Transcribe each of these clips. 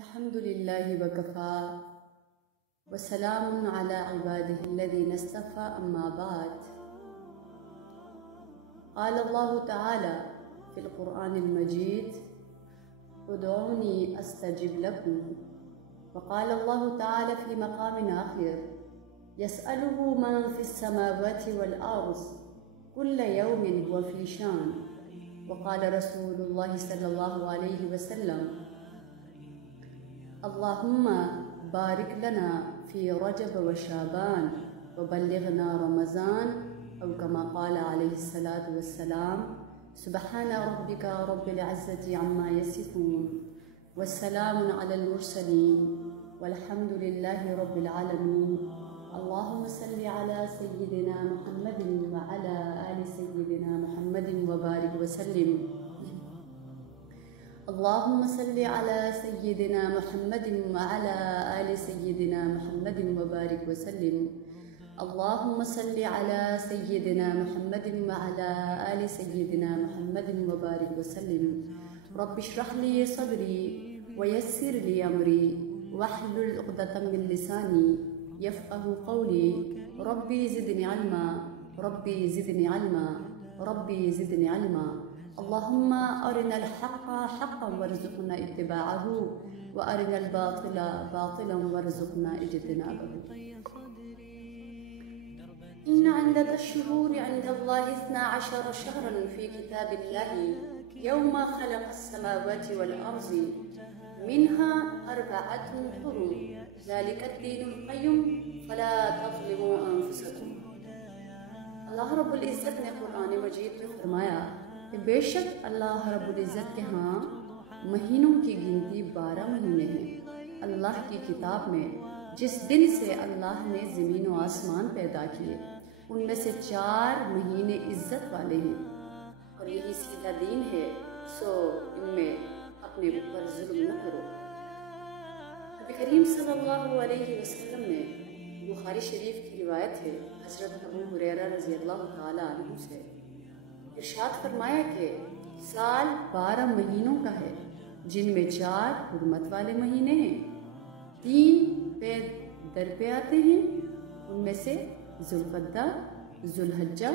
الحمد لله وكفى وسلام على عباده الذين اصطفى أما بعد. قال الله تعالى في القرآن المجيد: ادعوني أستجب لكم. وقال الله تعالى في مقام آخر: يسأله من في السماوات والأرض كل يوم هو في شان. وقال رسول الله صلى الله عليه وسلم: اللهم بارك لنا في رجب وشعبان وبلغنا رمضان، أو كما قال عليه الصلاة والسلام: سبحان ربك رب العزة عما يصفون والسلام على المرسلين والحمد لله رب العالمين. اللهم صل على سيدنا محمد وعلى آل سيدنا محمد وبارك وسلم. اللهم صل على سيدنا محمد وعلى آل سيدنا محمد وبارك وسلم. اللهم صل على سيدنا محمد وعلى آل سيدنا محمد وبارك وسلم. رب اشرح لي صدري ويسر لي أمري واحلل عقدة من لساني يفقه قولي. ربي زدني علما، ربي زدني علما، ربي زدني علما. اللهم أرنا الحق حقا وارزقنا اتباعه، وأرنا الباطل باطلا وارزقنا اجتنابه. إن عدد الشهور عند الله 12 شهرا في كتاب الله يوم خلق السماوات والأرض منها 4 حرم ذلك الدين القيم فلا تظلموا أنفسكم. اللہ رب العزت نے قرآن مجید میں فرمایا کہ بے شک اللہ رب العزت کے ہاں مہینوں کی گنتی 12 مہینے ہیں اللہ کی کتاب میں، جس دن سے اللہ نے زمین و آسمان پیدا کیے ان میں سے 4 مہینے عزت والے ہیں، اور یہی سیدھا دین ہے، سو ان میں اپنے اوپر ظلم نہ کرو۔ نبی کریم صلی اللہ علیہ وسلم نے، بخاری شریف کی روایت ہے، حضرت ابو ہریرہ رضی اللہ تعالیٰ عنہ سے ارشاد فرمایا کہ سال 12 مہینوں کا ہے، جن میں 4 حرمت والے مہینے ہیں، 3 پہ در پہ آتے ہیں، ان میں سے ذوالقعدہ، ذوالحجہ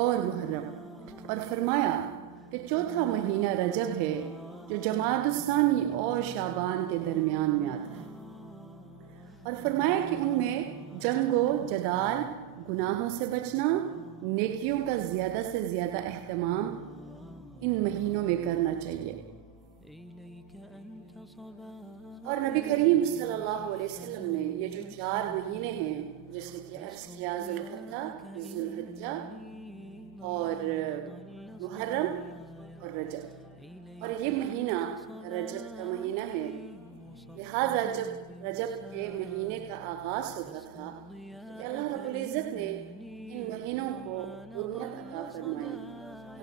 اور محرم، اور فرمایا کہ چوتھا مہینہ رجب ہے جو جمادی الثانی اور شعبان کے درمیان میں آتا ہے، اور فرمایا کہ ان میں جنگ و جدال، گناہوں سے بچنا، نیکیوں کا زیادہ سے زیادہ اہتمام ان مہینوں میں کرنا چاہیے۔ اور نبی کریم صلی اللہ علیہ وسلم نے یہ جو 4 مہینے ہیں، جیسے کہ عرض کیا، ذوالقعدہ، ذوالحجہ اور محرم اور رجب، اور یہ مہینہ رجب کا مہینہ ہے، لہٰذا جب رجب کے مہینے کا آغاز ہوتا تھا کہ اللہ رب العزت نے ان مہینوں کو حرمت عطا فرمائی،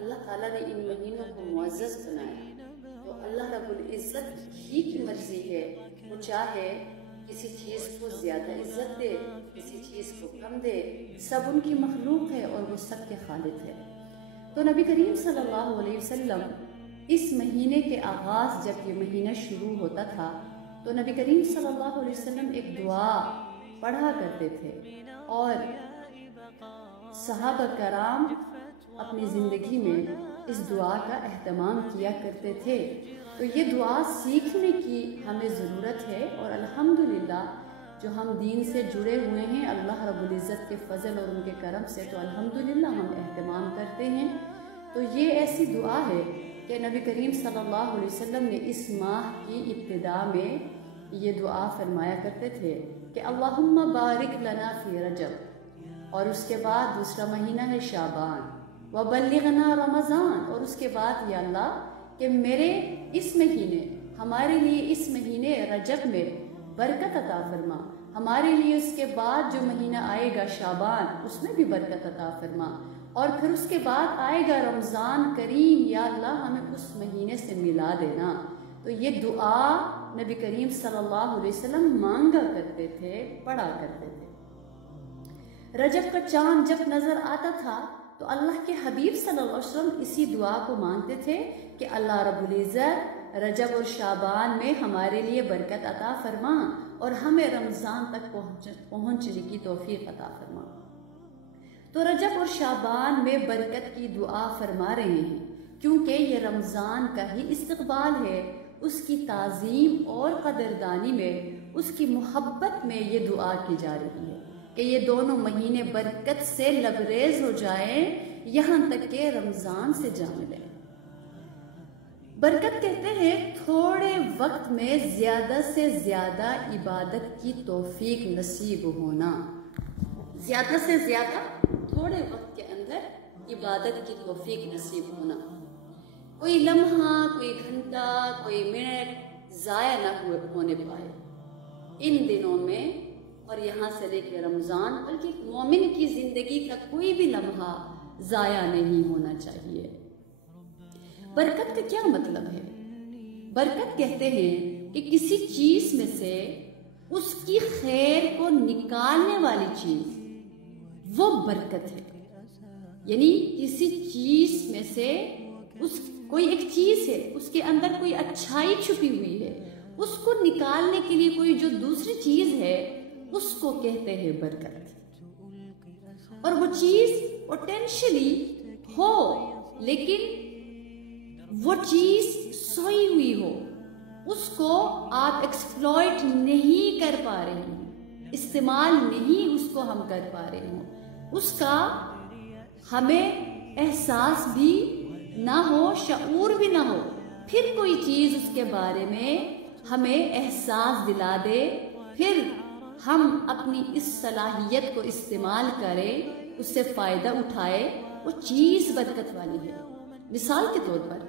اللہ تعالیٰ نے ان مہینوں کو معزز بنایا، تو اللہ رب العزت ہی کی مرضی ہے، وہ چاہے کسی چیز کو زیادہ عزت دے، کسی چیز کو کم دے، سب ان کی مخلوق ہے اور وہ سب کے خالق ہے۔ تو نبی کریم صلی اللہ علیہ وسلم اس مہینے کے آغاز، جب یہ مہینہ شروع ہوتا تھا تو نبی کریم صلی اللہ علیہ وسلم ایک دعا پڑھا کرتے تھے، اور صحابہ کرام اپنی زندگی میں اس دعا کا اہتمام کیا کرتے تھے۔ تو یہ دعا سیکھنے کی ہمیں ضرورت ہے، اور الحمدللہ جو ہم دین سے جڑے ہوئے ہیں اللہ رب العزت کے فضل اور ان کے کرم سے، تو الحمدللہ ہم اہتمام کرتے ہیں۔ تو یہ ایسی دعا ہے کہ نبی کریم صلی اللہ علیہ وسلم نے اس ماہ کی ابتدا میں یہ دعا فرمایا کرتے تھے کہ اللہم بارک لنا فی رجب، اور اس کے بعد دوسرا مہینہ ہے شعبان، وبلغنا رمضان، اور اس کے بعد یا اللہ کہ میرے اس مہینے، ہمارے لیے اس مہینے رجب میں برکت عطا فرما، ہمارے لیے اس کے بعد جو مہینہ آئے گا شعبان، اس میں بھی برکت عطا فرما، اور پھر اس کے بعد آئے گا رمضان کریم، یا اللہ ہمیں اس مہینے سے ملا دینا۔ تو یہ دعا نبی کریم صلی اللہ علیہ وسلم مانگا کرتے تھے، پڑھا کرتے تھے۔ رجب کا چاند جب نظر آتا تھا تو اللہ کے حبیب صلی اللہ علیہ وسلم اسی دعا کو مانگتے تھے کہ اللہ رب العزت رجب اور شعبان میں ہمارے لیے برکت عطا فرما اور ہمیں رمضان تک پہنچنے کی توفیق عطا فرما۔ تو رجب اور شعبان میں برکت کی دعا فرما رہے ہیں کیونکہ یہ رمضان کا ہی استقبال ہے، اس کی تعظیم اور قدردانی میں، اس کی محبت میں یہ دعا کی جا رہی ہے کہ یہ دونوں مہینے برکت سے لبریز ہو جائیں یہاں تک کہ رمضان سے جا ملے۔ برکت کہتے ہیں تھوڑے وقت میں زیادہ سے زیادہ عبادت کی توفیق نصیب ہونا، زیادہ سے زیادہ تھوڑے وقت کے اندر عبادت کی توفیق نصیب ہونا، کوئی لمحہ، کوئی گھنٹہ، کوئی منٹ ضائع نہ ہونے پائے ان دنوں میں، اور یہاں سے لے کے رمضان، بلکہ مومن کی زندگی کا کوئی بھی لمحہ ضائع نہیں ہونا چاہیے۔ برکت کا کیا مطلب ہے؟ برکت کہتے ہیں کہ کسی چیز میں سے اس کی خیر کو نکالنے والی چیز وہ برکت ہے، یعنی کسی چیز میں سے کوئی ایک چیز ہے، اس کے اندر کوئی اچھائی چھپی ہوئی ہے، اس کو نکالنے کے لیے کوئی جو دوسری چیز ہے اس کو کہتے ہیں برکت۔ اور وہ چیز پوٹینشلی ہو لیکن وہ چیز سوئی ہوئی ہو، اس کو آپ ایکسپلوئٹ نہیں کر پا رہے ہیں، استعمال نہیں اس کو ہم کر پا رہے ہوں، اس کا ہمیں احساس بھی نہ ہو، شعور بھی نہ ہو، پھر کوئی چیز اس کے بارے میں ہمیں احساس دلا دے، پھر ہم اپنی اس صلاحیت کو استعمال کریں، اس سے فائدہ اٹھائے، وہ چیز برکت والی ہے۔ مثال کے طور پر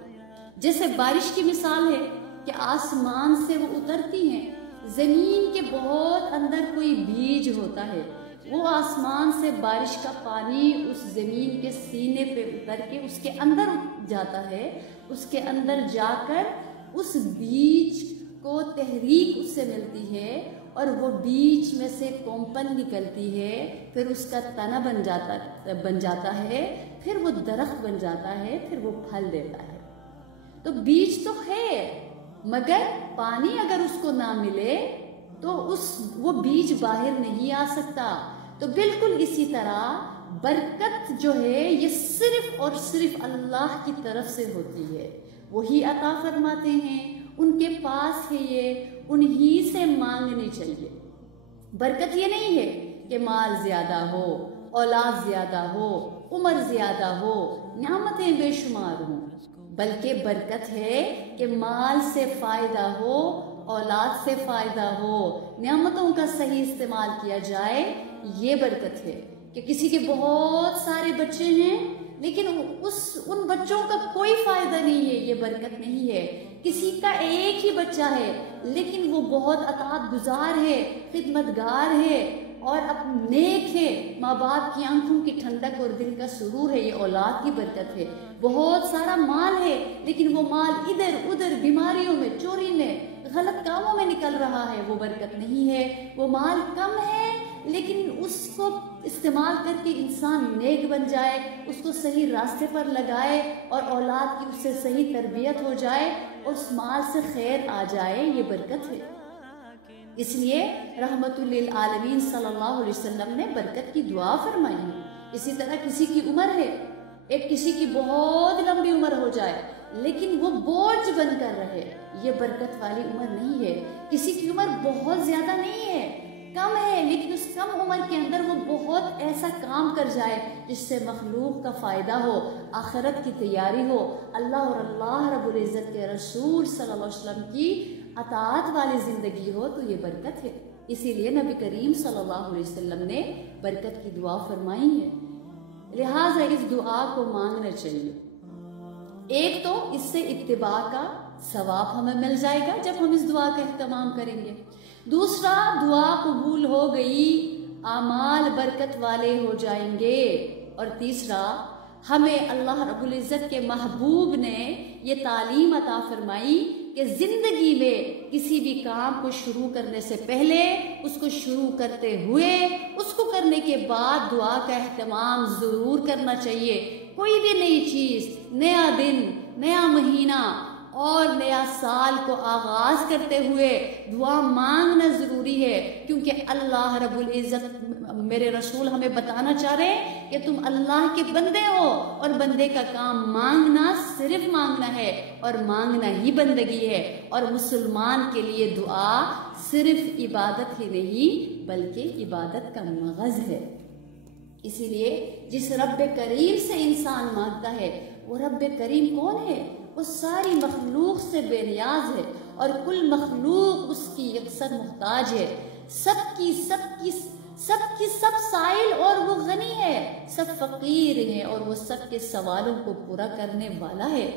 جیسے بارش کی مثال ہے کہ آسمان سے وہ اترتی ہیں، زمین کے بہت اندر کوئی بیج ہوتا ہے، وہ آسمان سے بارش کا پانی اس زمین کے سینے پہ اتر کے اس کے اندر جاتا ہے، اس کے اندر جا کر اس بیج کو تحریک اس سے ملتی ہے اور وہ بیج میں سے کومپن نکلتی ہے، پھر اس کا تنا بن جاتا ہے، پھر وہ درخت بن جاتا ہے، پھر وہ پھل دیتا ہے۔ تو بیج تو ہے مگر پانی اگر اس کو نہ ملے تو وہ بیج باہر نہیں آ سکتا۔ تو بالکل اسی طرح برکت جو ہے یہ صرف اور صرف اللہ کی طرف سے ہوتی ہے، وہی عطا فرماتے ہیں، ان کے پاس ہے، یہ انہی سے مانگنی چاہیے۔ برکت یہ نہیں ہے کہ مال زیادہ ہو، اولاد زیادہ ہو، عمر زیادہ ہو، نعمتیں بے شمار ہوں، بلکہ برکت ہے کہ مال سے فائدہ ہو، اولاد سے فائدہ ہو، نعمتوں کا صحیح استعمال کیا جائے، یہ برکت ہے۔ کہ کسی کے بہت سارے بچے ہیں لیکن ان بچوں کا کوئی فائدہ نہیں ہے، یہ برکت نہیں ہے۔ کسی کا ایک ہی بچہ ہے لیکن وہ بہت اطاعت گزار ہے، خدمت گار ہے اور نیک ہے، ماں باپ کی آنکھوں کی ٹھنڈک اور دل کا سرور ہے، یہ اولاد کی برکت ہے۔ بہت سارا مال ہے لیکن وہ مال ادھر ادھر بیماریوں میں، چوری میں، غلط کاموں میں نکل رہا ہے، وہ برکت نہیں ہے۔ وہ مال کم ہے لیکن اس کو استعمال کر کے انسان نیک بن جائے، اس کو صحیح راستے پر لگائے اور اولاد کی اس سے صحیح تربیت ہو جائے اور اس مال سے خیر آ جائے، یہ برکت ہے۔ اس لیے رحمت للعالمین صلی اللہ علیہ وسلم نے برکت کی دعا فرمائی ہے۔ اسی طرح کسی کی عمر ہے، کسی کی بہت لمبی عمر ہو جائے لیکن وہ بوجھ بن کر رہے، یہ برکت والی عمر نہیں ہے۔ کسی کی عمر بہت زیادہ نہیں ہے، کم ہے، لیکن اس کم عمر کے اندر وہ بہت ایسا کام کر جائے جس سے مخلوق کا فائدہ ہو، آخرت کی تیاری ہو، اللہ اور اللہ رب العزت کے رسول صلی اللہ علیہ وسلم کی اطاعت والی زندگی ہو، تو یہ برکت ہے۔ اسی لیے نبی کریم صلی اللہ علیہ وسلم نے برکت کی دعا فرمائی ہے، لہٰذا اس دعا کو مانگنا چاہیے۔ ایک تو اس سے اتباع کا ثواب ہمیں مل جائے گا جب ہم اس دعا کا اہتمام کریں گے، دوسرا دعا قبول ہو گئی، اعمال برکت والے ہو جائیں گے، اور تیسرا ہمیں اللہ رب العزت کے محبوب نے یہ تعلیم عطا فرمائی کہ زندگی میں کسی بھی کام کو شروع کرنے سے پہلے، اس کو شروع کرتے ہوئے، اس کو کرنے کے بعد دعا کا اہتمام ضرور کرنا چاہیے۔ کوئی بھی نئی چیز، نیا دن، نیا مہینہ اور نیا سال کو آغاز کرتے ہوئے دعا مانگنا ضروری ہے، کیونکہ اللہ رب العزت میرے رسول ہمیں بتانا چاہ رہے ہیں کہ تم اللہ کے بندے ہو، اور بندے کا کام مانگنا صرف مانگنا ہے، اور مانگنا ہی بندگی ہے، اور مسلمان کے لیے دعا صرف عبادت ہی نہیں بلکہ عبادت کا مغز ہے۔ اسی لیے جس رب کریم سے انسان مانگتا ہے، وہ رب کریم کون ہے؟ وہ ساری مخلوق سے بے نیاز ہے، اور کل مخلوق اس کی یکسر محتاج ہے، سب سائل اور وہ غنی ہے، سب فقیر ہیں اور وہ سب کے سوالوں کو پورا کرنے والا ہے۔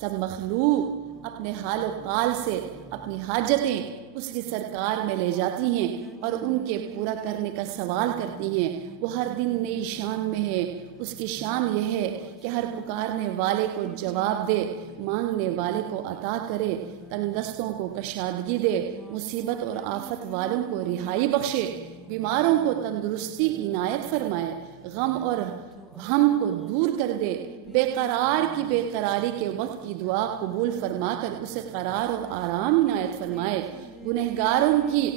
سب مخلوق اپنے حال و قال سے اپنی حاجتیں اس کی سرکار میں لے جاتی ہیں اور ان کے پورا کرنے کا سوال کرتی ہیں۔ وہ ہر دن نئی شان میں ہے، اس کی شان یہ ہے کہ ہر پکارنے والے کو جواب دے، مانگنے والے کو عطا کرے، تنگ دستوں کو کشادگی دے، مصیبت اور آفت والوں کو رہائی بخشے، بیماروں کو تندرستی عنایت فرمائے، غم اور ہم کو دور کر دے، بے قرار کی بے قراری کے وقت کی دعا قبول فرما کر اسے قرار اور آرام عنایت فرمائے، گنہگاروں کی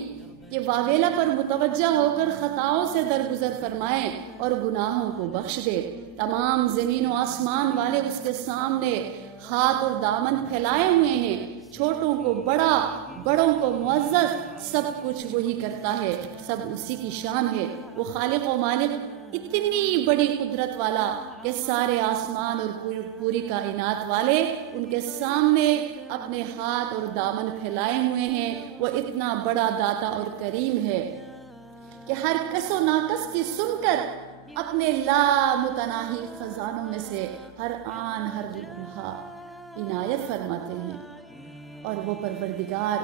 کہ واویلا پر متوجہ ہو کر خطاؤں سے درگزر فرمائے اور گناہوں کو بخش دے۔ تمام زمین و آسمان والے اس کے سامنے ہاتھ اور دامن پھیلائے ہوئے ہیں، چھوٹوں کو بڑا، بڑوں کو معزز، سب کچھ وہی کرتا ہے، سب اسی کی شان ہے۔ وہ خالق و مالک اتنی بڑی قدرت والا کہ سارے آسمان اور پوری کائنات والے ان کے سامنے اپنے ہاتھ اور دامن پھیلائے ہوئے ہیں۔ وہ اتنا بڑا داتا اور کریم ہے کہ ہر کس و ناقص کی سن کر اپنے لامتناہی خزانوں میں سے ہر آن ہر لمحہ عنایت فرماتے ہیں۔ اور وہ پروردگار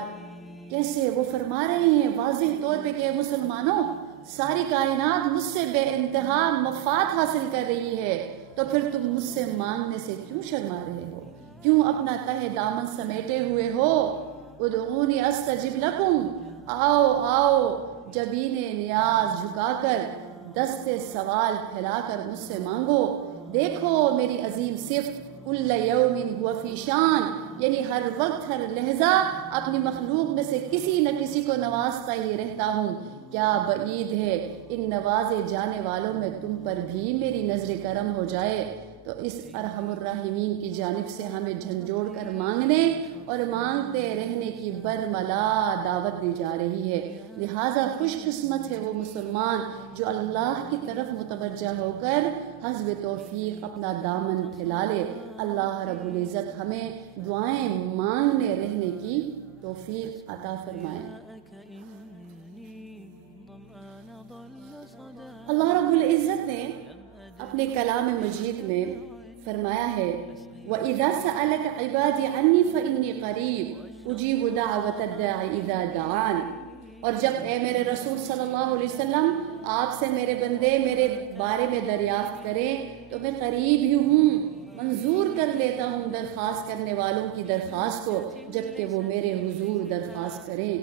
کیسے وہ فرما رہے ہیں واضح طور پہ کہ مسلمانوں، ساری کائنات مجھ سے بے انتہا مفاد حاصل کر رہی ہے، تو پھر تم مجھ سے مانگنے سے کیوں شرما رہے ہو؟ کیوں اپنا تہ دامن سمیٹے ہوئے ہو؟ ادعونی استجب لکم، آؤ آؤ جبین نیاز جھکا کر، دست سوال پھیلا کر مجھ سے مانگو۔ دیکھو میری عظیم صفت، کل یوم ہوا فی شان، یعنی ہر وقت ہر لحظہ اپنی مخلوق میں سے کسی نہ کسی کو نوازتا ہی رہتا ہوں۔ کیا بعید ہے ان نوازے جانے والوں میں تم پر بھی میری نظر کرم ہو جائے۔ تو اس ارحم الراحمین کی جانب سے ہمیں جھنجھوڑ کر مانگنے اور مانگتے رہنے کی برملا دعوت دی جا رہی ہے۔ لہٰذا خوش قسمت ہے وہ مسلمان جو اللہ کی طرف متوجہ ہو کر حسب توفیق اپنا دامن پھیلا لے۔ اللہ رب العزت ہمیں دعائیں مانگنے رہنے کی توفیق عطا فرمائے۔ اللہ رب العزت نے اپنے کلام مجید میں فرمایا ہے وَإِذَا سَأَلَكَ عِبَادِي عَنِّي فَإِنِّي قَرِيبٌ أُجِيبُ دَعْوَةَ الدَّاعِ إِذَا دَعَانِ۔ اور جب اے میرے رسول صلی اللہ علیہ وسلم آپ سے میرے بندے میرے بارے میں دریافت کریں تو میں قریب ہی ہوں، منظور کر لیتا ہوں درخواست کرنے والوں کی درخواست کو جبکہ وہ میرے حضور درخواست کریں۔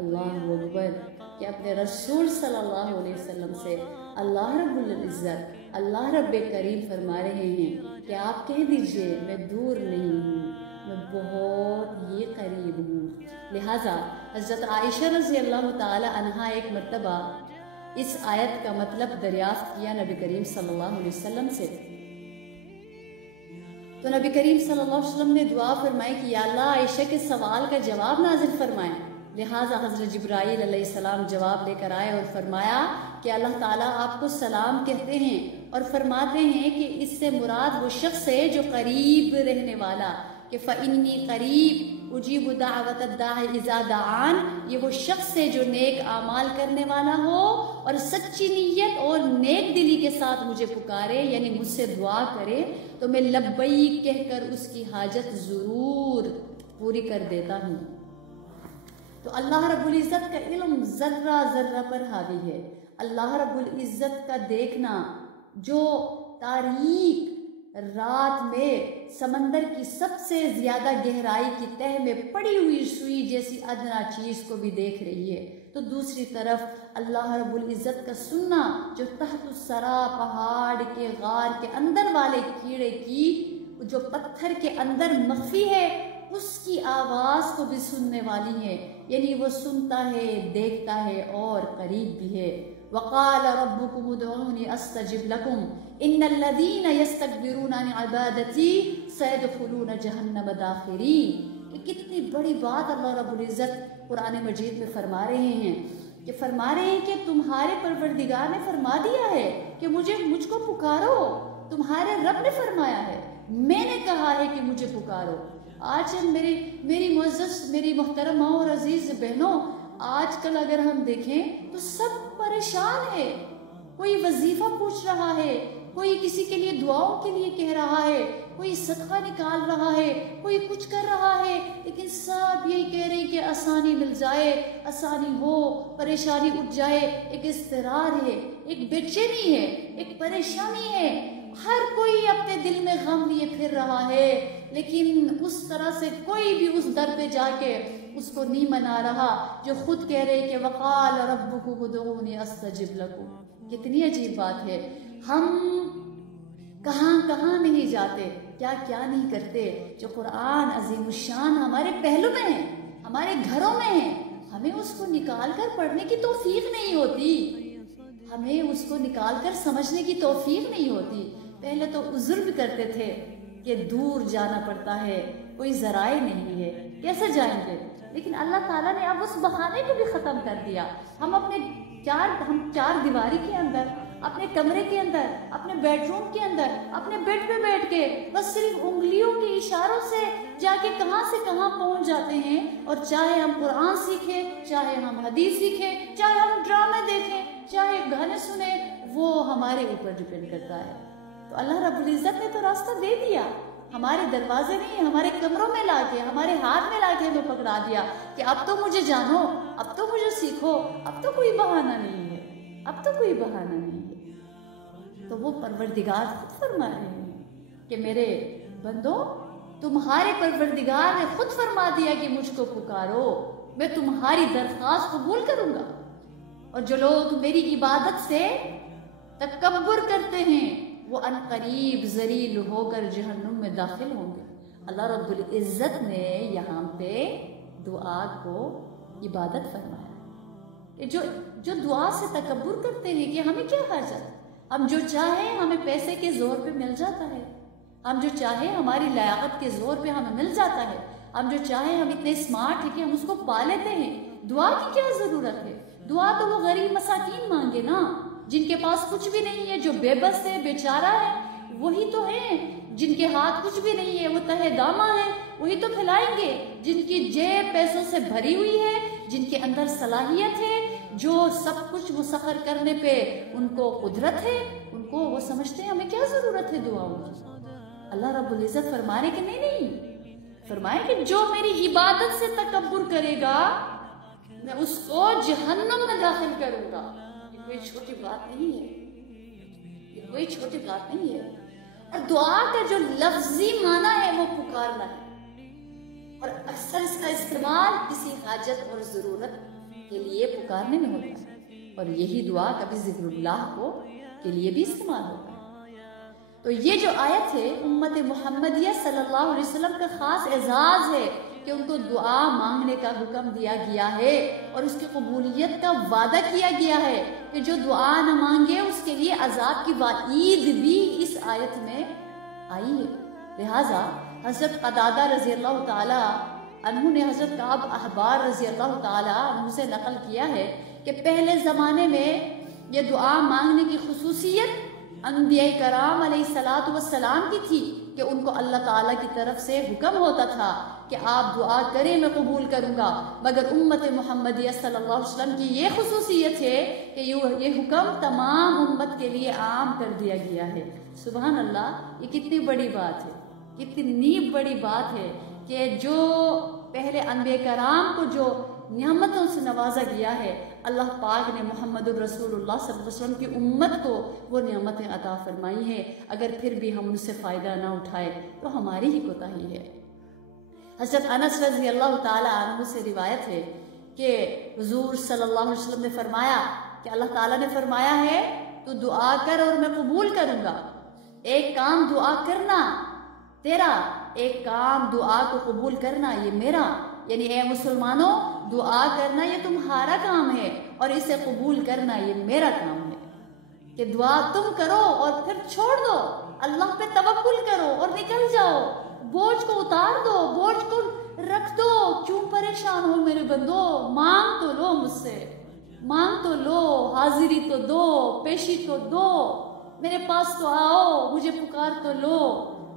اللہ اکبر، کہ اپنے رسول صلی اللہ علیہ وسلم سے اللہ رب العزت اللہ رب کریم فرما رہے ہیں کہ آپ کہہ دیجئے میں دور نہیں ہوں، میں بہت ہی قریب ہوں۔ لہٰذا حضرت عائشہ رضی اللہ تعالی عنہا ایک مرتبہ اس آیت کا مطلب دریافت کیا نبی کریم صلی اللہ علیہ وسلم سے، تو نبی کریم صلی اللہ علیہ وسلم نے دعا فرمائی کہ یا اللہ عائشہ کے سوال کا جواب نازل فرمائیں۔ لہٰذا حضرت جبرائیل علیہ السلام جواب لے کر آئے اور فرمایا کہ اللہ تعالیٰ آپ کو سلام کہتے ہیں اور فرماتے ہیں کہ اس سے مراد وہ شخص ہے جو قریب رہنے والا، کہ فَإِنِّي قَرِيب أُجِيبُ دَعْوَةَ الدَّاعِ إِذَا دَعَانِ، یہ وہ شخص ہے جو نیک اعمال کرنے والا ہو اور سچی نیت اور نیک دلی کے ساتھ مجھے پکارے، یعنی مجھ سے دعا کرے تو میں لبیک کہہ کر اس کی حاجت ضرور پوری کر دیتا ہوں۔ تو اللہ رب العزت کا علم ذرہ ذرہ پر حاوی ہے۔ اللہ رب العزت کا دیکھنا جو تاریک رات میں سمندر کی سب سے زیادہ گہرائی کی تہ میں پڑی ہوئی سوئی جیسی ادنا چیز کو بھی دیکھ رہی ہے، تو دوسری طرف اللہ رب العزت کا سننا جو تحت الثری پہاڑ کے غار کے اندر والے کیڑے کی جو پتھر کے اندر مخفی ہے اس کی آواز کو بھی سننے والی ہے، یعنی وہ سنتا ہے، دیکھتا ہے اور قریب بھی ہے۔ وقال ربکم ادعونی استجب لکم ان الذین یستکبرون عن عبادتی سیدخلون جہنم داخرین۔ یہ کتنی بڑی بات اللہ رب العزت قرآن مجید میں فرما رہے ہیں، کہ فرما رہے ہیں کہ تمہارے پروردگار نے فرما دیا ہے کہ مجھ کو پکارو، تمہارے رب نے فرمایا ہے، میں نے کہا ہے کہ مجھے پکارو۔ آج میری معزز، میری محترم ماں اور عزیز بہنوں، آج کل اگر ہم دیکھیں تو سب پریشان ہے، کوئی وظیفہ پوچھ رہا ہے، کوئی کسی کے لیے دعاؤں کے لیے کہہ رہا ہے، کوئی صدقہ نکال رہا ہے، کوئی کچھ کر رہا ہے، لیکن سب یہی کہہ رہے ہیں کہ آسانی مل جائے، آسانی ہو، پریشانی اٹھ جائے۔ ایک اضطرار ہے، ایک بے چینی ہے، ایک پریشانی ہے، ہر کوئی اپنے دل میں غم لیے پھر رہا ہے، لیکن اس طرح سے کوئی بھی اس در پہ جا کے اس کو نہیں منا رہا جو خود کہہ رہے کہ وقال ربکم ادعونی استجب لکم۔ کتنی عجیب بات ہے، ہم کہاں کہاں نہیں جاتے، کیا کیا نہیں کرتے، جو قرآن عظیم الشان ہمارے پہلو میں ہے، ہمارے گھروں میں ہے، ہمیں اس کو نکال کر پڑھنے کی توفیق نہیں ہوتی، ہمیں اس کو نکال کر سمجھنے کی توفیق نہیں ہوتی۔ پہلے تو عذر بھی کرتے تھے کہ دور جانا پڑتا ہے، کوئی ذرائع نہیں ہے، کیسے جائیں گے، لیکن اللہ تعالیٰ نے اب اس بہانے کو بھی ختم کر دیا۔ ہم چار دیواری کے اندر، اپنے کمرے کے اندر، اپنے بیڈ روم کے اندر، اپنے بیڈ پہ بیٹھ کے بس صرف انگلیوں کے اشاروں سے جا کے کہاں سے کہاں پہنچ جاتے ہیں، اور چاہے ہم قرآن سیکھیں، چاہے ہم حدیث سیکھیں، چاہے ہم ڈرامے دیکھیں، چاہے گانے سنیں، وہ ہمارے اوپر ڈپینڈ کرتا ہے۔ تو اللہ رب العزت نے تو راستہ دے دیا، ہمارے دروازے نہیں، ہمارے کمروں میں لا کے، ہمارے ہاتھ میں لا کے ہمیں پکڑا دیا کہ اب تو مجھے جانو، اب تو مجھے سیکھو، اب تو کوئی بہانہ نہیں ہے، اب تو کوئی بہانہ نہیں ہے۔ تو وہ پروردگار خود فرما رہے ہیں کہ میرے بندو، تمہارے پروردگار نے خود فرما دیا کہ مجھ کو پکارو، میں تمہاری درخواست قبول کروں گا، اور جو لوگ میری عبادت سے تکبر کرتے ہیں وہ ان قریب ذلیل ہو کر جہنم میں داخل ہوں گے۔ اللہ رب العزت نے یہاں پہ دعا کو عبادت فرمایا کہ جو دعا سے تکبر کرتے ہیں کہ ہمیں کیا حاجت، ہم جو چاہیں ہمیں پیسے کے زور پہ مل جاتا ہے، ہم جو چاہیں ہماری لیاقت کے زور پہ ہمیں مل جاتا ہے، ہم جو چاہیں ہم اتنے اسمارٹ ہیں کہ ہم اس کو پا لیتے ہیں، دعا کی کیا ضرورت ہے؟ دعا تو وہ غریب مساکین مانگے نا، جن کے پاس کچھ بھی نہیں ہے، جو بے بس ہے، بیچارہ ہے، وہی تو ہیں۔ جن کے ہاتھ کچھ بھی نہیں ہے، وہ تہے دامہ ہیں، وہی تو پھیلائیں گے۔ جن کی جیب پیسوں سے بھری ہوئی ہے، جن کے اندر صلاحیت ہے، جو سب کچھ مسخر کرنے پہ ان کو قدرت ہے، ان کو وہ سمجھتے ہیں ہمیں کیا ضرورت ہے دعاؤں کی۔ اللہ رب العزت فرمانے کہ نہیں، فرمائے کہ جو میری عبادت سے تکبر کرے گا میں اس کو جہنم میں داخل کروں گا۔ یہ کوئی چھوٹی بات نہیں ہے، یہ کوئی چھوٹی بات نہیں ہے۔ اور دعا کا جو لفظی معنی ہے وہ پکارنا ہے، اور اکثر اس کا استعمال کسی حاجت اور ضرورت کے لیے پکارنے میں ہوتا ہے، اور یہی دعا کبھی ذکر اللہ کو کے لیے بھی استعمال ہوتا ہے۔ تو یہ جو آیت ہے امت محمدیہ صلی اللہ علیہ وسلم کا خاص اعزاز ہے کہ ان کو دعا مانگنے کا حکم دیا گیا ہے، اور اس کی قبولیت کا وعدہ کیا گیا ہے کہ جو دعا نہ مانگے اس کے لیے عذاب کی وعید بھی اس آیت میں آئی ہے۔ لہٰذا حضرت قتادہ رضی اللہ تعالی عنہ نے حضرت کعب احبار رضی اللہ تعالی عنہ سے نقل کیا ہے کہ پہلے زمانے میں یہ دعا مانگنے کی خصوصیت انبیاء کرام علیہ الصلوۃ والسلام کی تھی کہ ان کو اللہ تعالیٰ کی طرف سے حکم ہوتا تھا کہ آپ دعا کریں میں قبول کروں گا، مگر امت محمدیہ صلی اللہ علیہ وسلم کی یہ خصوصیت ہے کہ یہ حکم تمام امت کے لیے عام کر دیا گیا ہے۔ سبحان اللہ، یہ کتنی بڑی بات ہے، کتنی بڑی بات ہے کہ جو پہلے انبیاء کرام کو جو نعمتوں سے نوازا گیا ہے، اللہ پاک نے محمد الرسول اللہ صلی اللہ علیہ وسلم کی امت کو وہ نعمتیں عطا فرمائی ہیں۔ اگر پھر بھی ہم ان سے فائدہ نہ اٹھائے تو ہماری ہی کوتاہی ہے۔ حضرت انس رضی اللہ تعالی عنہ سے روایت ہے کہ حضور صلی اللہ علیہ وسلم نے فرمایا کہ اللہ تعالیٰ نے فرمایا ہے تو دعا کر اور میں قبول کروں گا۔ ایک کام دعا کرنا تیرا ایک کام دعا کو قبول کرنا یہ میرا، یعنی اے مسلمانوں دعا کرنا یہ تمہارا کام ہے اور اسے قبول کرنا یہ میرا کام ہے، کہ دعا تم کرو اور پھر چھوڑ دو، اللہ پہ توکل کرو اور نکل جاؤ، بوجھ کو اتار دو، بوجھ کو رکھ دو، کیوں پریشان ہو میرے بندو، مانگ تو لو مجھ سے، مانگ تو لو، حاضری تو دو، پیشی تو دو، میرے پاس تو آؤ، مجھے پکار تو لو،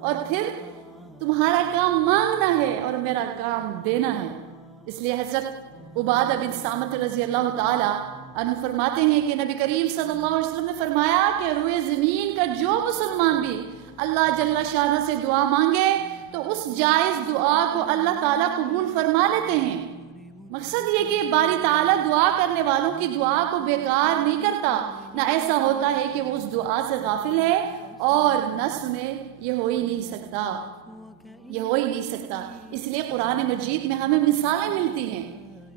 اور پھر تمہارا کام مانگنا ہے اور میرا کام دینا ہے۔ اس لیے حضرت عبادہ بن صامت رضی اللہ تعالی عنہ فرماتے ہیں کہ نبی کریم صلی اللہ علیہ وسلم نے فرمایا کہ روئے زمین کا جو مسلمان بھی اللہ جل شانہ سے دعا مانگے تو اس جائز دعا کو اللہ تعالیٰ قبول فرما لیتے ہیں۔ مقصد یہ کہ باری تعالیٰ دعا کرنے والوں کی دعا کو بیکار نہیں کرتا، نہ ایسا ہوتا ہے کہ وہ اس دعا سے غافل ہے اور نہ سنے، یہ ہو ہی نہیں سکتا، یہ ہو ہی نہیں سکتا۔ اس لیے قرآن مجید میں ہمیں مثالیں ملتی ہیں،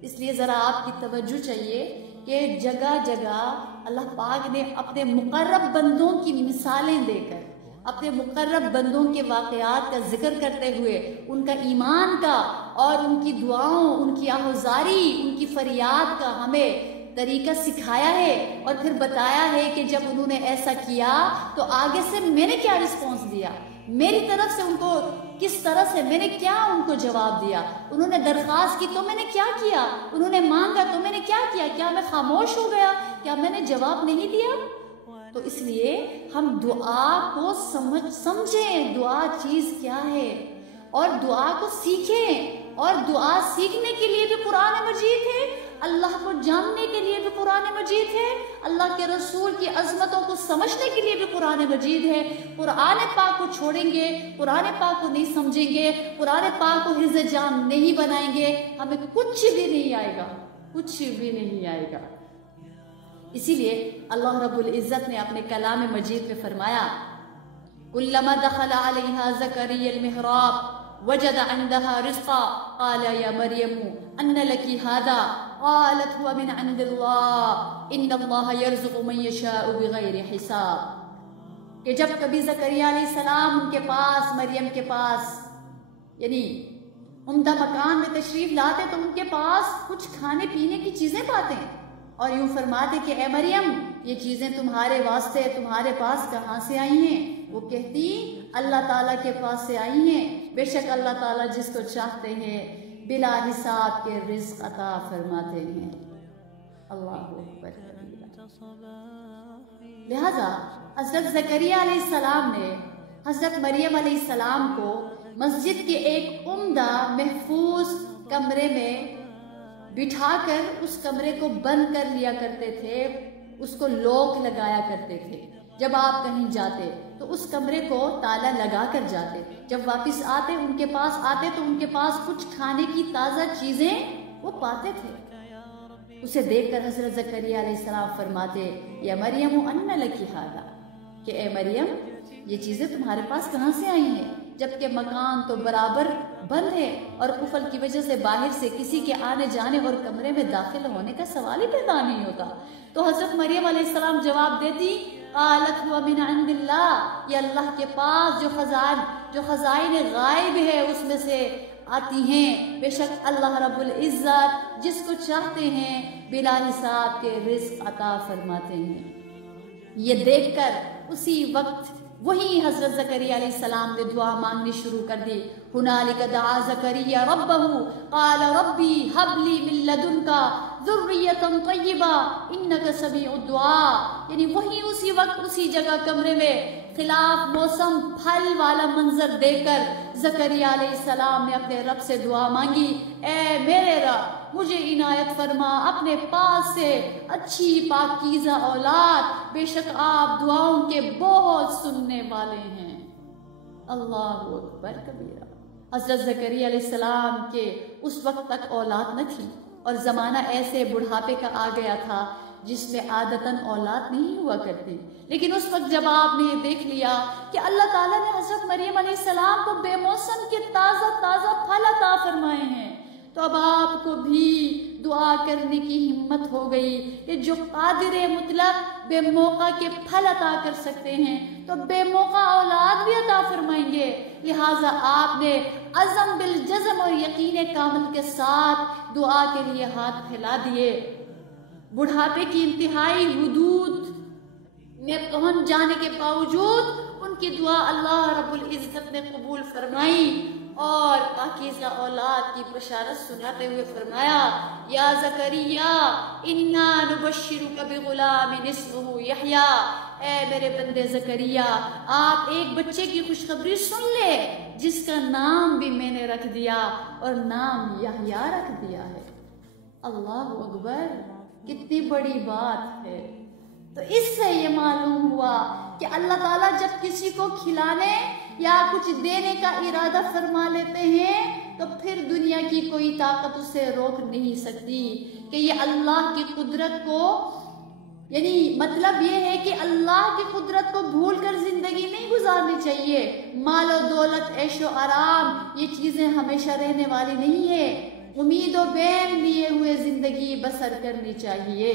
اس لیے ذرا آپ کی توجہ چاہیے کہ جگہ جگہ اللہ پاک نے اپنے مقرب بندوں کی مثالیں دے کر، اپنے مقرب بندوں کے واقعات کا ذکر کرتے ہوئے ان کا ایمان کا اور ان کی دعاؤں، ان کی آہوزاری، ان کی فریاد کا ہمیں طریقہ سکھایا ہے، اور پھر بتایا ہے کہ جب انہوں نے ایسا کیا تو آگے سے میں نے کیا رسپانس دیا، میری طرف سے ان کو کس طرح سے میں نے کیا ان کو جواب دیا، انہوں نے درخواست کی تو میں نے کیا کیا، انہوں نے مانگا تو میں نے کیا کیا، کیا میں خاموش ہو گیا، کیا میں نے جواب نہیں دیا؟ تو اس لیے ہم دعا کو سمجھیں، دعا چیز کیا ہے، اور دعا کو سیکھیں، اور دعا سیکھنے کے لیے بھی قرآن مجید ہے، اللہ کو جاننے کے لیے بھی قرآن مجید ہے، اللہ کے رسول کی عظمتوں کو سمجھنے کے لیے بھی قرآن مجید ہے۔ قرآن پاک کو چھوڑیں گے، قرآن پاک کو نہیں سمجھیں گے، قرآن پاک کو حفظ جان نہیں بنائیں گے، ہمیں کچھ بھی نہیں آئے گا، کچھ بھی نہیں آئے گا۔ اسی لیے اللہ رب العزت نے اپنے کلام مجید میں فرمایا کلما دخل علیہا زکریا المحراب وجد عندها رزقا قال یا مریم ان لکی ھذا قالت هو من عند اللہ ان اللہ یرزق من یشاء بغیر حساب، کہ جب کبھی زکریا علیہ السلام ان کے پاس، مریم کے پاس، یعنی عمدہ مکان میں تشریف لاتے تو ان کے پاس کچھ کھانے پینے کی چیزیں پاتے ہیں، اور یوں فرماتے کہ اے مریم یہ چیزیں تمہارے واسطے تمہارے پاس کہاں سے آئی ہیں؟ وہ کہتی اللہ تعالیٰ کے پاس سے آئی ہیں، بے شک اللہ تعالیٰ جس کو چاہتے ہیں بلا حساب کے رزق عطا فرماتے ہیں۔ اللہ اکبر کبیرہ۔ لہذا حضرت زکریا علیہ السلام نے حضرت مریم علیہ السلام کو مسجد کے ایک عمدہ محفوظ کمرے میں بٹھا کر اس کمرے کو بند کر لیا کرتے تھے، اس کو لوک لگایا کرتے تھے۔ جب آپ کہیں جاتے تو اس کمرے کو تالا لگا کر جاتے، جب واپس آتے ان کے پاس آتے تو ان کے پاس کچھ کھانے کی تازہ چیزیں وہ پاتے تھے۔ اسے دیکھ کر حضرت زکریا علیہ السلام فرماتے یا مریم ان لکی ھذا، کہ اے مریم یہ چیزیں تمہارے پاس کہاں سے آئی ہیں، جبکہ مکان تو برابر بند ہے اور قفل کی وجہ سے باہر سے کسی کے آنے جانے اور کمرے میں داخل ہونے کا سوال ہی پیدا نہیں ہوتا۔ تو حضرت مریم علیہ السلام جواب دیتی قالت هو من عند اللہ، یہ اللہ کے پاس جو خزائن غائب ہے اس میں سے آتی ہیں، بے شک اللہ رب العزت جس کو چاہتے ہیں بلا حساب کے رزق عطا فرماتے ہیں۔ یہ دیکھ کر اسی وقت وہی حضرت زکریا علیہ السلام نے دعا مانگنی شروع کر دی۔ ہنالک دعا زکریا ربہ قال ربی ہب لی من لدنک ذریۃ طیبہ انک سمیع الدعاء، یعنی وہی اسی وقت اسی جگہ کمرے میں خلاف موسم پھل والا منظر دیکھ کر زکریا علیہ السلام نے اپنے رب سے دعا مانگی، اے میرے رب مجھے عنایت فرما اپنے پاس سے اچھی پاکیزہ اولاد، بے شک آپ دعاؤں کے بہت سننے والے ہیں۔ اللہ اکبر کبیرہ۔ حضرت زکریا علیہ السلام کے اس وقت تک اولاد نہ تھی، اور زمانہ ایسے بڑھاپے کا آ گیا تھا جس میں عادتاً اولاد نہیں ہوا کرتی، لیکن اس وقت جب آپ نے یہ دیکھ لیا کہ اللہ تعالیٰ نے حضرت مریم علیہ السلام کو بے موسم کے تازہ تازہ پھل عطا فرمائے ہیں، تو اب آپ کو بھی دعا کرنے کی ہمت ہو گئی کہ جو قادر مطلق بے موقع کے پھل عطا کر سکتے ہیں تو بے موقع اولاد بھی عطا فرمائیں گے۔ لہٰذا آپ نے عزم بالجزم اور یقین کامل کے ساتھ دعا کے لیے ہاتھ پھیلا دیے۔ بڑھاپے کی انتہائی حدود میں پہنچ جانے کے باوجود ان کی دعا اللہ رب العزت نے قبول فرمائی اور پاکیزہ اولاد کی بشارت سناتے ہوئے فرمایا، یا زکریا انا نبشرک بغلام اسمہ یحییٰ، اے میرے بندے زکریا آپ ایک بچے کی خوشخبری سن لے جس کا نام بھی میں نے رکھ دیا اور نام یحییٰ رکھ دیا ہے۔ اللہ اکبر، کتنی بڑی بات ہے۔ تو اس سے یہ معلوم ہوا کہ اللہ تعالیٰ جب کسی کو کھلانے یا کچھ دینے کا ارادہ فرما لیتے ہیں تو پھر دنیا کی کوئی طاقت اسے روک نہیں سکتی، کہ یہ اللہ کی قدرت کو، یعنی مطلب یہ ہے کہ اللہ کی قدرت کو بھول کر زندگی نہیں گزارنی چاہیے۔ مال و دولت، عیش و آرام، یہ چیزیں ہمیشہ رہنے والی نہیں ہے۔ امید و بیم لیے ہوئے زندگی بسر کرنی چاہیے۔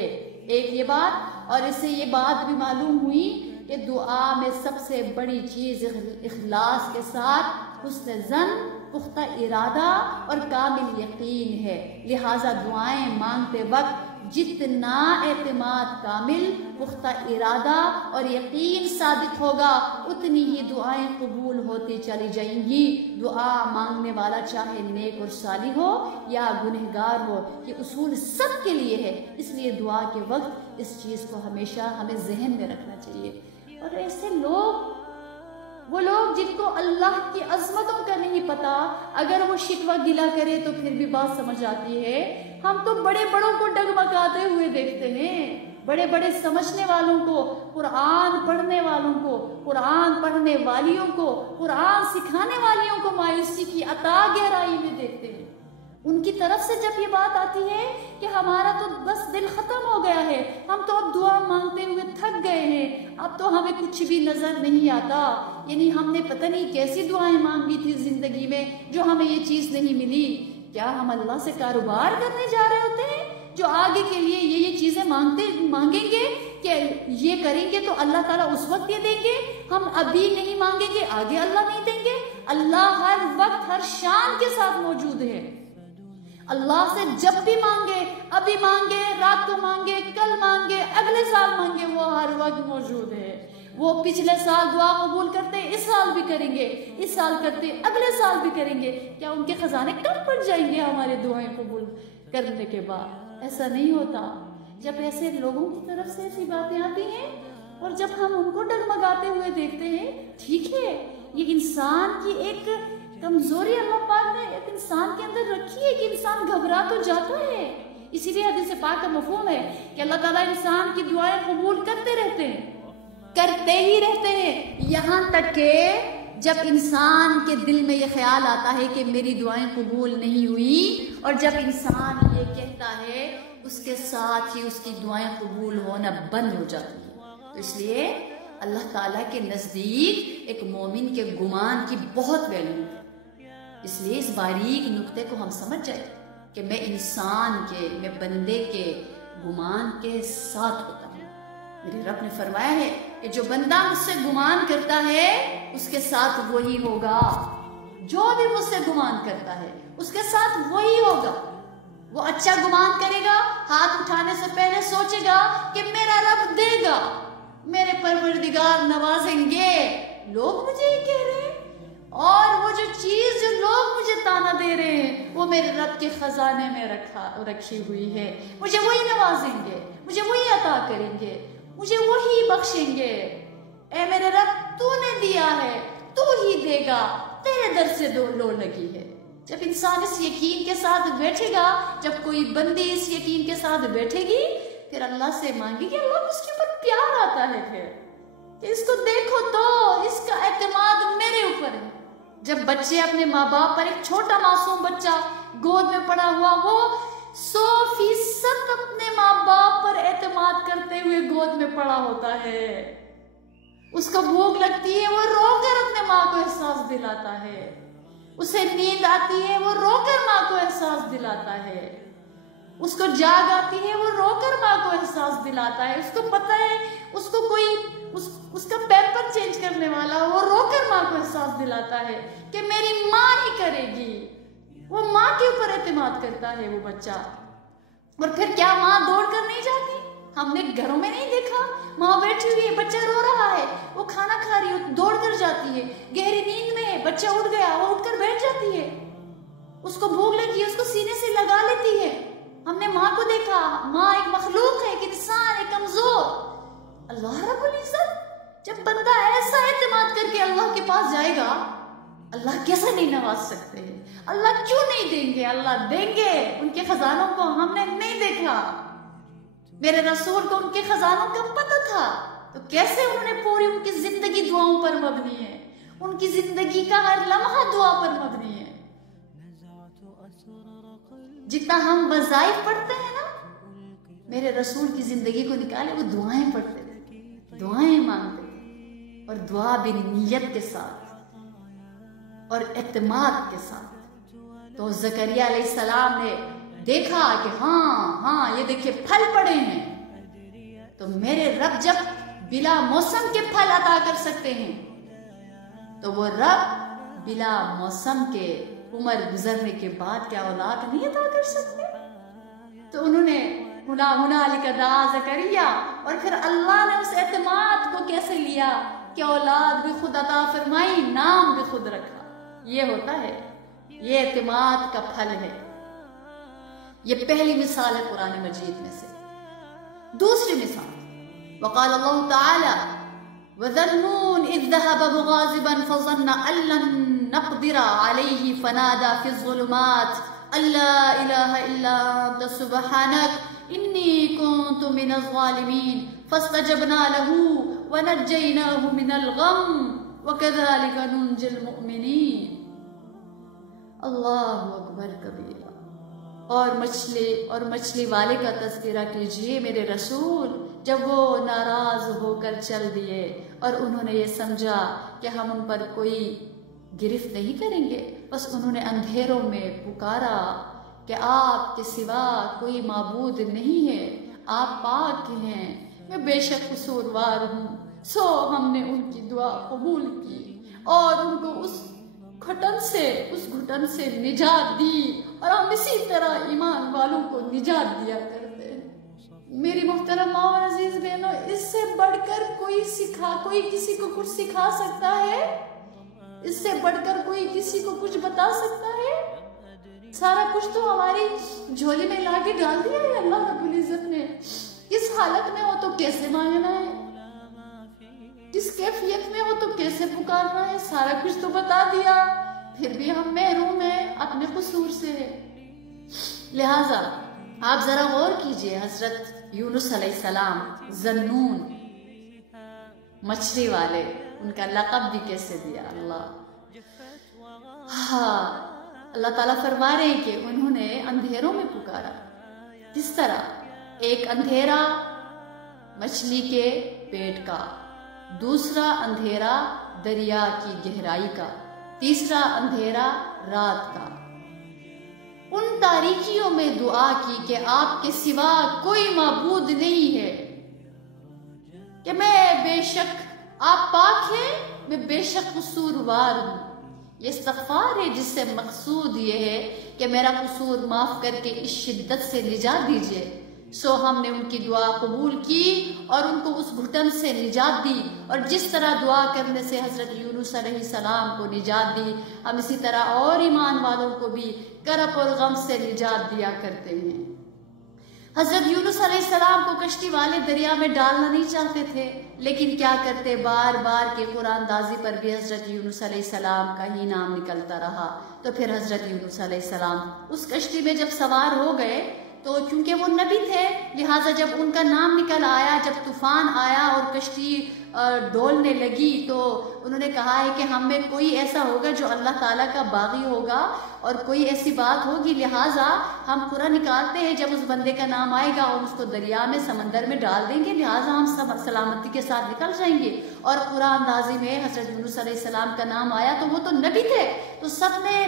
ایک یہ بات، اور اس سے یہ بات بھی معلوم ہوئی کہ دعا میں سب سے بڑی چیز اخلاص کے ساتھ حسن ظن، پختہ ارادہ اور کامل یقین ہے۔ لہٰذا دعائیں مانگتے وقت جتنا اعتماد کامل، پختہ ارادہ اور یقین صادق ہوگا اتنی ہی دعائیں قبول ہوتی چلی جائیں گی۔ دعا مانگنے والا چاہے نیک اور صالح ہو یا گنہگار ہو، یہ اصول سب کے لیے ہے۔ اس لیے دعا کے وقت اس چیز کو ہمیشہ ہمیں ذہن میں رکھنا چاہیے۔ اور ایسے لوگ، وہ لوگ جن کو اللہ کی عظمتوں کا نہیں پتا، اگر وہ شکوہ گلا کرے تو پھر بھی بات سمجھ آتی ہے۔ ہم تو بڑے بڑوں کو ڈگمگاتے ہوئے دیکھتے ہیں، بڑے بڑے سمجھنے والوں کو، قرآن پڑھنے والوں کو، قرآن پڑھنے والیوں کو، قرآن سکھانے والیوں کو مایوسی کی عطا گہرائی میں دیکھتے ہیں۔ ان کی طرف سے جب یہ بات آتی ہے کہ ہمارا تو بس دل ختم ہو گیا ہے، ہم تو اب دعا مانگتے ہوئے تھک گئے ہیں، اب تو ہمیں کچھ بھی نظر نہیں آتا، یعنی ہم نے پتہ نہیں کیسی دعائیں مانگی تھی زندگی میں جو ہمیں یہ چیز نہیں ملی۔ کیا ہم اللہ سے کاروبار کرنے جا رہے ہوتے ہیں جو آگے کے لیے یہ چیزیں مانگیں گے کہ یہ کریں گے تو اللہ تعالیٰ اس وقت یہ دیں گے، ہم ابھی نہیں مانگیں گے آگے اللہ نہیں دیں گے؟ اللہ ہر وقت ہر شان کے ساتھ موجود ہے۔ اللہ سے جب بھی مانگے، ابھی مانگے، رات کو مانگے، کل مانگے، اگلے سال مانگے، وہ ہر وقت موجود ہے۔ وہ پچھلے سال دعا قبول کرتے اس سال بھی کریں گے، اس سال کرتے اگلے سال بھی کریں گے۔ کیا ان کے خزانے کم پڑ جائیں گے ہمارے دعائیں قبول کرنے کے بعد؟ ایسا نہیں ہوتا۔ جب ایسے لوگوں کی طرف سے ایسی باتیں آتی ہیں اور جب ہم ان کو ڈگمگاتے ہوئے دیکھتے ہیں، ٹھیک ہے، یہ انسان کی ایک کمزوری اللہ پاک نے ایک انسان کے اندر رکھی ہے کہ انسان گھبرا تو جاتا ہے۔ اسی لیے حدیث پاک کا مفہوم ہے کہ اللہ تعالیٰ انسان کی دعائیں قبول کرتے رہتے ہیں، کرتے ہی رہتے ہیں، یہاں تک کہ جب انسان کے دل میں یہ خیال آتا ہے کہ میری دعائیں قبول نہیں ہوئی، اور جب انسان یہ کہتا ہے اس کے ساتھ ہی اس کی دعائیں قبول ہونا بند ہو جاتی ہیں۔ تو اس لیے اللہ تعالیٰ کے نزدیک ایک مومن کے گمان کی بہت ویلیو ہے۔ اس لیے اس باریک نقطے کو ہم سمجھ جائیں کہ میں انسان کے، میں بندے کے گمان کے ساتھ ہوتا ہوں۔ میرے رب نے فرمایا ہے کہ جو بندہ مجھ سے گمان کرتا ہے اس کے ساتھ وہی ہوگا، جو بھی مجھ سے گمان کرتا ہے اس کے ساتھ وہی ہوگا۔ وہ اچھا گمان کرے گا، ہاتھ اٹھانے سے پہلے سوچے گا کہ میرا رب دے گا، میرے پروردگار نوازیں گے، لوگ مجھے یہ کہہ رہے ہیں، اور وہ جو چیز جو لوگ مجھے تانا دے رہے ہیں وہ میرے رب کے خزانے میں رکھی ہوئی ہے، مجھے وہی نوازیں گے، مجھے وہی عطا کریں گے، مجھے وہی بخشیں گے۔ اے میرے رب تو نے دیا ہے، تو ہی دے گا، تیرے در سے لو لگی ہے۔ جب انسان اس یقین کے ساتھ بیٹھے گا، جب کوئی بندی اس یقین کے ساتھ بیٹھے گی، پھر اللہ سے مانگے گی، اللہ اس کے اوپر پیار آتا ہے پھر کہ اس کو دیکھو تو اس کا اعتماد میرے اوپر ہے۔ جب بچے اپنے ماں باپ پر، ایک چھوٹا معصوم بچہ گود میں پڑا ہوا ہو، 100% اپنے ماں باپ پر اعتماد کرتے ہوئے گود میں پڑا ہوتا ہے، اس کو بھوک لگتی ہے وہ رو کر اپنے ماں کو احساس دلاتا ہے، اسے نیند آتی ہے وہ رو کر ماں کو احساس دلاتا ہے، اس کو جاگ آتی ہے وہ رو کر ماں کو احساس دلاتا ہے، اس کو پتہ ہے اس کو کوئی اس کا پیپر چینج کرنے والا، وہ رو کر ماں کو احساس دلاتا ہے کہ میری ماں ہی کرے گی، وہ ماں کے اوپر اعتماد کرتا ہے وہ بچہ۔ اور پھر کیا ماں دوڑ کر نہیں جاتی؟ ہم نے گھروں میں نہیں دیکھا ماں بیٹھی ہوئی ہے، بچہ رو رہا ہے، وہ کھانا کھا رہی ہے، دوڑ کر جاتی ہے، گہری نیند میں ہے، بچہ اٹھ گیا، وہ اٹھ کر بیٹھ جاتی ہے، اس کو بھوک لگی ہے، اس کو سینے سے لگا لیتی ہے۔ ہم نے ماں کو دیکھا، ماں ایک مخلوق ہے، ایک انسان ہے کمزور۔ اللہ رب العزت جب بندہ ایسا اعتماد کر کے اللہ کے پاس جائے گا، اللہ کیسے نہیں نواز سکتے ہیں؟ اللہ کیوں نہیں دیں گے؟ اللہ دیں گے۔ ان کے خزانوں کو ہم نے نہیں دیکھا، میرے رسول کو ان کے خزانوں کا پتہ تھا، تو کیسے انہوں نے پوری ان کی زندگی دعاؤں پر مبنی ہے، ان کی زندگی کا ہر لمحہ دعا پر مبنی ہے۔ جتنا ہم وظائف پڑھتے ہیں نا، میرے رسول کی زندگی کو نکالے، وہ دعائیں پڑھتے تھے، دعائیں مانگتے تھے، اور دعا بھی نیت کے ساتھ اور اعتماد کے ساتھ۔ تو زکریا علیہ السلام نے دیکھا کہ ہاں یہ دیکھیں پھل پڑے ہیں، تو میرے رب جب بلا موسم کے پھل عطا کر سکتے ہیں، تو وہ رب بلا موسم کے عمر گزرنے کے بعد کیا اولاد نہیں عطا کر سکتے؟ تو انہوں نے ہنالک دعا زکریا، اور پھر اللہ نے اس اعتماد کو کیسے لیا کہ اولاد بھی خود عطا فرمائی، نام بھی خود رکھا۔ یہ ہوتا ہے، یہ اعتماد کا پھل ہے۔ یہ پہلی مثال ہے قرآن مجید میں سے۔ دوسری مثال، وقال اللہ تعالی وَذَنُّونَ إِذْ ذَهَبَ مُغَاضِبًا فَظَنَّ أَن لَّن نَّقْدِرَ عَلَيْهِ فَنَادَىٰ فِي الظُّلُمَاتِ أَن لَّا إِلَٰهَ إِلَّا أَنتَ سُبْحَانَكَ إِنِّي كُنتُ مِنَ الظَّالِمِينَ فَاسْتَجَبْنَا لَهُ وَنَجَّيْنَاهُ مِنَ الْغَمِّ وَكَذَٰلِكَ نُنجِي الْمُؤْمِنِينَ۔ اللہ اکبر کبیرہ۔ اور مچھلی والے کا تذکرہ کیجئے میرے رسول، جب وہ ناراض ہو کر چل دیے اور انہوں نے یہ سمجھا کہ ہم ان پر کوئی گرفت نہیں کریں گے، بس انہوں نے اندھیروں میں پکارا کہ آپ کے سوا کوئی معبود نہیں ہے، آپ پاک ہیں، میں بے شک قصوروار ہوں۔ سو ہم نے ان کی دعا قبول کی اور ان کو اس گھٹن سے نجات دی، اور ہم اسی طرح ایمان والوں کو نجات دیا کرتے ہیں۔ میری محترم ماں اور عزیز بہنوں، اس سے بڑھ کر کوئی کسی کو کچھ سکھا سکتا ہے؟ اس سے بڑھ کر کوئی کسی کو کچھ بتا سکتا ہے؟ سارا کچھ تو ہماری جھولی میں لا کے ڈال دیا ہے اللہ رب العزت نے۔ کس حالت میں ہو تو کیسے مانگنا ہے، کس کیفیت میں ہو تو کیسے پکارنا ہے، سارا کچھ تو بتا دیا، پھر بھی ہم محروم ہیں اپنے قصور سے۔ لہٰذا آپ ذرا غور کیجئے، حضرت یونس علیہ السلام ذنون مچھلی والے، ان کا لقب بھی کیسے دیا اللہ تعالیٰ فرما رہے ہیں کہ انہوں نے اندھیروں میں پکارا۔ کس طرح؟ ایک اندھیرا مچھلی کے پیٹ کا، دوسرا اندھیرا دریا کی گہرائی کا، تیسرا اندھیرا رات کا۔ ان تاریکیوں میں دعا کی کہ آپ کے سوا کوئی معبود نہیں ہے، کہ میں بے شک آپ پاک ہیں، میں بے شک قصوروار ہوں۔ یہ استغفار ہے جس سے مقصود یہ ہے کہ میرا قصور معاف کر کے اس شدت سے نجات دیجئے۔ سو ہم نے ان کی دعا قبول کی اور ان کو اس گھٹن سے نجات دی، اور جس طرح دعا کرنے سے حضرت یونس علیہ السلام کو نجات دی، ہم اسی طرح اور ایمان والوں کو بھی کرب اور غم سے نجات دیا کرتے ہیں۔ حضرت یونس علیہ السلام کو کشتی والے دریا میں ڈالنا نہیں چاہتے تھے، لیکن کیا کرتے، بار بار کے قرآن اندازی پر بھی حضرت یونس علیہ السلام کا ہی نام نکلتا رہا۔ تو پھر حضرت یونس علیہ السلام اس کشتی میں جب سوار ہو گئے، تو چونکہ وہ نبی تھے، لہٰذا جب ان کا نام نکل آیا، جب طوفان آیا اور کشتی ڈولنے لگی، تو انہوں نے کہا ہے کہ ہم میں کوئی ایسا ہوگا جو اللہ تعالیٰ کا باغی ہوگا اور کوئی ایسی بات ہوگی، لہٰذا ہم قرآ نکالتے ہیں، جب اس بندے کا نام آئے گا اور اس کو دریا میں سمندر میں ڈال دیں گے، لہٰذا ہم سلامتی کے ساتھ نکل جائیں گے۔ اور قرآن اندازی میں حضرت یونس علیہ السلام کا نام آیا، تو وہ تو نبی تھے، تو سب نے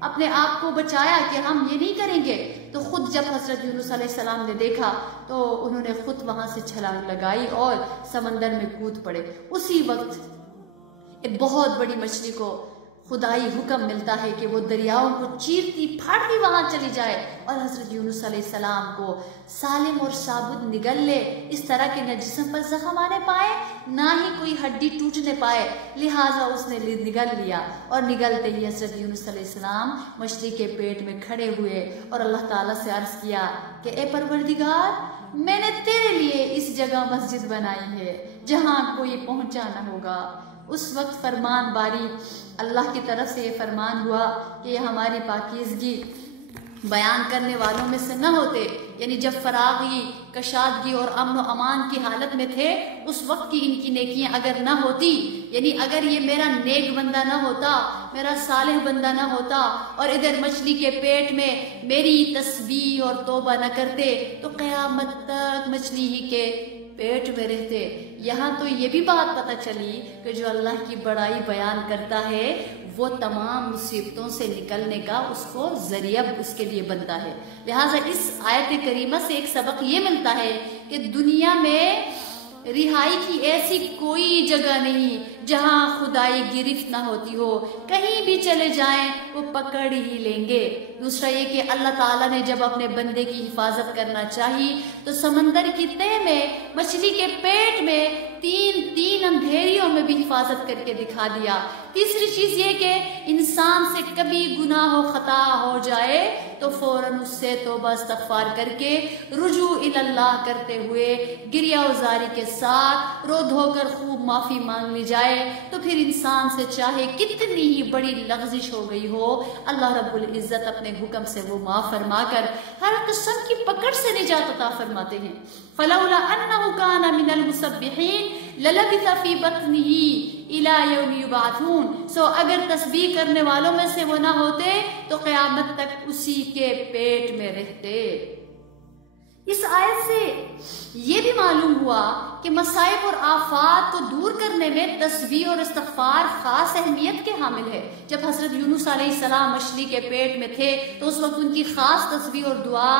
اپنے آپ کو بچایا کہ ہم یہ نہیں کریں گے، تو خود جب حضرت یونس علیہ السلام نے دیکھا تو انہوں نے خود وہاں سے چھلانگ لگائی اور سمندر میں کود پڑے۔ اسی وقت ایک بہت بڑی مچھلی کو خدائی حکم ملتا ہے کہ وہ دریاؤں کو چیرتی پھاڑتی وہاں چلی جائے اور حضرت یونس علیہ السلام کو سالم اور ثابت نگل لے، اس طرح کے نہ جسم پر زخم آنے پائے نہ ہی کوئی ہڈی ٹوٹنے پائے، لہٰذا اس نے نگل لیا۔ اور نگلتے ہی حضرت یونس علیہ السلام مچھلی کے پیٹ میں کھڑے ہوئے اور اللہ تعالیٰ سے عرض کیا کہ اے پروردگار، میں نے تیرے لیے اس جگہ مسجد بنائی ہے جہاں کوئی پہنچا نہ ہوگا۔ اس وقت فرمان باری اللہ کی طرف سے یہ فرمان ہوا کہ یہ ہماری پاکیزگی بیان کرنے والوں میں سے نہ ہوتے، یعنی جب فراغی، کشادگی اور امن و امان کی حالت میں تھے اس وقت کی ان کی نیکیاں اگر نہ ہوتی، یعنی اگر یہ میرا نیک بندہ نہ ہوتا، میرا صالح بندہ نہ ہوتا اور ادھر مچھلی کے پیٹ میں میری تسبیح اور توبہ نہ کرتے تو قیامت تک مچھلی ہی کے پیٹ میں رہتے۔ یہاں تو یہ بھی بات پتہ چلی کہ جو اللہ کی بڑائی بیان کرتا ہے وہ تمام مصیبتوں سے نکلنے کا اس کو ذریعہ اس کے لیے بنتا ہے۔ لہٰذا اس آیت کریمہ سے ایک سبق یہ ملتا ہے کہ دنیا میں رہائی کی ایسی کوئی جگہ نہیں جہاں خدائی گرفت نہ ہوتی ہو، کہیں بھی چلے جائیں وہ پکڑ ہی لیں گے۔ دوسرا یہ کہ اللہ تعالیٰ نے جب اپنے بندے کی حفاظت کرنا چاہی تو سمندر کی تہہ میں، مچھلی کے پیٹ میں، تین اندھیریوں میں بھی حفاظت کر کے دکھا دیا۔ تیسری چیز یہ کہ انسان سے کبھی گناہ و خطا ہو جائے تو فوراً اس سے توبہ استغفار کر کے رجوع اللہ کرتے ہوئے گریہ وزاری کے ساتھ رو دھو کر خوب معافی مانگ لی جائے تو پھر انسان سے چاہے کتنی ہی بڑی لغزش ہو گئی ہو، اللہ رب العزت اپنے حکم سے وہ معاف فرما کر ہر قسم کی پکڑ سے نجات عطا فرماتے ہیں۔ فلولا انہ کان من المسبحین للبث فی بطنہ الی یوم یبعثون، سو اگر تسبیح کرنے والوں میں سے وہ نہ ہوتے تو قیامت تک اسی کے پیٹ میں رہتے۔ اس آیت سے یہ بھی معلوم ہوا کہ مصائب اور آفات کو دور کرنے میں تسبیح اور استغفار خاص اہمیت کے حامل ہے۔ جب حضرت یونس علیہ السلام مچھلی کے پیٹ میں تھے تو اس وقت ان کی خاص تسبیح اور دعا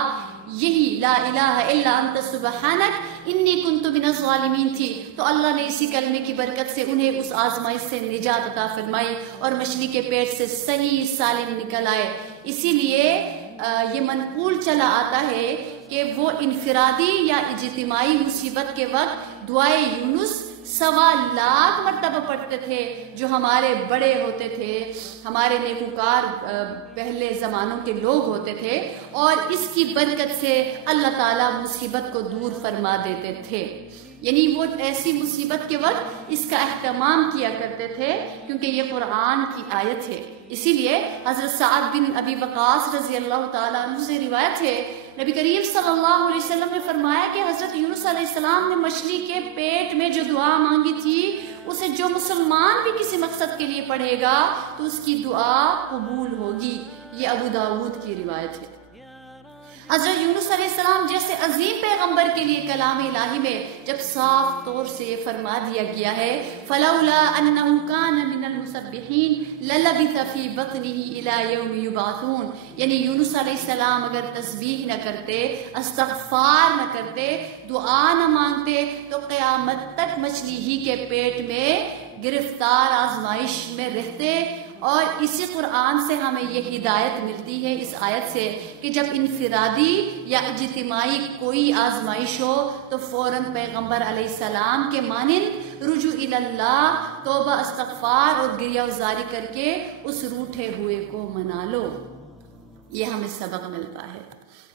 یہی لا الہ الا انت سبحانک انی کنت من الظالمین تھی، تو اللہ نے اسی کلمے کی برکت سے انہیں اس آزمائش سے نجات عطا فرمائی اور مچھلی کے پیٹ سے صحیح سالم نکل آئے۔ اسی لیے یہ منقول چلا آتا ہے کہ وہ انفرادی یا اجتماعی مصیبت کے وقت دعائے یونس 1.25 لاکھ مرتبہ پڑھتے تھے، جو ہمارے بڑے ہوتے تھے، ہمارے نیکوکار پہلے زمانوں کے لوگ ہوتے تھے، اور اس کی برکت سے اللہ تعالیٰ مصیبت کو دور فرما دیتے تھے۔ یعنی وہ ایسی مصیبت کے وقت اس کا اہتمام کیا کرتے تھے کیونکہ یہ قرآن کی آیت ہے۔ اسی لیے حضرت سعد بن ابی وقاص رضی اللہ تعالیٰ عنہ سے روایت ہے، نبی کریم صلی اللہ علیہ وسلم نے فرمایا کہ حضرت یونس علیہ السلام نے مچھلی کے پیٹ میں جو دعا مانگی تھی اسے جو مسلمان بھی کسی مقصد کے لیے پڑھے گا تو اس کی دعا قبول ہوگی۔ یہ ابو داود کی روایت ہے۔ حضرت یونس علیہ السلام جیسے عظیم پیغمبر کے لیے کلام الہی میں جب صاف طور سے یہ فرما دیا گیا ہے فلولا انہ کان من المسبحین للبث فی بطنہ الی یوم یبعثون، یعنی یونس علیہ السلام اگر تسبیح نہ کرتے، استغفار نہ کرتے، دعا نہ مانگتے تو قیامت تک مچھلی ہی کے پیٹ میں گرفتار آزمائش میں رہتے۔ اور اسی قرآن سے ہمیں یہ ہدایت ملتی ہے اس آیت سے کہ جب انفرادی یا اجتماعی کوئی آزمائش ہو تو فوراً پیغمبر علیہ السلام کے مانند رجوع اللہ، توبہ استغفار اور گریہ وزاری کر کے اس روٹھے ہوئے کو منا لو۔ یہ ہمیں سبق ملتا ہے۔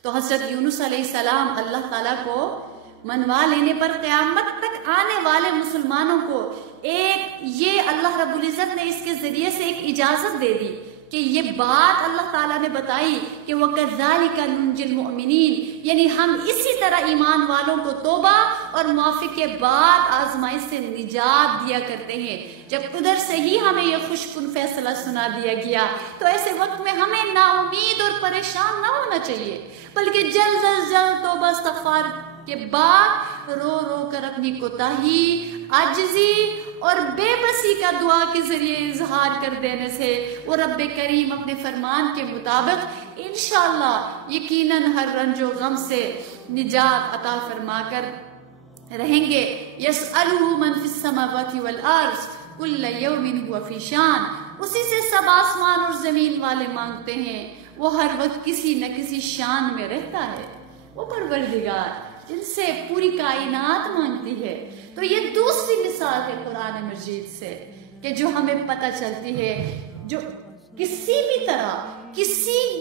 تو حضرت یونس علیہ السلام اللہ تعالیٰ کو منوا لینے پر قیامت تک آنے والے مسلمانوں کو یہ اللہ رب العزت نے اس کے ذریعے سے ایک اجازت دے دی کہ یہ بات اللہ تعالیٰ نے بتائی کہ وَكَذَلِكَ نُنْجِي الْمُؤْمِنِينَ، یعنی ہم اسی طرح ایمان والوں کو توبہ اور معافی کے بعد آزمائش سے نجات دیا کرتے ہیں۔ جب ادھر سے ہی ہمیں یہ خوش کن فیصلہ سنا دیا گیا تو ایسے وقت میں ہمیں نا امید اور پریشان نہ ہونا چاہیے، بلکہ جلد از جلد توبہ استغفار کہ باپ رو رو کر اپنی کوتاہی، عاجزی اور بے بسی کا دعا کے ذریعے اظہار کر دینے سے وہ رب کریم اپنے فرمان کے مطابق انشاءاللہ یقیناً ہر رنج و غم سے نجات عطا فرما کر رہیں گے۔ یسألہ من فی السماوات والارض کل یوم ہوا فی شان، اسی سے سب آسمان اور زمین والے مانگتے ہیں، وہ ہر وقت کسی نہ کسی شان میں رہتا ہے۔ وہ پروردگار جن سے پوری کائنات مانگتی ہے۔ تو یہ دوسری مثال ہے قرآن مجید سے کہ جو ہمیں پتہ چلتی ہے، جو کسی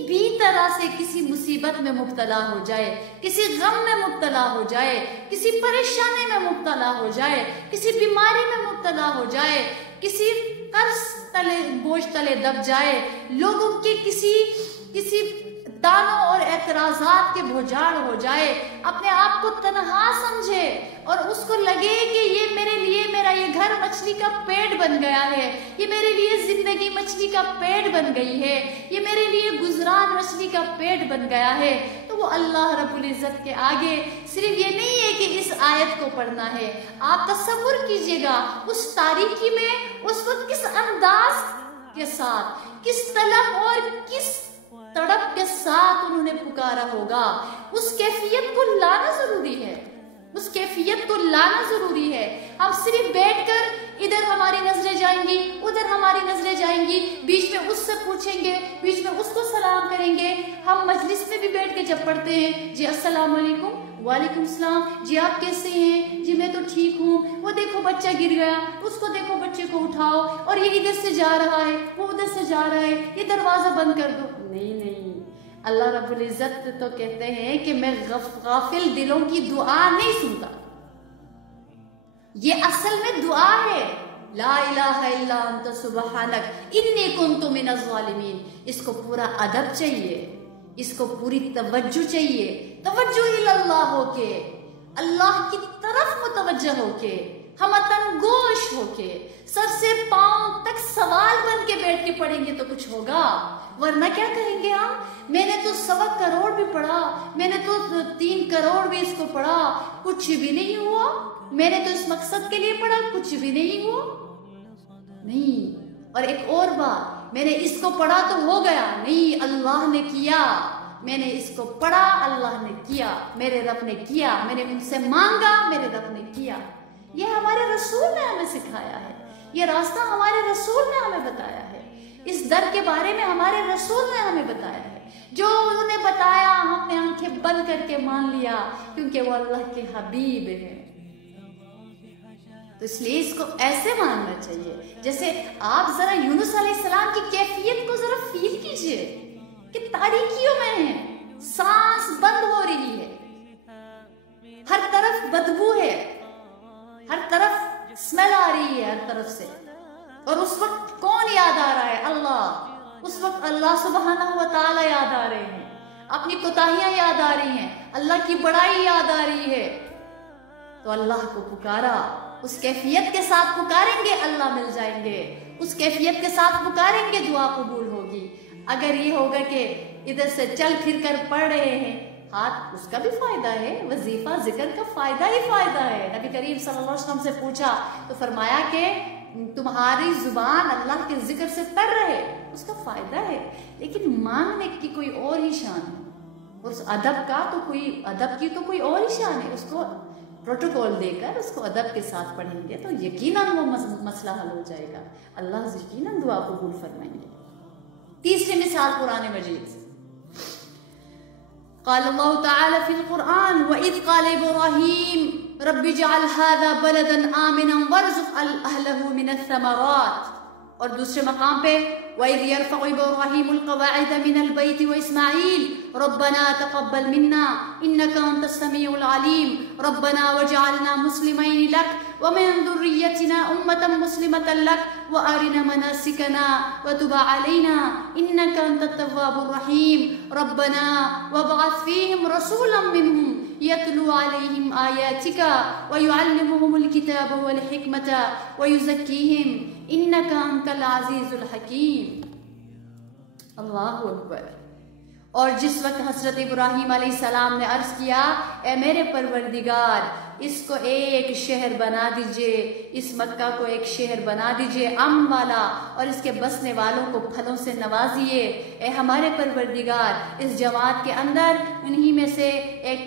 بھی طرح سے کسی مصیبت میں مبتلا ہو جائے، کسی غم میں مبتلا ہو جائے، کسی پریشانی میں مبتلا ہو جائے، کسی بیماری میں مبتلا ہو جائے، کسی قرض تلے بوجھ تلے دب جائے، لوگوں کے کسی تانوں اور اعتراضات کے بھوجاڑ ہو جائے، اپنے آپ کو تنہا سمجھے اور اس کو لگے کہ یہ میرے لیے میرا یہ گھر مچھلی کا پیٹ بن گیا ہے، یہ میرے لیے زندگی مچھلی کا پیٹ بن گئی ہے، یہ میرے لیے گزران مچھلی کا پیٹ بن گیا ہے، تو وہ اللہ رب العزت کے آگے صرف یہ نہیں ہے کہ اس آیت کو پڑھنا ہے۔ آپ تصور کیجئے گا اس تاریکی میں اس وقت کس انداز کے ساتھ، کس طلب اور کس تڑپ کے ساتھ انہوں نے پکارا ہوگا۔ اس کیفیت کو لانا ضروری ہے، اس کیفیت کو لانا ضروری ہے۔ ہم صرف بیٹھ کر ادھر ہماری نظریں جائیں گی، ادھر ہماری نظریں جائیں گی، بیچ میں اس سے پوچھیں گے، بیچ میں اس کو سلام کریں گے۔ ہم مجلس میں بھی بیٹھ کے جب پڑھتے ہیں جی السلام علیکم، وعلیکم السلام، جی آپ کیسے ہیں، جی میں تو ٹھیک ہوں، وہ دیکھو بچہ گر گیا، اس کو دیکھو بچے کو اٹھاؤ، اور یہ ادھر سے جا رہا ہے، وہ ادھر سے جا رہا ہے، یہ دروازہ بند کر دو۔ نہیں، اللہ رب العزت تو کہتے ہیں کہ میں غافل دلوں کی دعا نہیں سنتا۔ یہ اصل میں دعا ہے، لا الہ الا انت سبحانک انی کنت من الظالمین۔ اس کو پورا ادب چاہیے، اس کو پوری توجہ چاہیے، توجہ اللہ ہو کے، اللہ کی طرف متوجہ ہو کے، ہمتن گوش ہو کے، سر سے پاؤں تک سوال بن کے بیٹھ کے پڑھیں گے تو کچھ ہوگا، ورنہ کیا کہیں گے ہم؟ میں نے تو 1.25 کروڑ بھی پڑھا، میں نے تو 3 کروڑ بھی اس کو پڑھا، کچھ بھی نہیں ہوا، میں نے تو اس مقصد کے لیے پڑھا، کچھ بھی نہیں ہوا۔ نہیں، اور ایک اور بات، میں نے اس کو پڑھا تو ہو گیا، نہیں، اللہ نے کیا، میں نے اس کو پڑھا، اللہ نے کیا، میرے رب نے کیا، میں نے ان سے مانگا، میرے رب نے کیا۔ یہ ہمارے رسول نے ہمیں سکھایا ہے، یہ راستہ ہمارے رسول نے ہمیں بتایا ہے، اس در کے بارے میں ہمارے رسول نے ہمیں بتایا ہے۔ جو انہوں نے بتایا ہم نے آنکھیں بند کر کے مان لیا، کیونکہ وہ اللہ کے حبیب ہیں۔ تو اس لیے اس کو ایسے ماننا چاہیے جیسے آپ ذرا یونس علیہ السلام کی کیفیت کو ذرا فیل کیجئے کہ تاریکیوں میں ہیں، سانس بند ہو رہی ہے، ہر طرف بدبو ہے، ہر طرف اسمیل آ رہی ہے ہر طرف سے، اور اس وقت کون یاد آ رہا ہے؟ اللہ۔ اس وقت اللہ سبحانہ و تعالی یاد آ رہے ہیں، اپنی کوتاہیاں یاد آ رہی ہیں، اللہ کی بڑائی یاد آ رہی ہے، تو اللہ کو پکارا۔ اس کیفیت کے ساتھ پکاریں گے اللہ مل جائیں گے، اس کیفیت کے ساتھ پکاریں گے دعا قبول ہوگی۔ اگر یہ ہوگا کہ ادھر سے چل پھر کر پڑھ رہے ہیں ہاتھ، اس کا بھی فائدہ ہے، وظیفہ ذکر کا فائدہ ہی فائدہ ہے۔ نبی کریم صلی اللہ علیہ وسلم سے پوچھا تو فرمایا کہ تمہاری زبان اللہ کے ذکر سے تر رہے، اس کا فائدہ ہے، لیکن مانگنے کی کوئی اور ہی شان ہے، اس ادب کی تو کوئی اور ہی شان ہے۔ اس کو پروٹوکول دے کر اس کو ادب کے ساتھ پڑھیں گے تو یقیناً وہ مسئلہ حل ہو جائے گا، اللہ یقیناً دعا قبول فرمائیں گے۔ تیسری مثال قرآن مجید سے، قال اللہ تعالی فی القرآن وَإِذْ قَالَ إِبْرَاهِيمُ رَبِّ اجْعَلْ هَذَا بَلَدًا آمِنًا وَارْزُقْ أَهْلَهُ مِنَ الثَّمَرَاتِ، اور دوسرے مقام پہ وَإِذْ يَرْفَعُ إِبْرَاهِيمُ الْقَوَاعِدَ مِنَ الْبَيْتِ وَإِسْمَاعِيلُ رَبَّنَا تَقَبَّلْ مِنَّا إِنَّكَ أَنْتَ السَّمِيعُ الْعَلِيمُ رَبَّنَا وَاجْعَلْنَا مُسْلِمَيْنِ لَكَ وَمِنْ ذُرِّيَّتِنَا أُمَّةً مُسْلِمَةً لَكَ وَأَرِنَا مَنَاسِكَنَا وَتُبْ عَلَيْنَا إِنَّكَ أَنْتَ التَّوَّابُ الرَّحِيمُ رَبَّنَا وَابْعَثْ فِيهِمْ رَسُولًا مِّنْهُمْ يَتْلُو عَلَيْهِمْ آيَاتِكَ وَيُعَلِّمُهُمُ الْكِتَابَ وَالْحِكْمَةَ وَيُزَكِّيهِمْ إِنَّكَ أَنْتَ الْعَزِيزُ الْحَكِيمُ۔ اللہ اکبر۔ اور جس وقت حضرت ابراہیم علیہ السلام نے عرض کیا اے میرے پروردگار اس کو ایک شہر بنا دیجئے، اس مکہ کو ایک شہر بنا دیجئے امن والا، اور اس کے بسنے والوں کو پھلوں سے نوازیے، اے ہمارے پروردگار اس جماعت کے اندر انہی میں سے ایک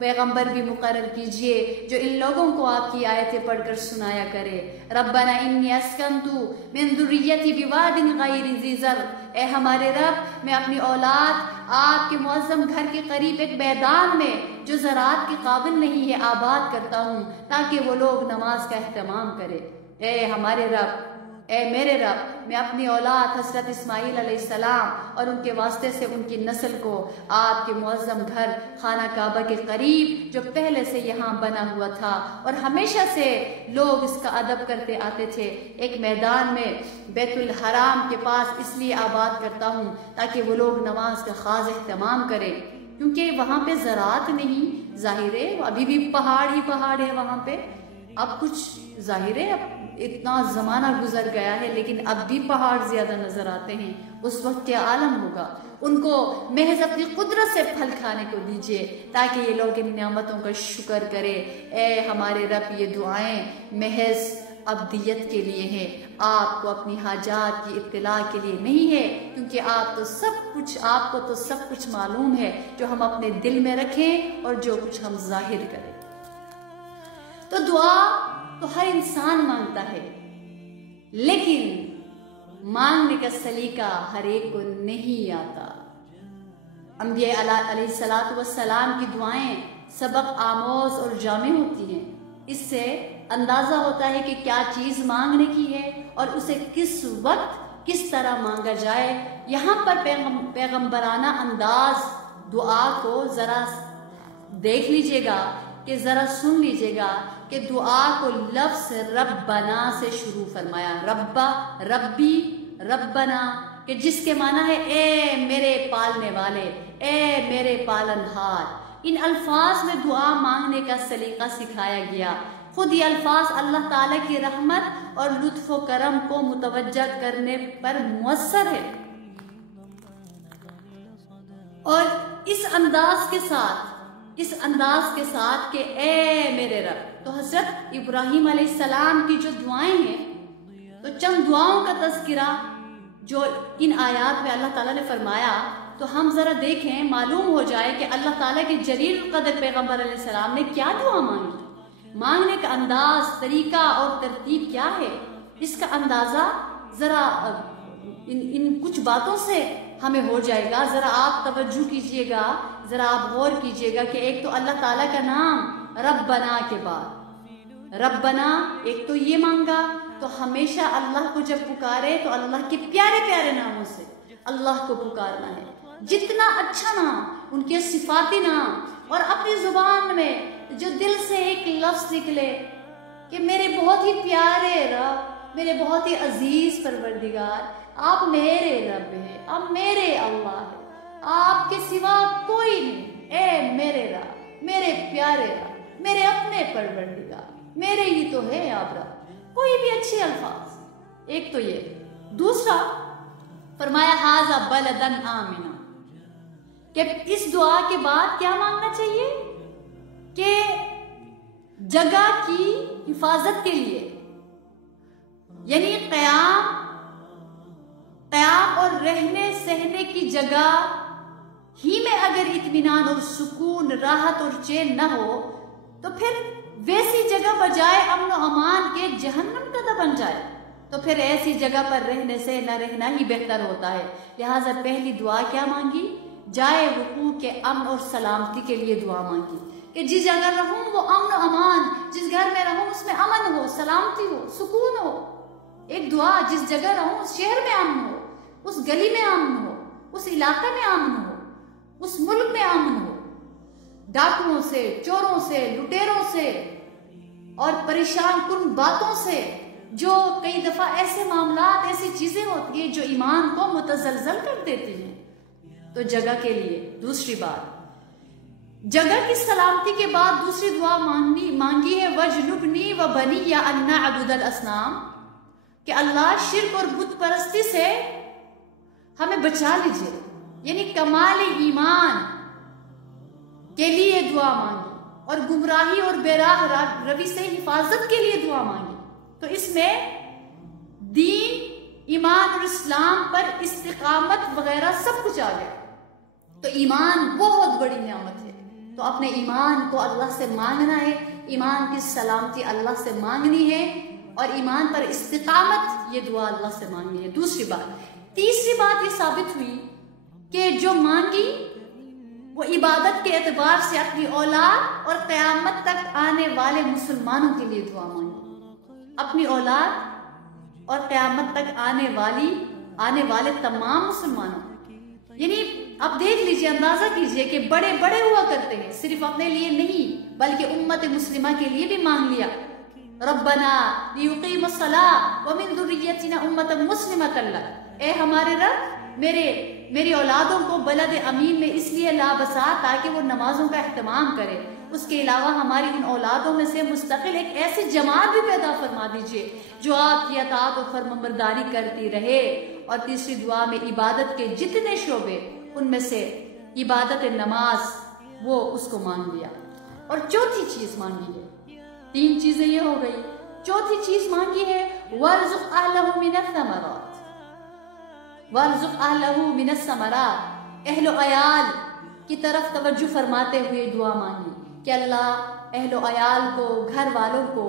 پیغمبر بھی مقرر کیجئے جو ان لوگوں کو آپ کی آیتیں پڑھ کر سنایا کرے۔ ربنا انی اسکنت من ذریتی بواد غیر ذی زرع، اے ہمارے رب میں اپنی اولاد آپ کے معظم گھر کے قریب ایک میدان میں جو زراعت کے قابل نہیں ہے آباد کرتا ہوں تاکہ وہ لوگ نماز کا اہتمام کرے۔ اے ہمارے رب، اے میرے رب، میں اپنی اولاد حضرت اسماعیل علیہ السلام اور ان کے واسطے سے ان کی نسل کو آپ کے معظم گھر خانہ کعبہ کے قریب جو پہلے سے یہاں بنا ہوا تھا اور ہمیشہ سے لوگ اس کا ادب کرتے آتے تھے، ایک میدان میں بیت الحرام کے پاس اس لیے آباد کرتا ہوں تاکہ وہ لوگ نماز کا خاص اہتمام کریں، کیونکہ وہاں پہ زراعت نہیں، ظاہر ہے ابھی بھی پہاڑ ہی پہاڑ ہے وہاں پہ، اب کچھ ظاہر ہے اب اتنا زمانہ گزر گیا ہے لیکن اب بھی پہاڑ زیادہ نظر آتے ہیں، اس وقت کیا عالم ہوگا۔ ان کو محض اپنی قدرت سے پھل کھانے کو دیجیے تاکہ یہ لوگ ان نعمتوں کا شکر کرے۔ اے ہمارے رب، یہ دعائیں محض ابدیت کے لیے ہیں، آپ کو اپنی حاجات کی اطلاع کے لیے نہیں ہے، کیونکہ آپ کو تو سب کچھ معلوم ہے جو ہم اپنے دل میں رکھیں اور جو کچھ ہم ظاہر کریں۔ تو دعا تو ہر انسان مانگتا ہے، لیکن مانگنے کا سلیقہ ہر ایک کو نہیں آتا۔ انبیاء علیہ السلام کی دعائیں سبق آموز اور جامع ہوتی ہیں، اس سے اندازہ ہوتا ہے کہ کیا چیز مانگنے کی ہے اور اسے کس وقت کس طرح مانگا جائے۔ یہاں پر پیغمبرانہ انداز دعا کو ذرا دیکھ لیجئے گا، کہ ذرا سن لیجئے گا کہ دعا کو لفظ ربنا سے شروع فرمایا، ربی ربنا، کہ جس کے معنی ہے اے میرے پالنے والے، اے میرے پالنہار۔ ان الفاظ میں دعا مانگنے کا سلیقہ سکھایا گیا۔ خود یہ الفاظ اللہ تعالیٰ کی رحمت اور لطف و کرم کو متوجہ کرنے پر مؤثر ہے، اور اس انداز کے ساتھ کہ اے میرے رب۔ تو حضرت ابراہیم علیہ السلام کی جو دعائیں ہیں، تو چند دعاؤں کا تذکرہ جو ان آیات میں اللہ تعالیٰ نے فرمایا، تو ہم ذرا دیکھیں، معلوم ہو جائے کہ اللہ تعالیٰ کے جلیل القدر پیغمبر علیہ السلام نے کیا دعا مانگی، مانگنے کا انداز، طریقہ اور ترتیب کیا ہے، اس کا اندازہ ذرا ان کچھ باتوں سے ہمیں ہو جائے گا۔ ذرا آپ توجہ کیجئے گا، ذرا آپ غور کیجئے گا کہ ایک تو اللہ تعالیٰ کا نام ربنا کے بعد ربنا ایک تو یہ مانگا، تو ہمیشہ اللہ کو جب پکارے تو اللہ کے پیارے پیارے ناموں سے اللہ کو پکارنا ہے، جتنا اچھا نام، ان کے صفاتی نام، اور اپنی زبان میں جو دل سے ایک لفظ نکلے کہ میرے بہت ہی پیارے رب، میرے بہت ہی عزیز پروردگار، آپ میرے رب ہیں، آپ میرے اللہ ہیں، آپ کے سوا کوئی نہیں، اے میرے رب، میرے پیارے رب، میرے اپنے پروردگار، میرے ہی تو ہے آپ رب۔ کوئی بھی اچھے الفاظ، ایک تو یہ۔ دوسرا فرمایا ھذا بلدن آمنا، کہ اس دعا کے بعد کیا مانگنا چاہیے کہ جگہ کی حفاظت کے لیے، یعنی قیام اور رہنے سہنے کی جگہ ہی میں اگر اطمینان اور سکون، راحت اور چین نہ ہو تو پھر ویسی جگہ بجائے امن و امان کے جہنم کا بن جائے، تو پھر ایسی جگہ پر رہنے سے نہ رہنا ہی بہتر ہوتا ہے۔ لہٰذا پہلی دعا کیا مانگی؟ جائے وقوع کے امن اور سلامتی کے لیے دعا مانگی، کہ جس جگہ رہوں وہ امن و امان، جس گھر میں رہوں اس میں امن ہو، سلامتی ہو، سکون ہو۔ ایک دعا، جس جگہ رہوں اس شہر میں امن ہو، اس گلی میں امن ہو، اس علاقے میں امن ہو، اس ملک میں امن ہو، ڈاکوؤں سے، چوروں سے، لٹیروں سے اور پریشان کن باتوں سے، جو کئی دفعہ ایسے معاملات، ایسی چیزیں ہوتی ہیں جو ایمان کو متزلزل کر دیتی ہیں۔ تو جگہ کے لیے دوسری بات، جگہ کی سلامتی کے بعد دوسری دعا مانگی ہے وَجْنُبْنِي وَبَنِيَّ أَن نَّعْبُدَ الْأَصْنَامَ، کہ اللہ شرک اور بت پرستی سے ہمیں بچا لیجئے، یعنی کمال ایمان کے لیے دعا مانگی اور گمراہی اور بے راہ روی سے حفاظت کے لیے دعا مانگی. تو اس میں دین، ایمان اور اسلام پر استقامت وغیرہ سب کچھ آ گیا. تو ایمان بہت بڑی نعمت ہے. تو اپنے ایمان کو اللہ سے مانگنا ہے، ایمان کی سلامتی اللہ سے مانگنی ہے، اور ایمان پر استقامت یہ دعا اللہ سے مانگنی ہے. دوسری بات. تیسری بات یہ ثابت ہوئی کہ جو مانگی وہ عبادت کے اعتبار سے اپنی اولاد اور قیامت تک آنے والے مسلمانوں کے لیے دعا مانگی. اپنی اولاد اور قیامت تک آنے والے تمام مسلمانوں. یعنی اب دیکھ لیجئے، اندازہ کیجئے کہ بڑے بڑے ہوا کرتے ہیں، صرف اپنے لیے نہیں بلکہ امت مسلمہ کے لیے بھی مانگ لیا. ربنا لیقیم الصلاۃ ومن ذریتنا امۃ مسلمۃ لک. اے ہمارے رب، میری اولادوں کو بلد امین میں اس لیے لا بسا تاکہ وہ نمازوں کا اہتمام کرے. اس کے علاوہ ہماری ان اولادوں میں سے مستقل ایک ایسی جماعت بھی پیدا فرما دیجئے جو آپ کی اطاعت و فرمانبرداری کرتی رہے. اور تیسری دعا میں عبادت کے جتنے شعبے، ان میں سے عبادت نماز، وہ اس کو مانگ لیا. اور چوتھی چیز مانگی ہے، تین چیزیں یہ ہو گئی. چوتھی چیز مانگی ہے وَارْزُقْ أَهْلَهُ مِنَ الثَّمَرَاتِ. وَارْزُقْ أَهْلَهُ مِنَ الثَّمَرَاتِ. اہل و عیال کی طرف توجہ فرماتے ہوئے دعا مانگی کہ اللہ اہل و عیال کو، گھر والوں کو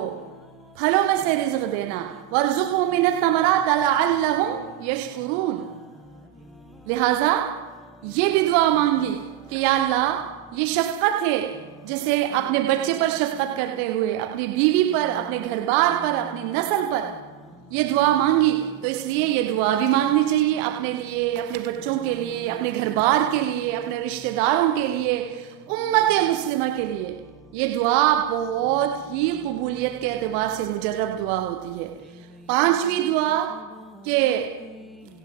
پھلوں میں سے رزق دینا. وَارْزُقْهُم مِنَ الثَّمَرَاتِ لَعَلَّهُمْ يَشْكُرُونَ. لہٰذا یہ بھی دعا مانگی کہ یا اللہ یہ شفقت ہے، جسے اپنے بچے پر شفقت کرتے ہوئے، اپنی بیوی پر، اپنے گھر بار پر، اپنی نسل پر یہ دعا مانگی. تو اس لیے یہ دعا بھی مانگنی چاہیے اپنے لیے، اپنے بچوں کے لیے، اپنے گھر بار کے لیے، اپنے رشتہ داروں کے لیے، امت مسلمہ کے لیے. یہ دعا بہت ہی قبولیت کے اعتبار سے مجرب دعا ہوتی ہے. پانچویں دعا کہ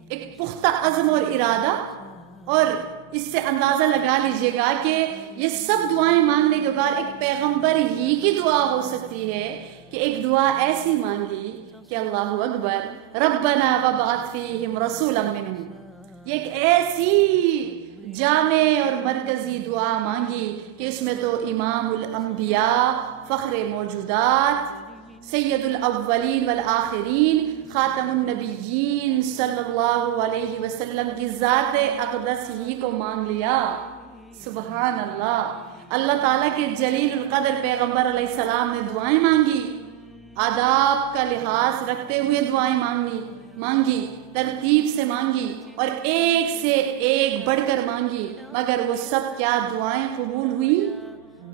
ایک پختہ عزم اور ارادہ. اور اس سے اندازہ لگا لیجئے گا کہ یہ سب دعائیں مانگنے کے بعد ایک پیغمبر ہی کی دعا ہو سکتی ہے کہ ایک دعا ایسی مانگی کہ اللہ اکبر ربنا وابعث فیہم رسولا منہم. یہ ایک ایسی جامع اور مرکزی دعا مانگی کہ اس میں تو امام الانبیاء، فخر موجودات، سید الاولین والآخرین، خاتم النبیین صلی اللہ علیہ وسلم کی ذات اقدس ہی کو مانگ لیا. سبحان اللہ. اللہ تعالیٰ کے جلیل القدر پیغمبر علیہ السلام نے دعائیں مانگی، آداب کا لحاظ رکھتے ہوئے دعائیں مانگی، ترتیب سے مانگی اور ایک سے ایک بڑھ کر مانگی. مگر وہ سب کیا دعائیں قبول ہوئی؟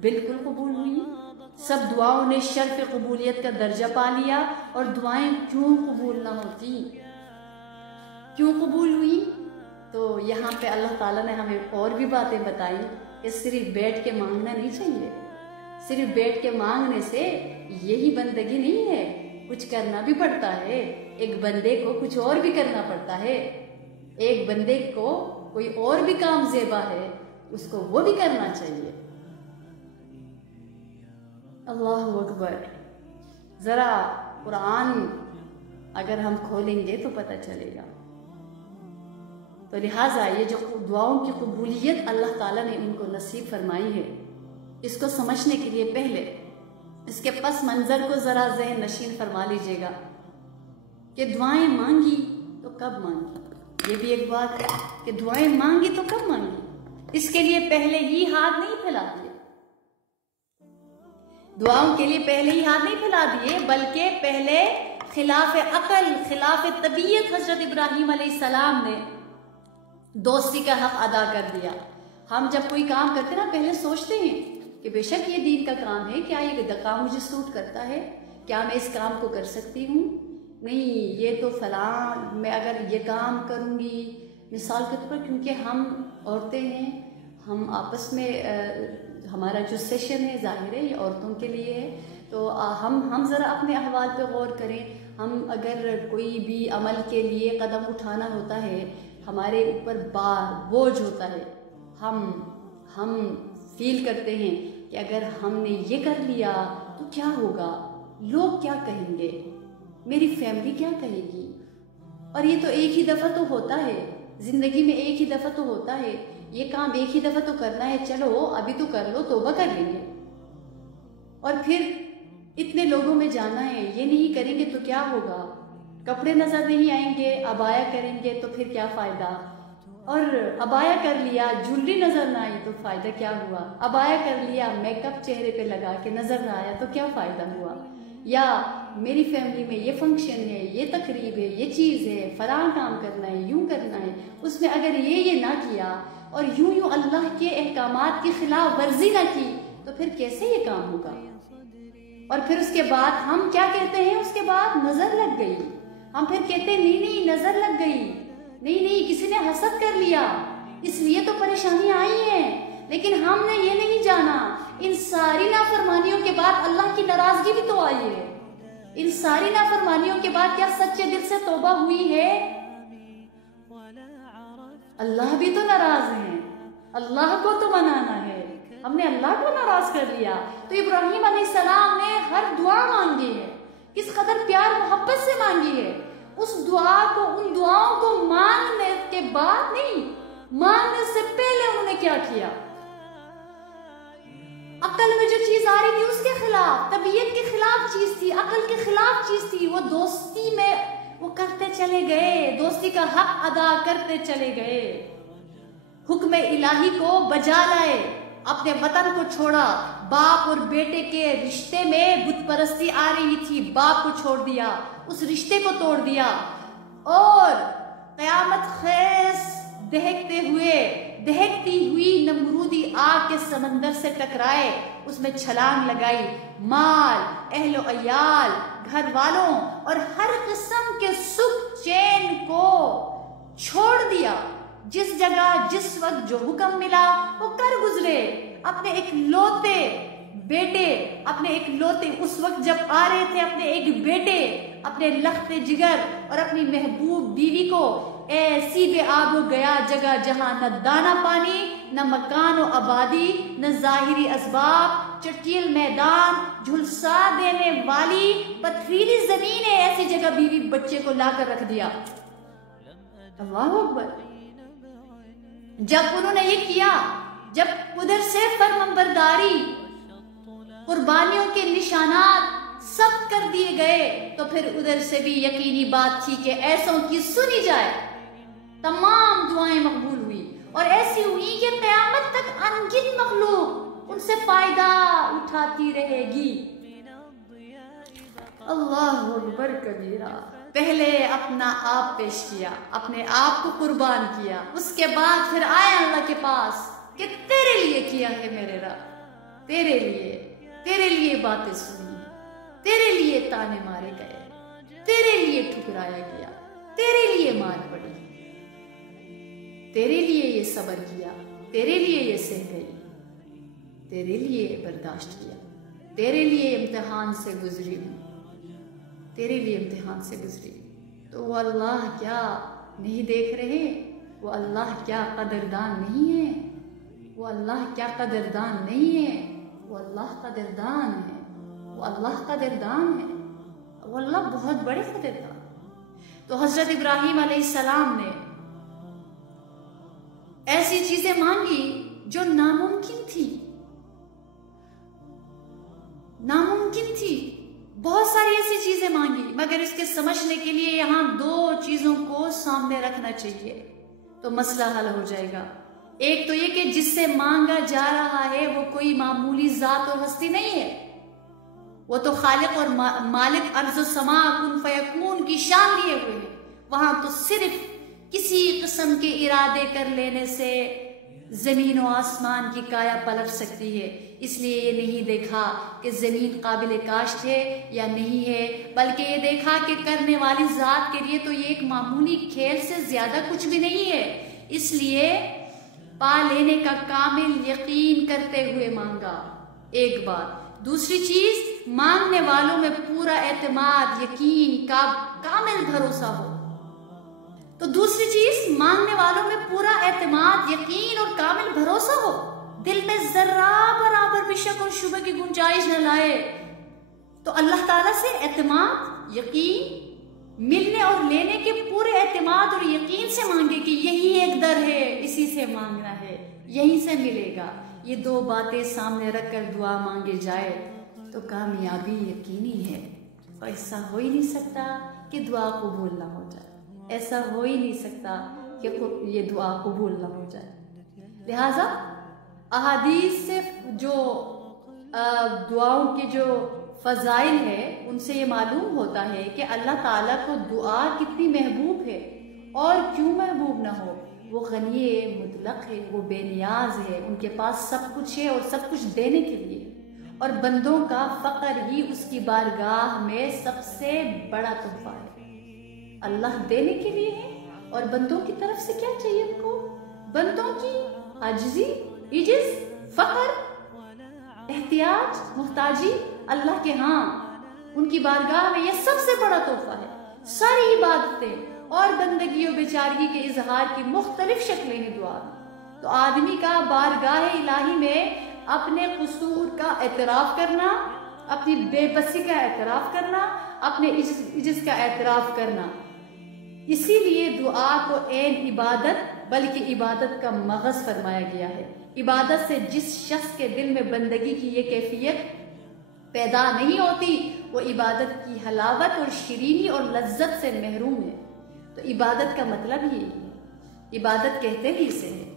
بالکل قبول ہوئی. سب دعاؤں نے شرف قبولیت کا درجہ پا لیا. اور دعائیں کیوں قبول نہ ہوتی؟ کیوں قبول ہوئی؟ تو یہاں پہ اللہ تعالیٰ نے ہمیں اور بھی باتیں بتائی کہ صرف بیٹھ کے مانگنا نہیں چاہیے. صرف بیٹھ کے مانگنے سے یہی بندگی نہیں ہے، کچھ کرنا بھی پڑتا ہے. ایک بندے کو کچھ اور بھی کرنا پڑتا ہے. ایک بندے کو کوئی اور بھی کام زیبا ہے، اس کو وہ بھی کرنا چاہیے. اللہ اکبر. ذرا قرآن اگر ہم کھولیں گے تو پتہ چلے گا. تو لہٰذا یہ جو دعاؤں کی قبولیت اللہ تعالیٰ نے ان کو نصیب فرمائی ہے، اس کو سمجھنے کے لیے پہلے اس کے پس منظر کو ذرا ذہن نشین فرما لیجئے گا کہ دعائیں مانگی تو کب مانگی. یہ بھی ایک بات ہے کہ دعائیں مانگی تو کب مانگی. اس کے لیے پہلے ہی ہاتھ نہیں پھیلا دیے، دعاؤں کے لیے پہلے ہی ہاتھ نہیں پھیلا دیے، بلکہ پہلے خلاف عقل، خلاف طبیعت حضرت ابراہیم علیہ السلام نے دوستی کا حق ادا کر دیا. ہم جب کوئی کام کرتے نا پہلے سوچتے ہیں کہ بے شک یہ دین کا کام ہے، کیا یہ کام مجھے سوٹ کرتا ہے، کیا میں اس کام کو کر سکتی ہوں. نہیں، یہ تو فلاں میں اگر یہ کام کروں گی، مثال کے طور پر کیونکہ ہم عورتیں ہیں، ہم آپس میں ہمارا جو سیشن ہے ظاہر ہے یہ عورتوں کے لیے ہے، تو ہم ذرا اپنے احوال پہ غور کریں. ہم اگر کوئی بھی عمل کے لیے قدم اٹھانا ہوتا ہے، ہمارے اوپر بوجھ ہوتا ہے، ہم فیل کرتے ہیں کہ اگر ہم نے یہ کر لیا تو کیا ہوگا، لوگ کیا کہیں گے، میری فیملی کیا کہے گی. اور یہ تو ایک ہی دفعہ تو ہوتا ہے، زندگی میں ایک ہی دفعہ تو ہوتا ہے، یہ کام ایک ہی دفعہ تو کرنا ہے، چلو ابھی تو کر لو، توبہ کر لیں گے، اور پھر اتنے لوگوں میں جانا ہے، یہ نہیں کریں گے تو کیا ہوگا؟ کپڑے نظر نہیں آئیں گے، عبایا کریں گے تو پھر کیا فائدہ؟ اور عبایا کر لیا، جولری نظر نہ آئی تو فائدہ کیا ہوا؟ عبایا کر لیا، میک اپ چہرے پہ لگا کے نظر نہ آیا تو کیا فائدہ ہوا؟ یا میری فیملی میں یہ فنکشن ہے، یہ تقریب ہے، یہ چیز ہے، فلاں کام کرنا ہے، یوں کرنا ہے، اس میں اگر یہ نہ کیا اور یوں اللہ کے احکامات کی خلاف ورزی نہ کی تو پھر کیسے یہ کام ہوگا؟ اور پھر اس کے بعد ہم کیا کہتے ہیں؟ اس کے بعد نظر لگ گئی، ہم پھر کہتے ہیں نہیں نظر لگ گئی، نہیں کسی نے حسد کر لیا، اس لیے تو پریشانیاں آئی ہیں، لیکن ہم نے یہ نہیں جانا ان ساری نافرمانیوں کے بعد اللہ کی ناراضگی بھی تو آئی ہے، ان ساری نافرمانیوں کے بعد کیا سچے دل سے توبہ ہوئی ہے؟ اللہ بھی تو ناراض ہیں، اللہ کو تو منانا ہے، ہم نے اللہ کو ناراض کر لیا۔ تو ابراہیم علیہ السلام نے ہر دعا مانگی ہے، کس قدر پیار محبت سے مانگی ہے، اس دعا کو، ان دعاؤں کو مانگنے کے بعد نہیں، مانگنے سے پہلے انہوں نے کیا کیا؟ عقل میں جو چیز آ رہی تھی اس کے خلاف، طبیعت کے خلاف چیز تھی، عقل کے خلاف چیز تھی، وہ دوستی میں وہ کرتے چلے گئے، دوستی کا حق ادا کرتے چلے گئے، حکم الہی کو بجا لائے، اپنے وطن کو چھوڑا، باپ اور بیٹے کے رشتے میں بت پرستی آ رہی تھی، باپ کو چھوڑ دیا، اس رشتے کو توڑ دیا، اور قیامت خیز دہکتی ہوئی نمرودی آگ کے سمندر سے ٹکرائے، اس میں چھلانگ لگائی، مال، اہل و عیال، گھر والوں اور ہر قسم کے سکھ چین کو چھوڑ دیا، جس جگہ جس وقت جو حکم ملا وہ کر گزرے، اپنے ایک لوتے اس وقت جب آ رہے تھے، اپنے ایک بیٹے، اپنے لخت جگر اور اپنی محبوب بیوی کو ایسی بے آب و گیا جگہ جہاں نہ دانا پانی، نہ مکان و آبادی، نہ ظاہری اسباب، چٹیل میدان، جھلسا دینے والی پتھریلی زمین ہے، ایسی جگہ بیوی بچے کو لا کر رکھ دیا۔ اللہ اکبر! جب انہوں نے یہ کیا، جب ادھر سے فرمانبرداری، قربانیوں کے نشانات سب کر دیے گئے، تو پھر ادھر سے بھی یقینی بات تھی کہ ایسوں کی سنی جائے، تمام دعائیں مقبول ہوئی، اور ایسی ہوئی کہ قیامت تک انگن مخلوق ان سے فائدہ اٹھاتی رہے گی۔ اللہ اکبر کبیرہ! پہلے اپنا آپ پیش کیا، اپنے آپ کو قربان کیا، اس کے بعد پھر آیا اللہ کے پاس کہ تیرے لیے کیا ہے میرے رب، تیرے لیے باتیں سنی، تیرے لیے تانے مارے گئے، تیرے لیے ٹھکرایا گیا، تیرے لیے مار پڑی، تیرے لیے یہ صبر کیا، تیرے لیے یہ سہ گئی، تیرے لیے برداشت کیا، تیرے لیے امتحان سے گزری ہوں، تیرے لیے امتحان سے گزری۔ تو وہ اللہ کیا نہیں دیکھ رہے؟ وہ اللہ کیا قدردان نہیں ہے؟ وہ اللہ کیا قدردان نہیں ہے؟ وہ اللہ قدردان ہے، وہ اللہ قدردان ہے، وہ اللہ بہت بڑے قدردان۔ تو حضرت ابراہیم علیہ السلام نے ایسی چیزیں مانگی جو ناممکن تھی، بہت ساری ایسی چیزیں مانگی، مگر اس کے سمجھنے کے لیے یہاں دو چیزوں کو سامنے رکھنا چاہیے تو مسئلہ حل ہو جائے گا۔ ایک تو یہ کہ جس سے مانگا جا رہا ہے وہ کوئی معمولی ذات اور ہستی نہیں ہے، وہ تو خالق اور مالک ارض و سما کن فیکون کی شان لیے ہوئے ہیں۔ وہاں تو صرف کسی قسم کے ارادے کر لینے سے زمین و آسمان کی کایا پلٹ سکتی ہے، اس لیے یہ نہیں دیکھا کہ زمین قابل کاشت ہے یا نہیں ہے، بلکہ یہ دیکھا کہ کرنے والی ذات کے لیے تو یہ ایک معمولی کھیل سے زیادہ کچھ بھی نہیں ہے، اس لیے پا لینے کا کامل یقین کرتے ہوئے مانگا، ایک بات۔ دوسری چیز، مانگنے والوں میں پورا اعتماد، یقین کا کامل بھروسہ ہو۔ تو دوسری چیز، مانگنے والوں میں پورا اعتماد، یقین اور کامل بھروسہ ہو، دل میں ذرہ برابر بھی شک اور شبہ کی گنجائش نہ لائے۔ تو اللہ تعالیٰ سے اعتماد، یقین، ملنے اور لینے کے پورے اعتماد اور یقین سے مانگے کہ یہی ایک در ہے، اسی سے مانگنا ہے، یہیں سے ملے گا، یہ دو باتیں سامنے رکھ کر دعا مانگے جائے تو کامیابی یقینی ہے۔ اور ایسا ہو ہی نہیں سکتا کہ دعا قبول نہ ہو جائے، ایسا ہو ہی نہیں سکتا کہ یہ دعا قبول نہ ہو جائے۔ لہٰذا احادیث سے جو دعاؤں کے جو فضائل ہے ان سے یہ معلوم ہوتا ہے کہ اللہ تعالیٰ کو دعا کتنی محبوب ہے، اور کیوں محبوب نہ ہو، وہ غنی مطلق ہے، وہ بے نیاز ہے، ان کے پاس سب کچھ ہے اور سب کچھ دینے کے لیے، اور بندوں کا فقر ہی اس کی بارگاہ میں سب سے بڑا تحفہ ہے۔ اللہ دینے کے لیے ہے اور بندوں کی طرف سے کیا چاہیے ان کو؟ بندوں کی عاجزی، عجز، فقر، احتیاج، محتاجی اللہ کے ہاں ان کی بارگاہ میں یہ سب سے بڑا تحفہ ہے۔ ساری عبادتیں اور بندگی و بیچارگی کے اظہار کی مختلف شکلیں ہیں دعا میں۔ تو آدمی کا بارگاہ الہی میں اپنے قصور کا اعتراف کرنا، اپنی بے بسی کا اعتراف کرنا، اپنے عجز کا اعتراف کرنا، اسی لیے دعا کو عین عبادت بلکہ عبادت کا مغز فرمایا گیا ہے۔ عبادت سے جس شخص کے دل میں بندگی کی یہ کیفیت پیدا نہیں ہوتی وہ عبادت کی حلاوت اور شیرینی اور لذت سے محروم ہے۔ تو عبادت کا مطلب ہی ہے، عبادت کہتے ہی اسے ہے۔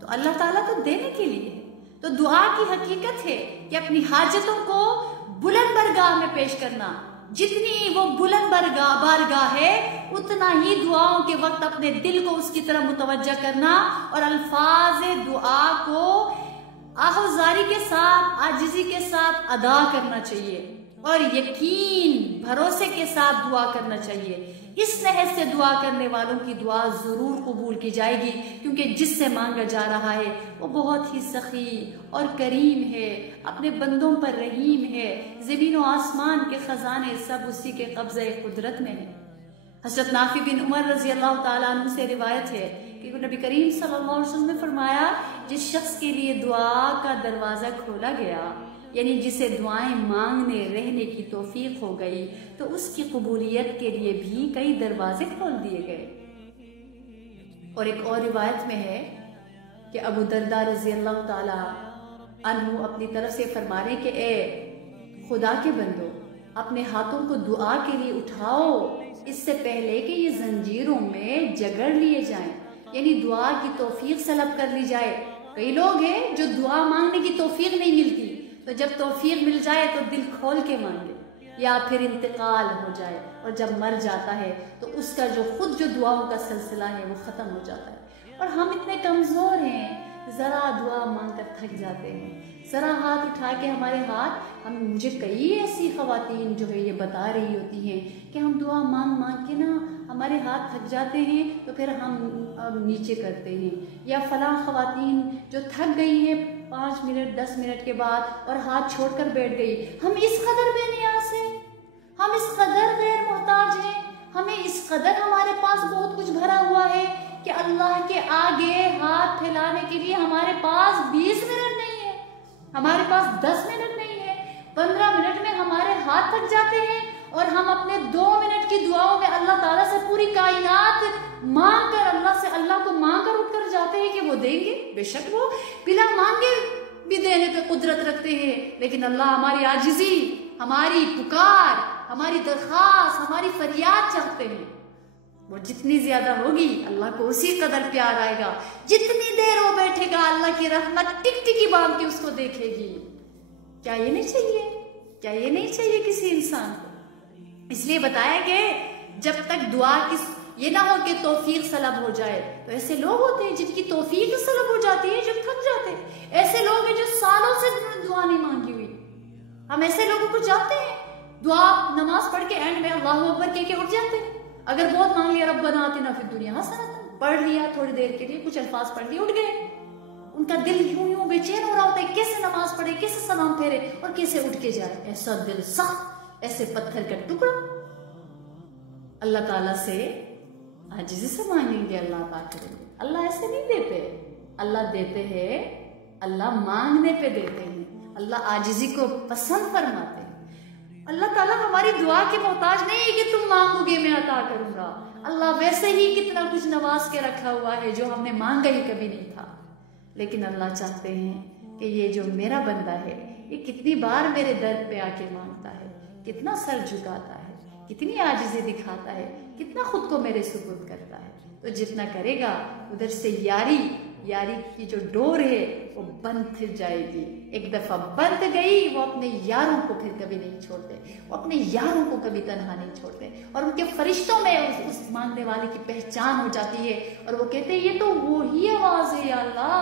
تو اللہ تعالیٰ تو دینے کے لیے ہے، تو دعا کی حقیقت ہے کہ اپنی حاجتوں کو بلند بارگاہ میں پیش کرنا۔ جتنی وہ بلند بارگاہ ہے اتنا ہی دعاؤں کے وقت اپنے دل کو اس کی طرف متوجہ کرنا اور الفاظ دعا کو آہوزاری کے ساتھ، عاجزی کے ساتھ ادا کرنا چاہیے اور یقین بھروسے کے ساتھ دعا کرنا چاہیے۔ اس نحس سے دعا کرنے والوں کی دعا ضرور قبول کی جائے گی، کیونکہ جس سے مانگا جا رہا ہے وہ بہت ہی سخی اور کریم ہے، اپنے بندوں پر رحیم ہے۔ زمین و آسمان کے خزانے سب اسی کے قبضہ قدرت میں ہیں۔ حضرت نافع بن عمر رضی اللہ تعالیٰ عنہ سے روایت ہے کہ نبی کریم صلی اللہ علیہ وسلم نے فرمایا، جس شخص کے لیے دعا کا دروازہ کھولا گیا، یعنی جسے دعائیں مانگنے رہنے کی توفیق ہو گئی، تو اس کی قبولیت کے لیے بھی کئی دروازے کھول دیے گئے۔ اور ایک اور روایت میں ہے کہ ابو درداء رضی اللہ تعالیٰ عنہ اپنی طرف سے فرما رہے کہ اے خدا کے بندو، اپنے ہاتھوں کو دعا کے لیے اٹھاؤ اس سے پہلے کہ یہ زنجیروں میں جگڑ لیے جائیں، یعنی دعا کی توفیق طلب کر لی جائے۔ کئی لوگ ہیں جو دعا مانگنے کی توفیق نہیں ملتی، تو جب توفیق مل جائے تو دل کھول کے مانگے، یا پھر انتقال ہو جائے اور جب مر جاتا ہے تو اس کا جو خود جو دعاؤں کا سلسلہ ہے وہ ختم ہو جاتا ہے۔ اور ہم اتنے کمزور ہیں، ذرا دعا مانگ کر تھک جاتے ہیں، ذرا ہاتھ اٹھا کے ہمارے ہاتھ مجھے کئی ایسی خواتین جو ہے یہ بتا رہی ہوتی ہیں کہ ہم دعا مانگ مانگ کے نا ہمارے ہاتھ تھک جاتے ہیں تو پھر ہم نیچے کرتے ہیں، یا فلاں خواتین جو تھک گئی ہیں 5 منٹ 10 منٹ کے بعد اور ہاتھ چھوڑ کر بیٹھ گئی۔ ہم اس قدر بے نیاز ہیں، ہم اس قدر غیر محتاج ہیں، ہمیں اس قدر ہمارے پاس بہت کچھ بھرا ہوا ہے کہ اللہ کے آگے ہاتھ پھیلانے کے لیے ہمارے پاس 20 منٹ نہیں ہے، ہمارے پاس 10 منٹ نہیں ہے، 15 منٹ میں ہمارے ہاتھ تھک جاتے ہیں اور ہم اپنے 2 منٹ کی دعاؤں میں اللہ تعالیٰ سے پوری کائنات مانگ کر اللہ کو مانگ کر اٹھ کر جاتے ہیں کہ وہ دیں گے۔ بے شک وہ بلا مانگے بھی دینے پہ قدرت رکھتے ہیں، لیکن اللہ ہماری عاجزی، ہماری پکار، ہماری درخواست، ہماری فریاد چاہتے ہیں۔ وہ جتنی زیادہ ہوگی اللہ کو اسی قدر پیار آئے گا، جتنی دیر وہ بیٹھے گا اللہ کی رحمت ٹک ٹکی باندھ کے اس کو دیکھے گی۔ کیا یہ نہیں چاہیے؟ کیا یہ نہیں چاہیے کسی انسان کو؟ اس لیے بتایا کہ جب تک دعا یہ نہ ہو کہ توفیق طلب ہو جائے، تو ایسے لوگ ہوتے ہیں جن کی توفیق طلب ہو جاتی ہے جب تھک جاتے ہیں، ایسے لوگ ہیں جو سالوں سے دعا نہیں مانگی ہوئی۔ ہم ایسے لوگوں کو جانتے ہیں، دعا نماز پڑھ کے اینڈ میں اللہ اکبر کہہ کے اٹھ جاتے ہیں، اگر بہت مانگ لیا ربنا آتنا فی الدنیا حسنۃ پڑھ لیا، تھوڑی دیر کے لیے کچھ الفاظ پڑھ لیے اٹھ گئے۔ ان کا دل یوں بے چین ہو رہا ہوتا ہے، کیسے نماز پڑھے، کیسے سلام پھیرے اور کیسے اٹھ کے جائے۔ ایسا دل سخت، ایسے پتھر کا ٹکڑا۔ اللہ تعالیٰ سے عاجزی سے مانگیں گے، اللہ عطا کریں گے۔ اللہ ایسے نہیں دیتے، اللہ دیتے ہیں، اللہ مانگنے پہ دیتے ہیں، اللہ عاجزی کو پسند فرماتے ہیں۔ اللہ تعالیٰ ہماری دعا کے محتاج نہیں ہے کہ تم مانگو گے میں عطا کروں گا. اللہ ویسے ہی کتنا کچھ نواز کے رکھا ہوا ہے جو ہم نے مانگا ہی کبھی نہیں تھا. لیکن اللہ چاہتے ہیں کہ یہ جو میرا بندہ ہے یہ کتنی بار میرے در پہ آ کے مانگتا ہے, کتنا سر جھکاتا ہے, کتنی عاجزی دکھاتا ہے, کتنا خود کو میرے سپرد کرتا ہے. تو جتنا کرے گا ادھر سے یاری کی جو ڈور ہے وہ بند پھر جائے گی. ایک دفعہ بند گئی وہ اپنے یاروں کو پھر کبھی نہیں چھوڑتے, وہ اپنے یاروں کو کبھی تنہا نہیں چھوڑتے, اور ان کے فرشتوں میں اس مانگنے والے کی پہچان ہو جاتی ہے, اور وہ کہتے ہیں یہ تو وہی آواز ہے یا اللہ,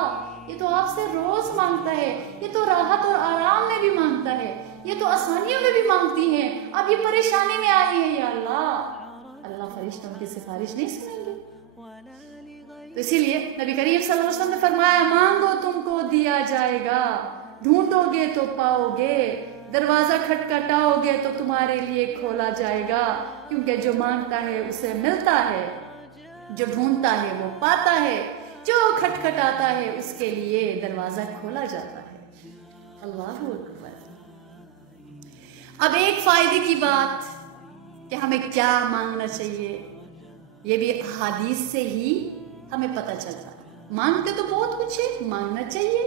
یہ تو آپ سے روز مانگتا ہے, یہ تو راحت اور آرام میں بھی مانگتا ہے, یہ تو آسانیوں میں بھی مانگتی ہے, اب یہ پریشانی میں آئی ہے یا اللہ. اللہ فرشتوں کی سفارش نہیں سنیں گے. تو اسی لیے نبی کریم صلی اللہ علیہ وسلم نے فرمایا مانگو تم کو دیا جائے گا, ڈھونڈو گے تو پاؤ گے, دروازہ کھٹکھٹاؤ گے تو تمہارے لیے کھولا جائے گا, کیونکہ جو مانگتا ہے اسے ملتا ہے, جو ڈھونڈتا ہے وہ پاتا ہے, جو کھٹکھٹاتا ہے اس کے لیے دروازہ کھولا جاتا ہے. اللہ اکبر. اب ایک فائدے کی بات کہ ہمیں کیا مانگنا چاہیے, یہ بھی احادیث سے ہی ہمیں پتہ چلتا ہے. مانگتے تو بہت کچھ ہے, مانگنا چاہیے.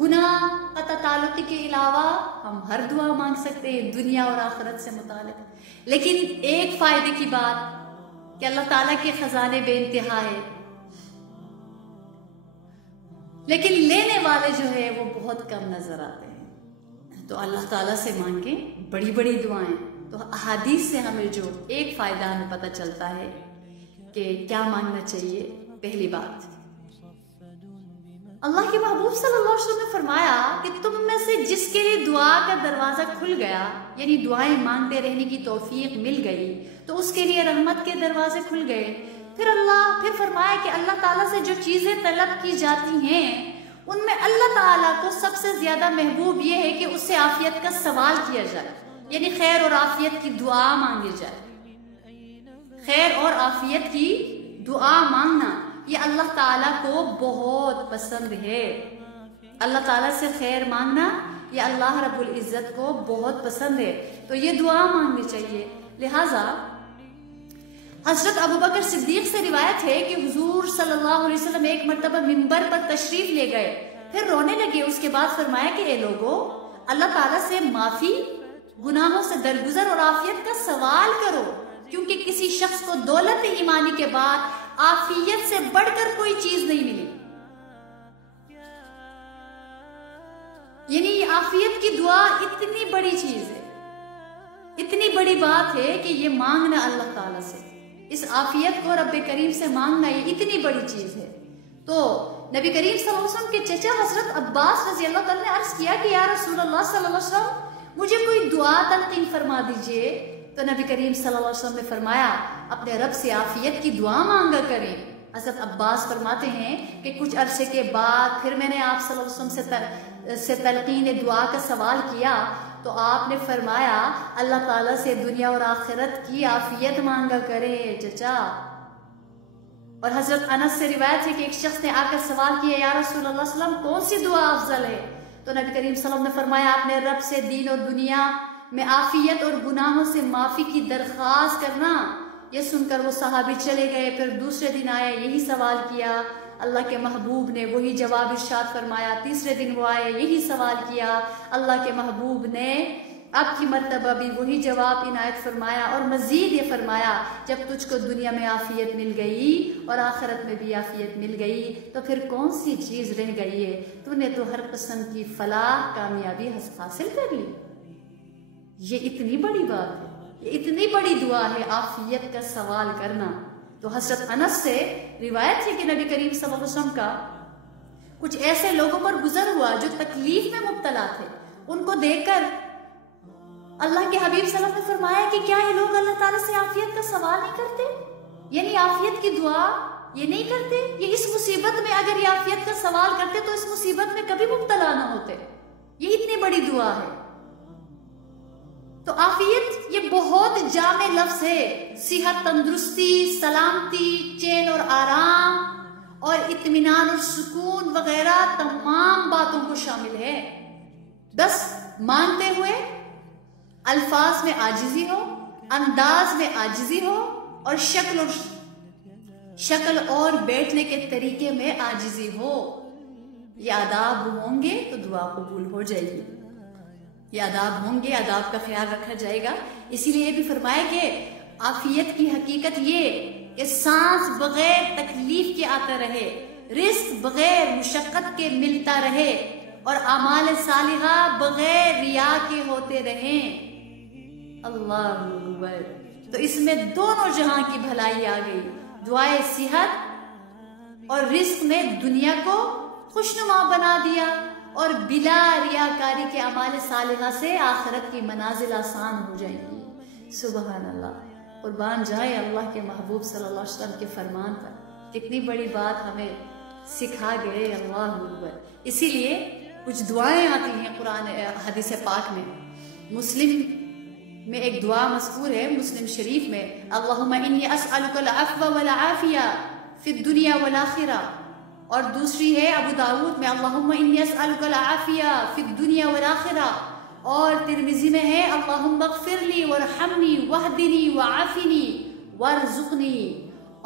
گناہ قطع تعلق کے علاوہ ہم ہر دعا مانگ سکتے ہیں دنیا اور آخرت سے متعلق. لیکن ایک فائدے کی بات کہ اللہ تعالیٰ کے خزانے بے انتہا ہے, لیکن لینے والے جو ہے وہ بہت کم نظر آتے ہیں. تو اللہ تعالیٰ سے مانگیں بڑی بڑی دعائیں. تو احادیث سے ہمیں جو ایک فائدہ ہمیں پتہ چلتا ہے کہ کیا مانگنا چاہیے. پہلی بات, اللہ کے محبوب صلی اللہ علیہ وسلم نے فرمایا کہ تم میں سے جس کے لیے دعا کا دروازہ کھل گیا, یعنی دعائیں مانگتے رہنے کی توفیق مل گئی, تو اس کے لیے رحمت کے دروازے کھل گئے. پھر فرمایا کہ اللہ تعالیٰ سے جو چیزیں طلب کی جاتی ہیں ان میں اللہ تعالیٰ کو سب سے زیادہ محبوب یہ ہے کہ اس سے عافیت کا سوال کیا جائے, یعنی خیر اور عافیت کی دعا مانگی جائے. خیر اور عافیت کی دعا مانگنا یہ اللہ تعالیٰ کو بہت پسند ہے. اللہ تعالیٰ سے خیر مانگنا یہ اللہ رب العزت کو بہت پسند ہے. تو یہ دعا مانگنی چاہیے. لہٰذا حضرت ابوبکر صدیق سے روایت ہے کہ حضور صلی اللہ علیہ وسلم ایک مرتبہ منبر پر تشریف لے گئے, پھر رونے لگے. اس کے بعد فرمایا کہ اے لوگو, اللہ تعالیٰ سے معافی, گناہوں سے درگزر اور عافیت کا سوال کرو, کیونکہ کسی شخص کو دولت ایمانی کے بعد عافیت سے بڑھ کر کوئی چیز نہیں ملی. یعنی عافیت کی دعا اتنی بڑی چیز ہے, اتنی بڑی بات ہے کہ یہ مانگنا اللہ تعالیٰ سے, اس عافیت کو رب کریم سے مانگنا یہ اتنی بڑی چیز ہے. تو نبی کریم صلی اللہ علیہ وسلم کے چچا حضرت عباس رضی اللہ تعالیٰ نے عرض کیا کہ یا رسول اللہ صلی اللہ علیہ وسلم مجھے کوئی دعا تلقین فرما دیجئے. تو نبی کریم صلی اللہ علیہ وسلم نے فرمایا اپنے رب سے عافیت کی دعا مانگا کریں. حضرت عباس فرماتے ہیں کہ کچھ عرصے کے بعد پھر میں نے آپ صلی اللہ علیہ وسلم سے تلقین دعا کا سوال کیا, تو آپ نے فرمایا اللہ تعالیٰ سے دنیا اور آخرت کی عافیت مانگا کرے چچا. اور حضرت انس سے روایت ہے کہ ایک شخص نے آ کر سوال کیا یا رسول اللہ صلی اللہ علیہ وسلم کون سی دعا افضل ہے؟ تو نبی کریم صلی اللہ علیہ وسلم نے فرمایا اپنے رب سے دین اور دنیا میں عافیت اور گناہوں سے معافی کی درخواست کرنا. یہ سن کر وہ صحابی چلے گئے. پھر دوسرے دن آئے, یہی سوال کیا, اللہ کے محبوب نے وہی جواب ارشاد فرمایا. تیسرے دن وہ آئے, یہی سوال کیا, اللہ کے محبوب نے اب کی مرتبہ بھی وہی جواب عنایت فرمایا. اور مزید یہ فرمایا جب تجھ کو دنیا میں عافیت مل گئی اور آخرت میں بھی عافیت مل گئی تو پھر کون سی چیز رہ گئی ہے؟ تو نے تو ہر قسم کی فلاح کامیابی حاصل کر لی. یہ اتنی بڑی بات ہے, یہ اتنی بڑی دعا ہے عافیت کا سوال کرنا. تو حضرت انس سے روایت ہے کہ نبی کریم صلی اللہ علیہ وسلم کا کچھ ایسے لوگوں پر گزر ہوا جو تکلیف میں مبتلا تھے. ان کو دیکھ کر اللہ کے حبیب صلی اللہ علیہ وسلم نے فرمایا کہ کیا یہ لوگ اللہ تعالیٰ سے عافیت کا سوال نہیں کرتے, یعنی عافیت کی دعا یہ نہیں کرتے؟ یہ اس مصیبت میں اگر یہ عافیت کا سوال کرتے تو اس مصیبت میں کبھی مبتلا نہ ہوتے. یہ اتنی بڑی دعا ہے. تو عافیت یہ بہت جامع لفظ ہے. صحت, تندرستی, سلامتی, چین اور آرام اور اطمینان اور سکون وغیرہ تمام باتوں کو شامل ہے. بس مانگتے ہوئے الفاظ میں عاجزی ہو، انداز میں عاجزی ہو، اور شکل اور بیٹھنے کے طریقے میں عاجزی ہو. یہ آداب ہوں گے تو دعا قبول ہو جائے گی. یہ آداب ہوں گے، آداب کا خیال رکھا جائے گا. اسی لیے یہ بھی فرمایا کہ عافیت کی حقیقت یہ کہ سانس بغیر تکلیف کے آتا رہے، رزق بغیر مشقت کے ملتا رہے، اور اعمال صالحہ بغیر ریا کے ہوتے رہیں. اللہ اکبر. تو اس میں دونوں جہاں کی بھلائی آ گئی. دعائے صحت اور رزق نے دنیا کو خوشنما بنا دیا، اور بلا ریاکاری کے اعمال صالحہ سے آخرت کی منازل آسان ہو جائیں گی. سبحان اللہ. قربان جائے اللہ کے محبوب صلی اللہ علیہ وسلم کے فرمان پر. کتنی بڑی بات ہمیں سکھا گئے. اللہ اکبر. اسی لیے کچھ دعائیں آتی ہیں قرآن حدیث پاک میں. مسلم میں ایک دعا مذکور ہے، مسلم شریف میں، اللہم انی اسألک العفو والعافیہ فی الدنیا والآخرہ. اور دوسری ہے ابو داود میں، اللہم انی اسألک العافیہ فی الدنیا والآخرہ. اور ترمذی میں ہے، اللہم اغفر لی وارحمنی واہدنی وعافنی وارزقنی.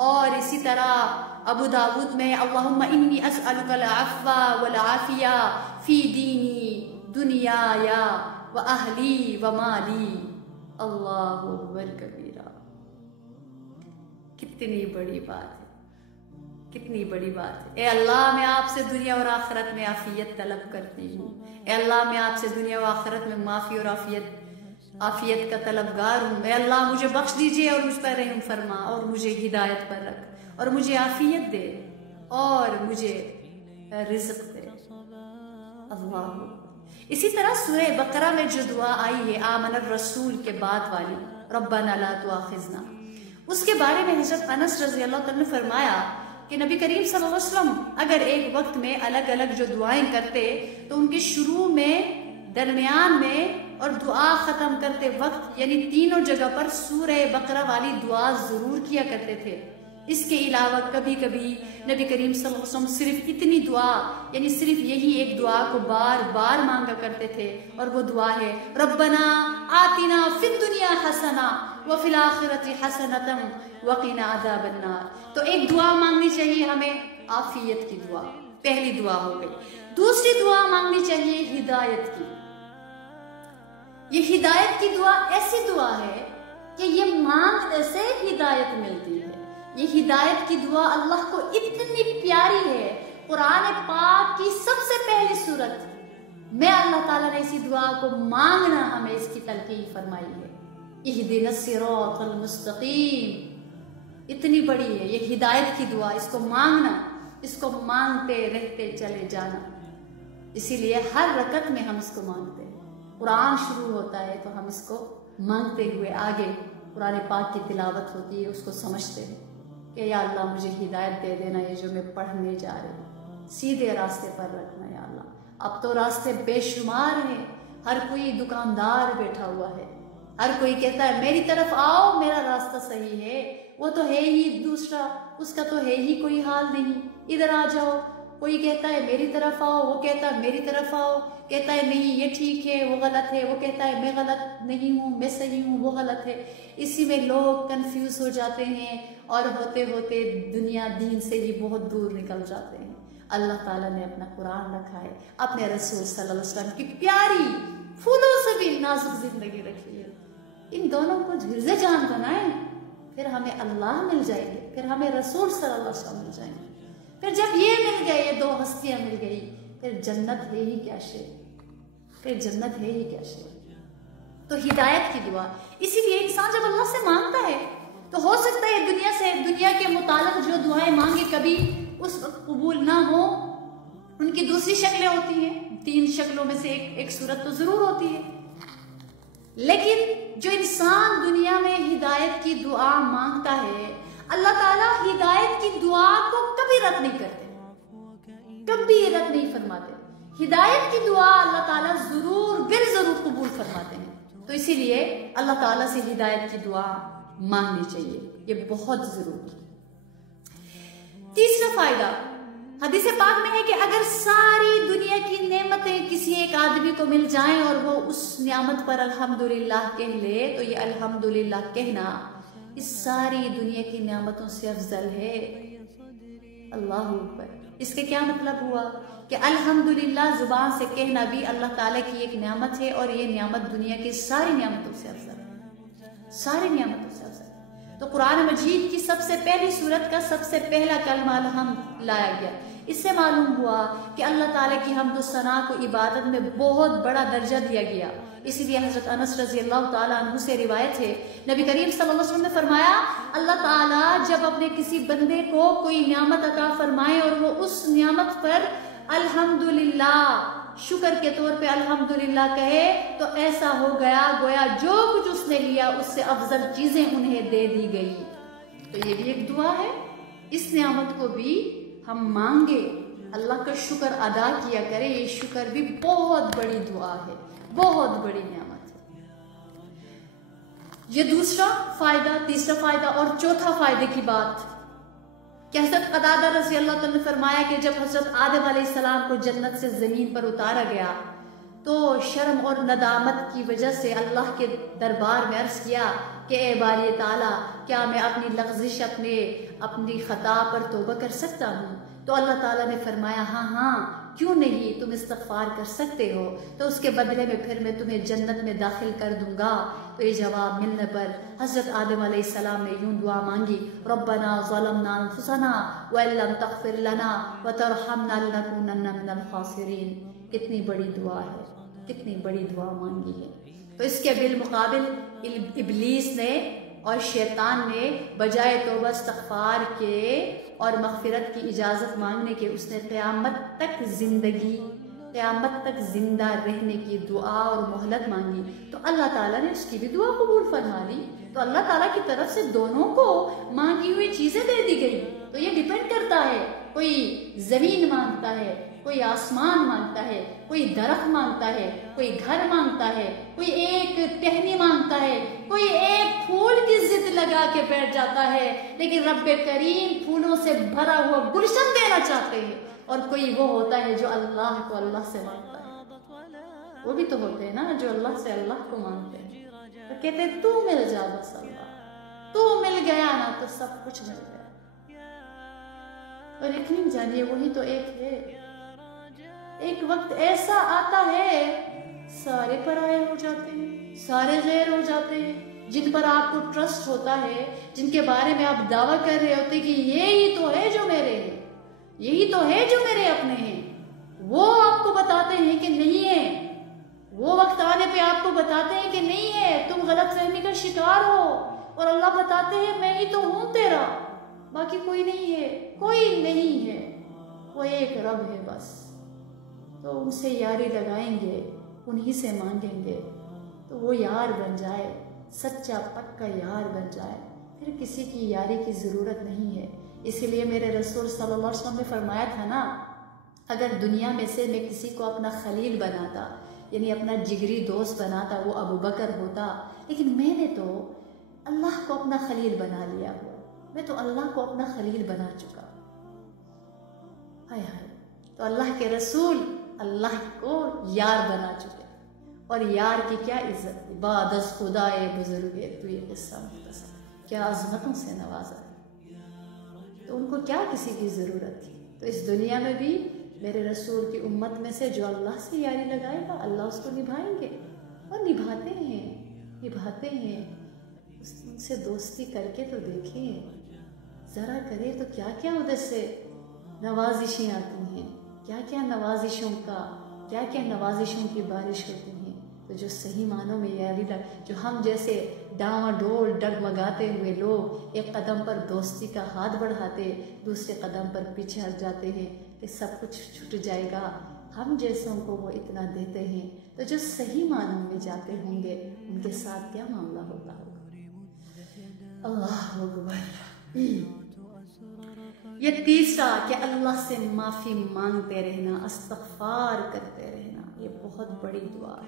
اور اسی طرح ابو داود میں، اللہم انی اسألک العفو والعافیہ فی دینی دنیایا واہلی ومالی. اللہ اکبر کبیرہ. کتنی بڑی بات ہے، کتنی بڑی بات ہے. اے اللہ میں آپ سے دنیا اور آخرت میں عافیت طلب کرتی ہوں. اے اللہ میں آپ سے دنیا و آخرت میں معافی اور عافیت کا طلبگار ہوں. اے اللہ مجھے بخش دیجئے اور مجھ پر رحم فرما، اور مجھے ہدایت پر رکھ، اور مجھے عافیت دے، اور مجھے رزق دے. اللہ. اسی طرح سورہ بقرہ میں جو دعا آئی ہے آمن الرسول کے بعد والی، ربنا لا تؤاخذنا، اس کے بارے میں حضرت انس رضی اللہ تعالیٰ نے فرمایا کہ نبی کریم صلی اللہ علیہ وسلم اگر ایک وقت میں الگ الگ جو دعائیں کرتے تو ان کے شروع میں، درمیان میں اور دعا ختم کرتے وقت، یعنی تینوں جگہ پر سورہ بقرہ والی دعا ضرور کیا کرتے تھے. اس کے علاوہ کبھی کبھی نبی کریم صلی اللہ علیہ وسلم صرف اتنی دعا، یعنی صرف یہی ایک دعا کو بار بار مانگا کرتے تھے، اور وہ دعا ہے ربنا آتنا فی الدنیا حسنہ وفی الآخرۃ حسنۃ وقنا عذاب النار. تو ایک دعا مانگنی چاہیے ہمیں عافیت کی دعا، پہلی دعا ہو گئی. دوسری دعا مانگنی چاہیے ہدایت کی. یہ ہدایت کی دعا ایسی دعا ہے کہ یہ مانگنے سے ہدایت ملتی ہے. یہ ہدایت کی دعا اللہ کو اتنی پیاری ہے. قرآن پاک کی سب سے پہلی سورت میں اللہ تعالیٰ نے اسی دعا کو مانگنا ہمیں اس کی تلقین فرمائی ہے. اہدنا الصراط المستقیم. اتنی بڑی ہے یہ ہدایت کی دعا. اس کو مانگنا، اس کو مانگتے رہتے چلے جانا. اسی لیے ہر رکعت میں ہم اس کو مانگتے ہیں. قرآن شروع ہوتا ہے تو ہم اس کو مانگتے ہوئے آگے قرآن پاک کی تلاوت ہوتی ہے، اس کو سمجھتے ہیں کہ یا اللہ مجھے ہدایت دے دینا، یہ جو میں پڑھنے جا رہی ہوں سیدھے راستے پر رکھنا یا اللہ. اب تو راستے بے شمار ہیں. ہر کوئی دکاندار بیٹھا ہوا ہے، ہر کوئی کہتا ہے میری طرف آؤ، میرا راستہ صحیح ہے. وہ تو ہے ہی دوسرا، اس کا تو ہے ہی کوئی حال نہیں، ادھر آ جاؤ. کوئی کہتا ہے میری طرف آؤ، وہ کہتا ہے میری طرف آؤ، کہتا ہے نہیں یہ ٹھیک ہے وہ غلط ہے، وہ کہتا ہے میں غلط نہیں ہوں میں صحیح ہوں وہ غلط ہے. اسی میں لوگ کنفیوز ہو جاتے ہیں، اور ہوتے ہوتے دنیا دین سے ہی بہت دور نکل جاتے ہیں. اللہ تعالیٰ نے اپنا قرآن رکھا ہے، اپنے رسول صلی اللہ علیہ وسلم کی پیاری پھولوں سے بھی نازک زندگی رکھی ہے. ان دونوں کو حرز جان بنائیں، پھر ہمیں اللہ مل جائیں گے، پھر ہمیں رسول صلی اللہ علیہ وسلم مل جائیں گے. پھر جب یہ مل گئے، یہ دو ہستیاں مل گئی، پھر جنت ہے ہی کیا شے، پھر جنت ہے ہی کیا شے. تو ہدایت کی دعا. اسی لیے انسان جب اللہ سے مانگتا ہے تو ہو سکتا ہے دنیا کے متعلق جو دعائیں مانگے کبھی اس وقت قبول نہ ہو. ان کی دوسری شکلیں ہوتی ہیں، 3 شکلوں میں سے ایک صورت تو ضرور ہوتی ہے. لیکن جو انسان دنیا میں ہدایت کی دعا مانگتا ہے، اللہ تعالیٰ ہدایت کی دعا کو کبھی رد نہیں کرتے، کبھی رد نہیں فرماتے. ہدایت کی دعا اللہ تعالیٰ ضرور قبول فرماتے ہیں. تو اسی لیے اللہ تعالیٰ سے ہدایت کی دعا مانگنی چاہیے، یہ بہت ضروری ہے. تیسرا فائدہ حدیث پاک میں ہے کہ اگر ساری دنیا کی نعمتیں کسی ایک آدمی کو مل جائیں اور وہ اس نعمت پر الحمدللہ کہہ لے تو یہ الحمدللہ کہنا اس ساری دنیا کی نعمتوں سے افضل ہے۔ اللہ اکبر۔ اس کے کیا مطلب ہوا کہ الحمدللہ زبان سے کہنا بھی اللہ تعالیٰ کی ایک نعمت ہے، اور یہ نعمت دنیا کی ساری نعمتوں سے افضل ہے، ساری نعمتوں سے افضل ہے۔ تو قرآن مجید کی سب سے پہلی سورت کا سب سے پہلا کلمہ الحمد لایا گیا۔ اس سے معلوم ہوا کہ اللہ تعالیٰ کی حمد و ثنا کو عبادت میں بہت بڑا درجہ دیا گیا۔ اسی لیے حضرت انس رضی اللہ تعالیٰ عنہ سے روایت ہے، نبی کریم صلی اللہ علیہ وسلم نے فرمایا اللہ تعالیٰ جب اپنے کسی بندے کو کوئی نعمت عطا فرمائے اور وہ اس نعمت پر الحمدللہ شکر کے طور پہ الحمدللہ کہے تو ایسا ہو گیا گویا جو کچھ اس نے لیا اس سے افضل چیزیں انہیں دے دی گئی۔ تو یہ بھی ایک دعا ہے، اس نعمت کو بھی ہم مانگے، اللہ کا شکر ادا کیا کرے۔ یہ شکر بھی بہت بڑی دعا ہے، بہت بڑی نعمت ہے۔ یہ دوسرا فائدہ، تیسرا فائدہ اور چوتھا فائدے کی بات کہ حضرت قتادہ رضی اللہ تعالیٰ نے فرمایا کہ جب حضرت آدم علیہ السلام کو جنت سے زمین پر اتارا گیا تو شرم اور ندامت کی وجہ سے اللہ کے دربار میں عرض کیا کہ اے باری تعالیٰ کیا میں اپنی لغزش اپنی خطا پر توبہ کر سکتا ہوں؟ تو اللہ تعالیٰ نے فرمایا ہاں کیوں نہیں، تم استغفار کر سکتے ہو، تو اس کے بدلے میں پھر میں تمہیں جنت میں داخل کر دوں گا۔ تو یہ جواب ملنے پر حضرت آدم علیہ السلام نے یوں دعا مانگی، ربنا ظلمنا انفسنا وان لم تغفر لنا وترحمنا لنکونن من الخاسرین۔ کتنی بڑی دعا ہے، کتنی بڑی دعا مانگی ہے۔ تو اس کے بالمقابل ابلیس نے اور شیطان نے بجائے توبہ استغفار کے اور مغفرت کی اجازت مانگنے کے اس نے قیامت تک زندہ رہنے کی دعا اور مہلت مانگی، تو اللہ تعالیٰ نے اس کی بھی دعا قبول فرما لی۔ تو اللہ تعالیٰ کی طرف سے دونوں کو مانگی ہوئی چیزیں دے دی گئی۔ تو یہ ڈیپینڈ کرتا ہے، کوئی زمین مانگتا ہے، کوئی آسمان مانگتا ہے، کوئی درخت مانگتا ہے، کوئی گھر مانگتا ہے، کوئی ایک ٹہنی مانگتا ہے، کوئی ایک پھول کی ضد لگا کے بیٹھ جاتا ہے، لیکن رب کریم پھولوں سے بھرا ہوا گلشن دینا چاہتے ہیں۔ اور کوئی وہ ہوتا ہے جو اللہ کو اللہ سے مانگتا ہے، وہ بھی تو ہوتے ہیں نا جو اللہ سے اللہ کو مانگتے ہیں، تو کہتے ہیں تو مل جا بس اللہ، تو مل گیا نا تو سب کچھ مل گیا۔ اور یقین جانیے وہی تو ایک ہے، ایک وقت ایسا آتا ہے سارے پرائے ہو جاتے ہیں، سارے غیر ہو جاتے ہیں، جن پر آپ کو ٹرسٹ ہوتا ہے، جن کے بارے میں آپ دعویٰ کر رہے ہوتے کہ یہی تو ہے جو میرے ہیں، یہی تو ہے جو میرے اپنے ہیں، وہ آپ کو بتاتے ہیں کہ نہیں ہے، وہ وقت آنے پہ آپ کو بتاتے ہیں کہ نہیں ہے، تم غلط فہمی کا شکار ہو، اور اللہ بتاتے ہیں میں ہی تو ہوں تیرا، باقی کوئی نہیں ہے، کوئی نہیں ہے، وہ ایک رب ہے بس۔ تو ان سے یاری لگائیں گے، انہی سے مانگیں گے تو وہ یار بن جائے، سچا پکا یار بن جائے، پھر کسی کی یاری کی ضرورت نہیں ہے۔ اسی لیے میرے رسول صلی اللہ علیہ وسلم نے فرمایا تھا نا، اگر دنیا میں سے میں کسی کو اپنا خلیل بناتا، یعنی اپنا جگری دوست بناتا، وہ ابو بکر ہوتا، لیکن میں نے تو اللہ کو اپنا خلیل بنا لیا ہوا، میں تو اللہ کو اپنا خلیل بنا چکا۔ ہائے ہائے، تو اللہ کے رسول اللہ کو یار بنا چکے، اور یار کی کیا عزت، بعد از خدائے بزرگ تو یہ قصہ مختصر، کیا عظمتوں سے نوازا ہے، تو ان کو کیا کسی کی ضرورت تھی۔ تو اس دنیا میں بھی میرے رسول کی امت میں سے جو اللہ سے یاری لگائے گا اللہ اس کو نبھائیں گے، اور نبھاتے ہیں۔ ان سے دوستی کر کے تو دیکھیں ذرا، کرے تو کیا کیا ادھر سے نوازشیں آتی ہیں، کیا نوازشوں کی بارش ہوتی ہیں۔ تو جو صحیح معنوں میں یاری جو ہم جیسے ڈاواں ڈول ڈگمگاتے ہوئے لوگ ایک قدم پر دوستی کا ہاتھ بڑھاتے، دوسرے قدم پر پیچھے ہٹ جاتے ہیں کہ سب کچھ چھٹ جائے گا، ہم جیسوں کو وہ اتنا دیتے ہیں، تو جو صحیح معنوں میں جاتے ہوں گے ان کے ساتھ کیا معاملہ ہوتا ہوگا۔ اللہ اکبر۔ یہ تیسرا کہ اللہ سے معافی مانگتے رہنا، استغفار کرتے رہنا، یہ بہت بڑی دعا ہے،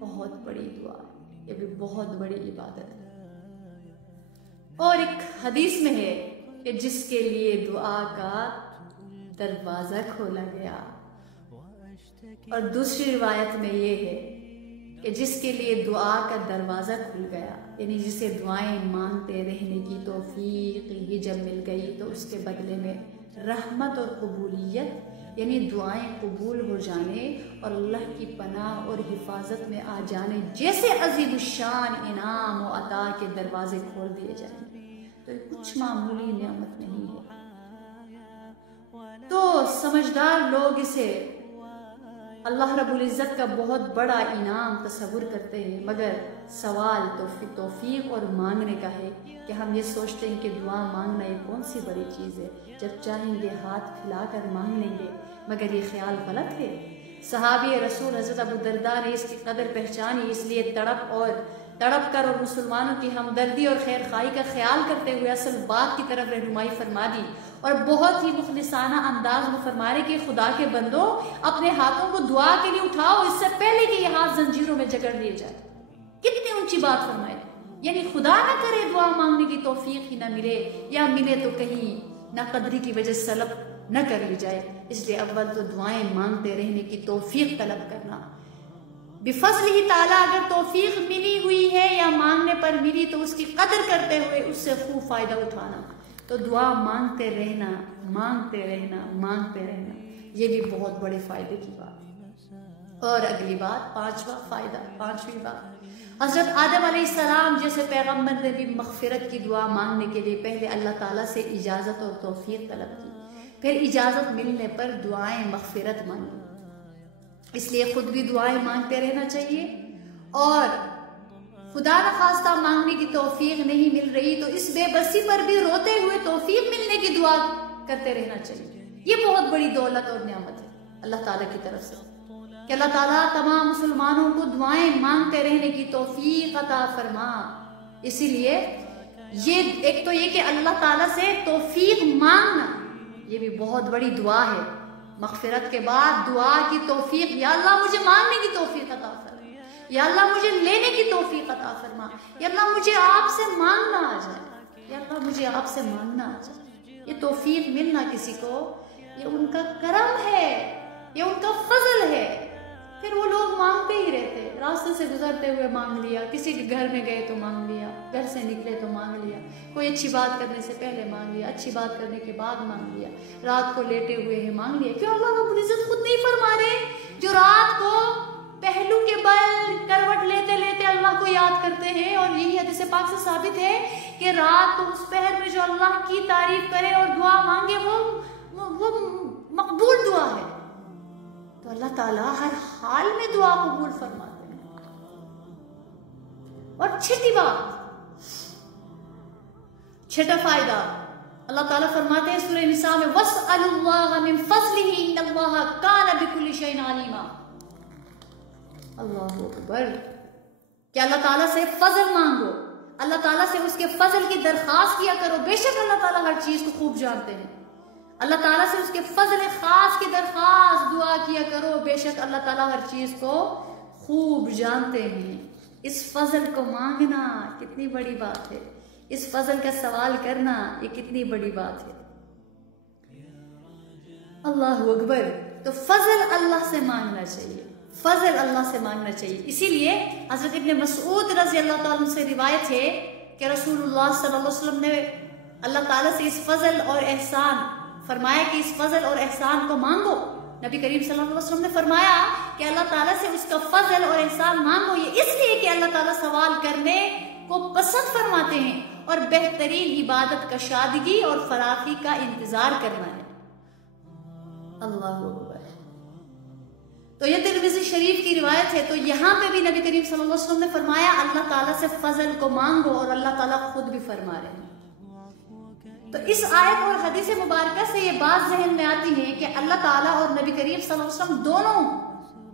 بہت بڑی دعا ہے، یہ بھی بہت بڑی عبادت ہے۔ اور ایک حدیث میں ہے کہ جس کے لیے دعا کا دروازہ کھولا گیا. اور دوسری روایت میں یہ ہے کہ جس کے لیے دعا کا دروازہ کھل گیا، یعنی جسے دعائیں مانگتے رہنے کی توفیق ہی جب مل گئی تو اس کے بدلے میں رحمت اور قبولیت، یعنی دعائیں قبول ہو جانے اور اللہ کی پناہ اور حفاظت میں آ جانے جیسے عظیم الشان انعام و عطا کے دروازے کھول دیے جائیں. تو یہ کچھ معمولی نعمت نہیں ہے. تو سمجھدار لوگ اسے اللہ رب العزت کا بہت بڑا انعام تصور کرتے ہیں، مگر سوال توفیق اور مانگنے کا ہے کہ ہم یہ سوچتے ہیں کہ دعا مانگنا یہ کون سی بڑی چیز ہے، جب چاہیں گے ہاتھ پھیلا کر مانگ لیں گے. مگر یہ خیال غلط ہے. صحابی رسول حضرت ابو الدرداء نے اس کی قدر پہچانی، اس لیے تڑپ کر اور مسلمانوں کی ہمدردی اور خیر خواہی کا خیال کرتے ہوئے اصل بات کی طرف رہنمائی فرما دی، اور بہت ہی مخلصانہ انداز میں فرما رہے کہ خدا کے بندو اپنے ہاتھوں کو دعا کے لیے اٹھاؤ اس سے پہلے کہ یہ ہاتھ زنجیروں میں جکڑ لیے جائے. کتنی اونچی بات فرمائے. یعنی خدا نہ کرے دعا مانگنے کی توفیق ہی نہ ملے، یا ملے تو کہیں نہ قدری کی وجہ سے سلب نہ کر لی جائے. اس لیے اول تو دعائیں مانگتے رہنے کی توفیق طلب کرنا. بفضل ہی تعالیٰ اگر توفیق ملی ہوئی ہے یا مانگنے پر ملی تو اس کی قدر کرتے ہوئے اس سے خوب فائدہ اٹھانا. تو دعا مانگتے رہنا، یہ بھی بہت بڑے فائدے کی بات ہے. اور اگلی بات، پانچویں بات، حضرت آدم علیہ السلام جیسے پیغمبر نے بھی مغفرت کی دعا مانگنے کے لیے پہلے اللہ تعالیٰ سے اجازت اور توفیق طلب کی، پھر اجازت ملنے پر دعائیں مغفرت مانگی. اس لیے خود بھی دعائیں مانگتے رہنا چاہیے، اور خدا نخواستہ مانگنے کی توفیق نہیں مل رہی تو اس بے بسی پر بھی روتے ہوئے توفیق ملنے کی دعا کرتے رہنا چاہیے. یہ بہت بڑی دولت اور نعمت ہے اللہ تعالیٰ کی طرف سے کہ اللہ تعالیٰ تمام مسلمانوں کو دعائیں مانگتے رہنے کی توفیق عطا فرما. اسی لیے ایک تو یہ کہ اللہ تعالیٰ سے توفیق مانگنا یہ بھی بہت بڑی دعا ہے. مغفرت کے بعد دعا کی توفیق، یا اللہ مجھے مانگنے کی توفیق عطا فرما، یا اللہ مجھے لینے کی توفیق عطا فرما، یا اللہ مجھے آپ سے مانگنا آ جائے، یا اللہ مجھے آپ سے مانگنا آ جائے. یہ توفیق ملنا کسی کو یہ ان کا کرم ہے، یہ ان کا فضل ہے. پھر وہ لوگ مانگتے ہی رہتے، راستے سے گزرتے ہوئے مانگ لیا، کسی کے گھر میں گئے تو مانگ لیا، گھر سے نکلے تو مانگ لیا، کوئی اچھی بات کرنے سے پہلے مانگ لیا، اچھی بات کرنے کے بعد مانگ لیا، رات کو لیٹے ہوئے ہیں مانگ لیا. کیوں اللہ رب العزت خود نہیں فرما رہے جو رات کو پہلو کے بل کروٹ لیتے لیتے اللہ کو یاد کرتے ہیں؟ اور یہی حدیث پاک سے ثابت ہے کہ رات کو اس پہر میں جو اللہ کی تعریف کرے اور دعا مانگے وہ مقبول دعا ہے. تو اللہ تعالیٰ ہر حال میں دعا قبول فرماتے ہیں. اور چھٹا فائدہ اللہ تعالیٰ فرماتے ہیں سورہ نساء میں وَاسْأَلُوا اللَّهَ مِن فَضْلِهِ إِنَّ اللَّهَ كَانَ بِكُلِّ شَيْءٍ عَلِيمًا. اللہ اکبر. کہ اللہ تعالیٰ سے فضل مانگو، اللہ تعالیٰ سے اس کے فضل کی درخواست کیا کرو. بے شک اللہ تعالیٰ ہر چیز کو خوب جانتے ہیں. اللہ تعالیٰ سے اس کے فضل خاص کی درخواست دعا کیا کرو. بے شک اللہ تعالیٰ ہر چیز کو خوب جانتے ہیں. اس فضل کو مانگنا کتنی بڑی بات ہے، اس فضل کا سوال کرنا یہ کتنی بڑی بات ہے. اللہ اکبر. تو فضل اللہ سے مانگنا چاہیے، فضل اللہ سے مانگنا چاہیے. اسی لیے حضرت ابن مسعود رضی اللہ تعالیٰ عنہ سے روایت ہے کہ رسول اللہ صلی اللہ علیہ وسلم نے اللہ تعالیٰ سے اس فضل اور احسان فرمایا کہ اس فضل اور احسان کو مانگو. نبی کریم صلی اللہ علیہ وسلم نے فرمایا کہ اللہ تعالیٰ سے اس کا فضل اور احسان مانگو. یہ اس لیے کہ اللہ تعالیٰ سوال کرنے کو پسند فرماتے ہیں اور بہترین عبادت کشادگی اور فراخی کا انتظار کرنا ہے. اللہ اکبر. تو یہ ترمذی شریف کی روایت ہے. تو یہاں پہ بھی نبی کریم صلی اللہ علیہ وسلم نے فرمایا اللہ تعالیٰ سے فضل کو مانگو، اور اللہ تعالیٰ خود بھی فرما رہے ہیں. تو اس آیت اور حدیث مبارکہ سے یہ بات ذہن میں آتی ہے کہ اللہ تعالیٰ اور نبی کریم صلی اللہ علیہ وسلم دونوں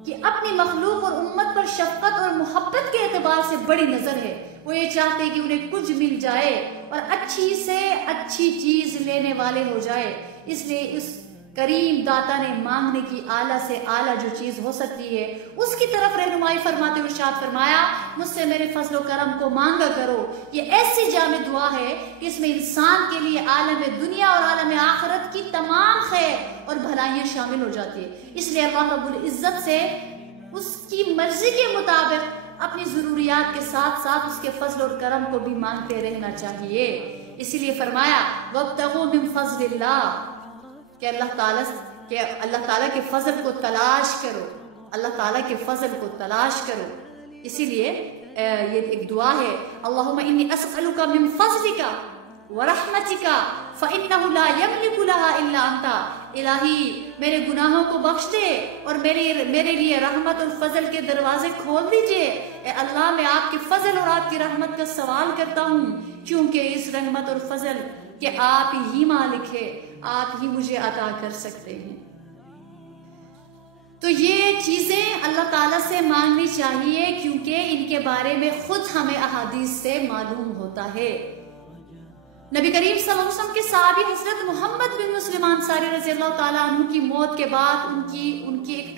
کی اپنی مخلوق اور امت پر شفقت اور محبت کے اعتبار سے بڑی نظر ہے. وہ یہ چاہتے ہیں کہ انہیں کچھ مل جائے اور اچھی سے اچھی چیز لینے والے ہو جائے. اس لیے اس کریم داتا نے مانگنے کی اعلیٰ سے اعلیٰ جو چیز ہو سکتی ہے اس کی طرف رہنمائی فرماتے ہوئے ارشاد فرمایا مجھ سے میرے فضل و کرم کو مانگا کرو. یہ ایسی جامع دعا ہے کہ اس میں انسان کے لیے عالم دنیا اور عالم آخرت کی تمام خیر اور بھلائیاں شامل ہو جاتی ہے. اس لیے اللہ رب العزت سے اس کی مرضی کے مطابق اپنی ضروریات کے ساتھ ساتھ اس کے فضل اور کرم کو بھی مانگتے رہنا چاہیے. اسی لیے فرمایا وابتغوا من فضل اللہ کہ اللہ تعالیٰ کے فضل کو تلاش کرو, اللہ تعالیٰ کے فضل کو تلاش کرو. اسی لیے یہ ایک دعا ہے اللہم انی اسألک من فضلک ورحمتک فإنہ لا یملک لها الا انت. الہی میرے گناہوں کو بخش دے اور میرے لیے رحمت اور فضل کے دروازے کھول دیجئے. اے اللہ میں آپ کے فضل اور آپ کی رحمت کا سوال کرتا ہوں کیونکہ اس رحمت اور فضل کہ آپ ہی مالک ہے, آپ ہی مجھے عطا کر سکتے ہیں. تو یہ چیزیں اللہ تعالیٰ سے مانگنی چاہیے کیونکہ ان کے بارے میں خود ہمیں احادیث سے معلوم ہوتا ہے. نبی کریم صلی اللہ علیہ وسلم کے صحابی حضرت محمد بن مسلم انصاری رضی اللہ تعالیٰ عنہ کی موت کے بعد ان کی ایک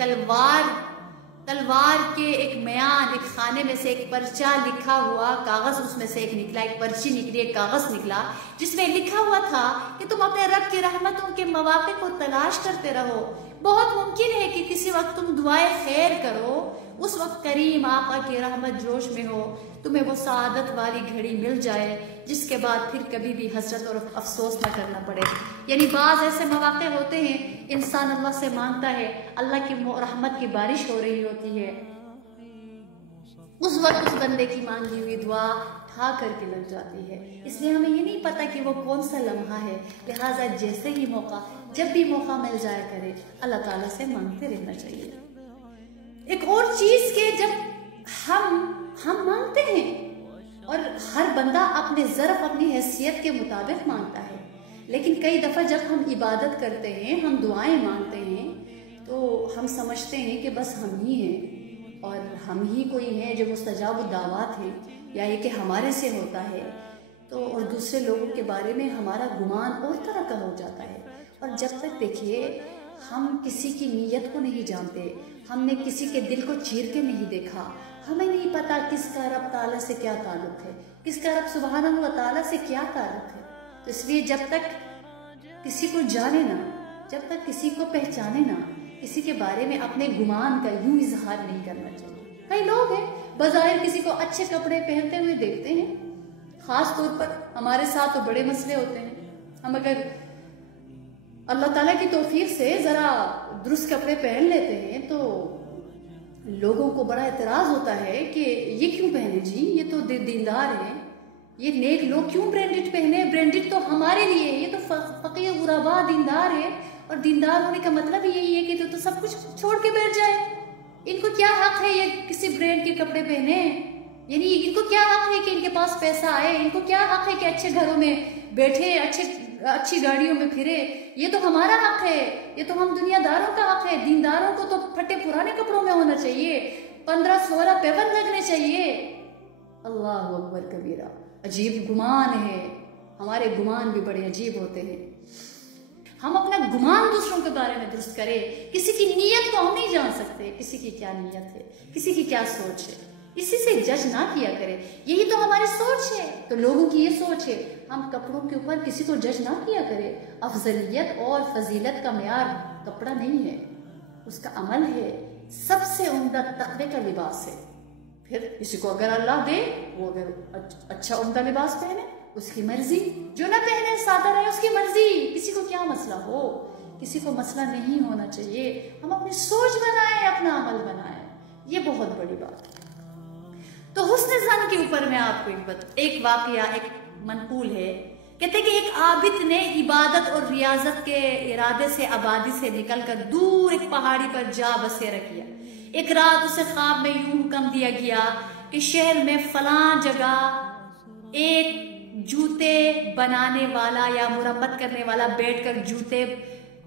تلوار کے ایک میان, ایک خانے میں سے ایک پرچہ لکھا ہوا کاغذ اس میں سے ایک نکلا, ایک پرچی نکلی, ایک کاغذ نکلا جس میں لکھا ہوا تھا کہ تم اپنے رب کی رحمتوں کے مواقع کو تلاش کرتے رہو. بہت ممکن ہے کہ کسی وقت تم دعائے خیر کرو, اس وقت کریم آقا کی رحمت جوش میں ہو, تمہیں وہ سعادت والی گھڑی مل جائے جس کے بعد پھر کبھی بھی حسرت اور افسوس نہ کرنا پڑے. یعنی بعض ایسے مواقع ہوتے ہیں انسان اللہ سے مانگتا ہے, اللہ کی رحمت کی بارش ہو رہی ہوتی ہے, اس وقت اس بندے کی مانگی ہوئی دعا ٹھا کر کے لگ جاتی ہے. اس لیے ہمیں یہ نہیں پتا کہ وہ کون سا لمحہ ہے, لہٰذا جیسے ہی موقع, جب بھی موقع مل جایا کرے اللہ تعالیٰ سے مانگتے رہنا چاہیے. ایک اور چیز کہ جب ہم مانگتے ہیں اور ہر بندہ اپنے ظرف اپنی حیثیت کے مطابق مانگتا ہے, لیکن کئی دفعہ جب ہم عبادت کرتے ہیں, ہم دعائیں مانگتے ہیں تو ہم سمجھتے ہیں کہ بس ہم ہی ہیں اور ہم ہی کوئی ہیں جو مستجاب الدعوات ہیں, یا یہ کہ ہمارے سے ہوتا ہے تو, اور دوسرے لوگوں کے بارے میں ہمارا گمان اور طرح کا ہو جاتا ہے. اور جب تک دیکھیے ہم کسی کی نیت کو نہیں جانتے, ہم نے کسی کے دل کو چیر کے نہیں دیکھا, ہمیں نہیں پتا کس کا رب تعالیٰ سے کیا تعلق ہے, کس کا رب سبحانہ و تعالیٰ سے کیا تعلق ہے. تو اس لیے جب تک کسی کو جانے نہ, جب تک کسی کو پہچانے نہ, کسی کے بارے میں اپنے گمان کا یوں اظہار نہیں کرنا چاہیے. کئی لوگ ہیں بظاہر کسی کو اچھے کپڑے پہنتے ہوئے دیکھتے ہیں, خاص طور پر ہمارے ساتھ تو بڑے مسئلے ہوتے ہیں. ہم اگر اللہ تعالیٰ کی توفیق سے ذرا درست کپڑے پہن لیتے ہیں تو لوگوں کو بڑا اعتراض ہوتا ہے کہ یہ کیوں پہنے جی, یہ تو دیندار ہیں, یہ نیک لوگ کیوں برینڈڈ پہنے, برینڈڈ تو ہمارے لیے, یہ تو فقیر غربا دیندار ہے, اور دیندار ہونے کا مطلب یہی ہے کہ تو سب کچھ چھوڑ کے بیٹھ جائے. ان کو کیا حق ہے یہ کسی برینڈ کے کپڑے پہنے, یعنی ان کو کیا حق ہے کہ ان کے پاس پیسہ آئے, ان کو کیا حق ہے کہ اچھے گھروں میں بیٹھے, اچھی گاڑیوں میں پھرے, یہ تو ہمارا حق ہے, یہ تو ہم دنیا داروں کا حق ہے. دینداروں کو تو پھٹے پرانے کپڑوں میں ہونا چاہیے, 15-16 پیبند لگنے چاہیے. اللہ اکبر کبیرہ, عجیب گمان ہے, ہمارے گمان بھی بڑے عجیب ہوتے ہیں. ہم اپنا گمان دوسروں کے بارے میں درست کریں, کسی کی نیت کو ہم نہیں جان سکتے, کسی کی کیا نیت ہے, کسی کی کیا سوچ ہے, اسی سے جج نہ کیا کرے. یہی تو ہماری سوچ ہے, تو لوگوں کی یہ سوچ ہے, ہم کپڑوں کے اوپر کسی کو جج نہ کیا کرے. افضلیت اور فضیلت کا معیار کپڑا نہیں ہے, اس کا عمل ہے. سب سے عمدہ تقوی کا لباس ہے. پھر کسی کو اگر اللہ دے وہ اگر اچھا عمدہ لباس پہنے اس کی مرضی, جو نہ پہنے سادہ رہے اس کی مرضی, کسی کو کیا مسئلہ ہو, کسی کو مسئلہ نہیں ہونا چاہیے. ہم اپنی سوچ بنائیں, اپنا عمل بنائیں, یہ بہت بڑی بات ہے. تو حسن ظن کے اوپر میں آپ کو ایک واقعہ ایک منقول ہے. کہتے کہ ایک عابد نے عبادت اور ریاضت کے ارادے سے آبادی سے نکل کر دور ایک پہاڑی پر جا بسیرا کیا. ایک رات اسے خواب میں یوں حکم دیا گیا کہ شہر میں فلاں جگہ ایک جوتے بنانے والا یا مرمت کرنے والا بیٹھ کر جوتے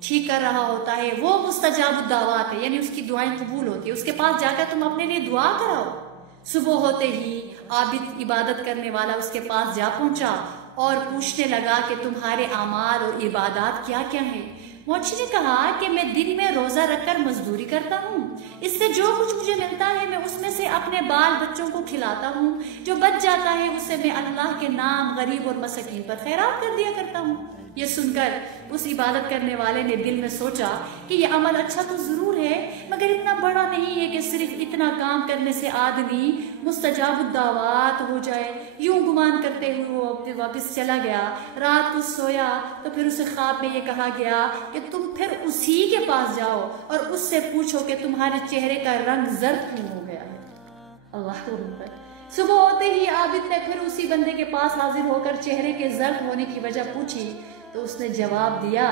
ٹھیک کر رہا ہوتا ہے, وہ مستجاب الدعوات ہے, یعنی اس کی دعائیں قبول ہوتی ہے. اس کے پاس جا کر تم اپنے لیے دعا کراؤ. صبح ہوتے ہی عابد عبادت کرنے والا اس کے پاس جا پہنچا اور پوچھنے لگا کہ تمہارے اعمال اور عبادات کیا کیا ہیں. موچی نے کہا کہ میں دن میں روزہ رکھ کر مزدوری کرتا ہوں، اس سے جو کچھ مجھے ملتا ہے میں اس میں سے اپنے بال بچوں کو کھلاتا ہوں، جو بچ جاتا ہے اسے میں اللہ کے نام غریب اور مساکین پر خیرات کر دیا کرتا ہوں۔ یہ سن کر اس عبادت کرنے والے نے دل میں سوچا کہ یہ عمل اچھا تو ضرور ہے مگر اتنا بڑا نہیں ہے کہ صرف اتنا کام کرنے سے آدمی مستجاب الدعوات ہو جائے۔ یوں گمان کرتے ہوئے وہ واپس چلا گیا۔ رات کو سویا تو پھر اسے خواب میں یہ کہا گیا کہ تم پھر اسی کے پاس جاؤ اور اس سے پوچھو کہ تمہارے چہرے کا رنگ زرد کیوں ہو گیا ہے۔ اللہ اکبر۔ صبح ہوتے ہی عابد نے پھر اسی بندے کے پاس حاضر ہو کر چہرے کے زرد ہونے کی وجہ پوچھی تو اس نے جواب دیا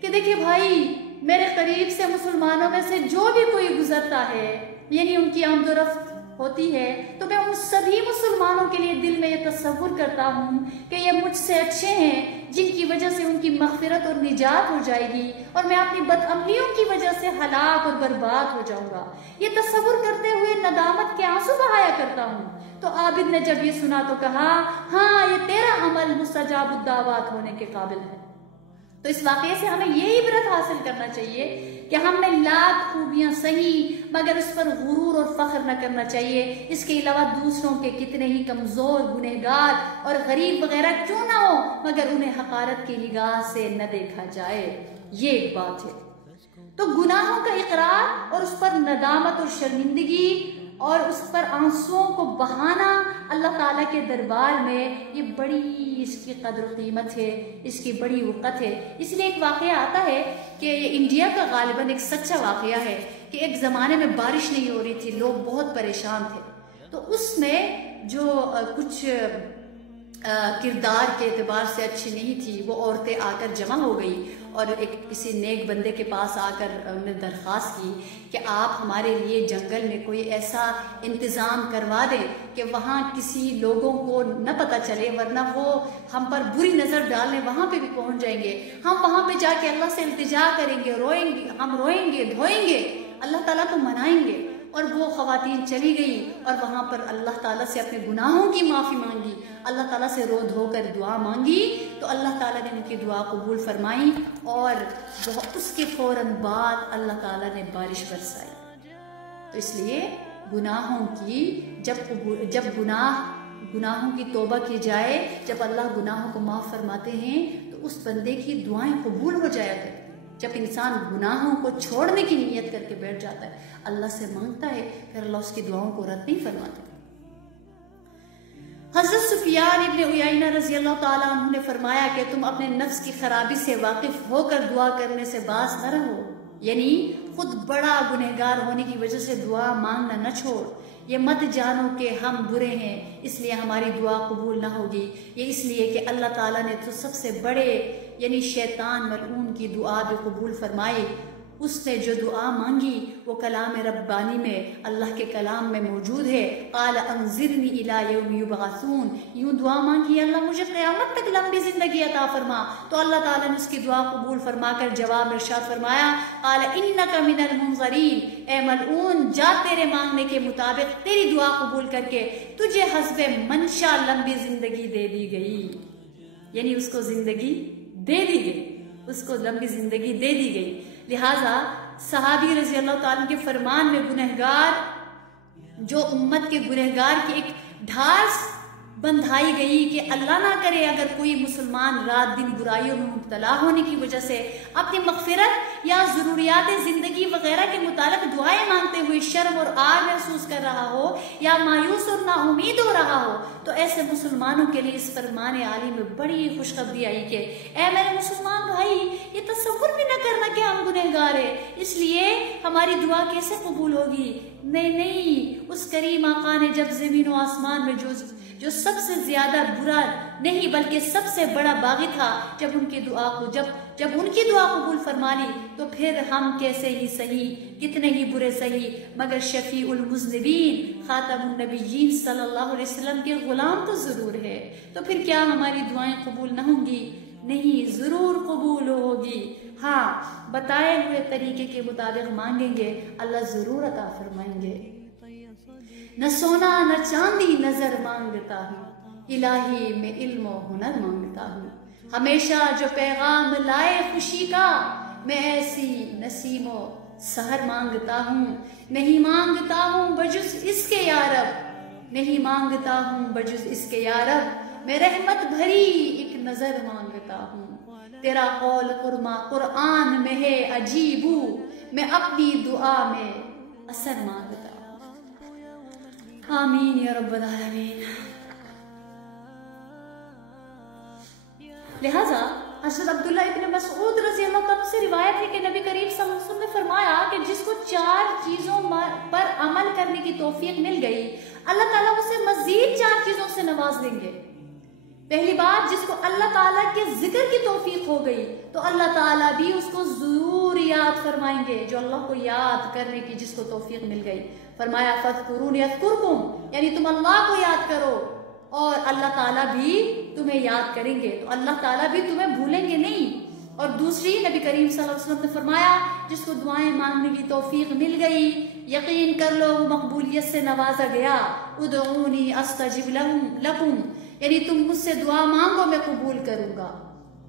کہ دیکھیے بھائی، میرے قریب سے مسلمانوں میں سے جو بھی کوئی گزرتا ہے، یعنی ان کی آمد و رفت ہوتی ہے، تو میں ان سبھی مسلمانوں کے لیے دل میں یہ تصور کرتا ہوں کہ یہ مجھ سے اچھے ہیں، جن کی وجہ سے ان کی مغفرت اور نجات ہو جائے گی، اور میں اپنی بدعملیوں کی وجہ سے ہلاک اور برباد ہو جاؤں گا۔ یہ تصور کرتے ہوئے ندامت کے آنسو بہایا کرتا ہوں۔ تو عابد نے جب یہ سنا تو کہا، ہاں یہ تیرا عمل مستجاب الدعوات ہونے کے قابل ہے۔ تو اس واقعے سے ہمیں یہ عبرت حاصل کرنا چاہیے کہ ہم نے لاکھ خوبیاں صحیح مگر اس پر غرور اور فخر نہ کرنا چاہیے۔ اس کے علاوہ دوسروں کے کتنے ہی کمزور، گنہگار اور غریب وغیرہ کیوں نہ ہو مگر انہیں حقارت کی نگاہ سے نہ دیکھا جائے، یہ ایک بات ہے۔ تو گناہوں کا اقرار اور اس پر ندامت اور شرمندگی اور اس پر آنسوؤں کو بہانا اللہ تعالیٰ کے دربار میں یہ بڑی اس کی قدر و قیمت ہے، اس کی بڑی وقت ہے۔ اس لیے ایک واقعہ آتا ہے کہ یہ انڈیا کا غالباً ایک سچا واقعہ ہے کہ ایک زمانے میں بارش نہیں ہو رہی تھی، لوگ بہت پریشان تھے، تو اس میں جو کچھ کردار کے اعتبار سے اچھی نہیں تھی وہ عورتیں آ کر جمع ہو گئی اور ایک کسی نیک بندے کے پاس آ کر انہوں نے درخواست کی کہ آپ ہمارے لیے جنگل میں کوئی ایسا انتظام کروا دیں کہ وہاں کسی لوگوں کو نہ پتہ چلے، ورنہ وہ ہم پر بری نظر ڈالنے وہاں پہ بھی پہنچ جائیں گے، ہم وہاں پہ جا کے اللہ سے التجا کریں گے، ہم روئیں گے، دھوئیں گے، اللہ تعالیٰ کو منائیں گے۔ اور وہ خواتین چلی گئی اور وہاں پر اللہ تعالیٰ سے اپنے گناہوں کی معافی مانگی، اللہ تعالیٰ سے رو دھو کر دعا مانگی، تو اللہ تعالیٰ نے ان کی دعا قبول فرمائی اور اس کے فوراً بعد اللہ تعالیٰ نے بارش برسائی۔ تو اس لیے گناہوں کی جب گناہوں کی توبہ کی جائے، جب اللہ گناہوں کو معاف فرماتے ہیں تو اس بندے کی دعائیں قبول ہو جایا کرتی۔ جب انسان گناہوں کو چھوڑنے کی نیت کر کے بیٹھ جاتا ہے، اللہ سے مانگتا ہے، پھر اللہ اس کی دعاؤں کو رد نہیں فرماتا۔ حضرت سفیان ابن عیینہ رضی اللہ تعالیٰ عنہ نے فرمایا کہ تم اپنے نفس کی خرابی سے واقف ہو کر دعا کرنے سے باز نہ رہو، یعنی خود بڑا گنہگار ہونے کی وجہ سے دعا مانگنا نہ چھوڑ۔ یہ مت جانو کہ ہم برے ہیں اس لیے ہماری دعا قبول نہ ہوگی، یہ اس لیے کہ اللہ تعالیٰ نے تو سب سے بڑے یعنی شیطان ملعون کی دعا بھی قبول فرمائی۔ اس نے جو دعا مانگی وہ کلام ربانی میں، اللہ کے کلام میں موجود ہے۔ قال انظرنی الی یوم یبعثون، یوں دعا مانگی، اللہ مجھے قیامت تک لمبی زندگی عطا فرما، تو اللہ تعالیٰ نے اس کی دعا قبول فرما کر جواب ارشاد فرمایا، قال انک من المنظرین، اے ملعون جا تیرے مانگنے کے مطابق تیری دعا قبول کر کے تجھے حسب منشا لمبی زندگی دے دی گئی، یعنی اس کو زندگی دے دی گئی، اس کو لمبی زندگی دے دی گئی۔ لہٰذا صحابی رضی اللہ تعالیٰ کے فرمان میں گنہگار، جو امت کے گنہگار کی ایک ڈھارس بندھائی گئی کہ اللہ نہ کرے اگر کوئی مسلمان رات دن برائیوں میں مبتلا ہونے کی وجہ سے اپنی مغفرت یا ضروریات زندگی وغیرہ کے متعلق دعائیں مانگتے ہوئے شرم اور عار محسوس کر رہا ہو یا مایوس اور نا امید ہو رہا ہو، تو ایسے مسلمانوں کے لیے اس فرمان عالی میں بڑی خوشخبری آئی کہ اے میرے مسلمان بھائی، یہ تصور بھی نہ کرنا کہ ہم گنہگار ہیں، اس لیے ہماری دعا کیسے قبول ہوگی؟ نہیں، اس کریم آقا نے جب زمین و آسمان میں جو سب سے زیادہ برا نہیں بلکہ سب سے بڑا باغی تھا، جب ان کی دعا قبول فرما لی، تو پھر ہم کیسے ہی صحیح، کتنے ہی برے صحیح، مگر شفیع المذنبین خاتم النبیین صلی اللہ علیہ وسلم کے غلام تو ضرور ہے، تو پھر کیا ہماری دعائیں قبول نہ ہوں گی؟ نہیں، ضرور قبول ہوگی۔ ہاں، بتائے ہوئے طریقے کے مطابق مانگیں گے، اللہ ضرور عطا فرمائیں گے۔ نہ سونا نہ چاندی نظر مانگتا ہوں، الہی میں علم و ہنر مانگتا ہوں، ہمیشہ جو پیغام لائے خوشی کا، میں ایسی نسیم و سحر مانگتا ہوں، نہیں مانگتا ہوں بجز اس کے یا رب، نہیں مانگتا ہوں بجز اس کے یا رب، میں رحمت بھری ایک نظر مانگتا ہوں، تیرا قول قرآن میں ہے عجیبو، میں اپنی دعا میں اثر مانگتا ہوں۔ آمین یا رب العالمین۔ لہٰذا حضرت عبداللہ ابن مسعود رضی اللہ عنہ سے روایت ہے کہ نبی کریم صلی اللہ علیہ وسلم نے فرمایا کہ جس کو 4 چیزوں پر عمل کرنے کی توفیق مل گئی، اللہ تعالیٰ اسے مزید 4 چیزوں سے نواز دیں گے۔ پہلی بات، جس کو اللہ تعالیٰ کے ذکر کی توفیق ہو گئی تو اللہ تعالیٰ بھی اس کو ضرور یاد فرمائیں گے، جو اللہ کو یاد کرنے کی جس کو توفیق مل گئی۔ فرمایا فاذکرونی اذکرکم، یعنی تم اللہ کو یاد کرو اور اللہ تعالیٰ بھی تمہیں یاد کریں گے، تو اللہ تعالیٰ بھی تمہیں بھولیں گے نہیں۔ اور دوسری، نبی کریم صلی اللہ علیہ وسلم نے فرمایا جس کو دعائیں مانگنے کی توفیق مل گئی، یقین کر لو وہ مقبولیت سے نوازا گیا۔ ادعونی استجب لکم، یعنی تم مجھ سے دعا مانگو میں قبول کروں گا۔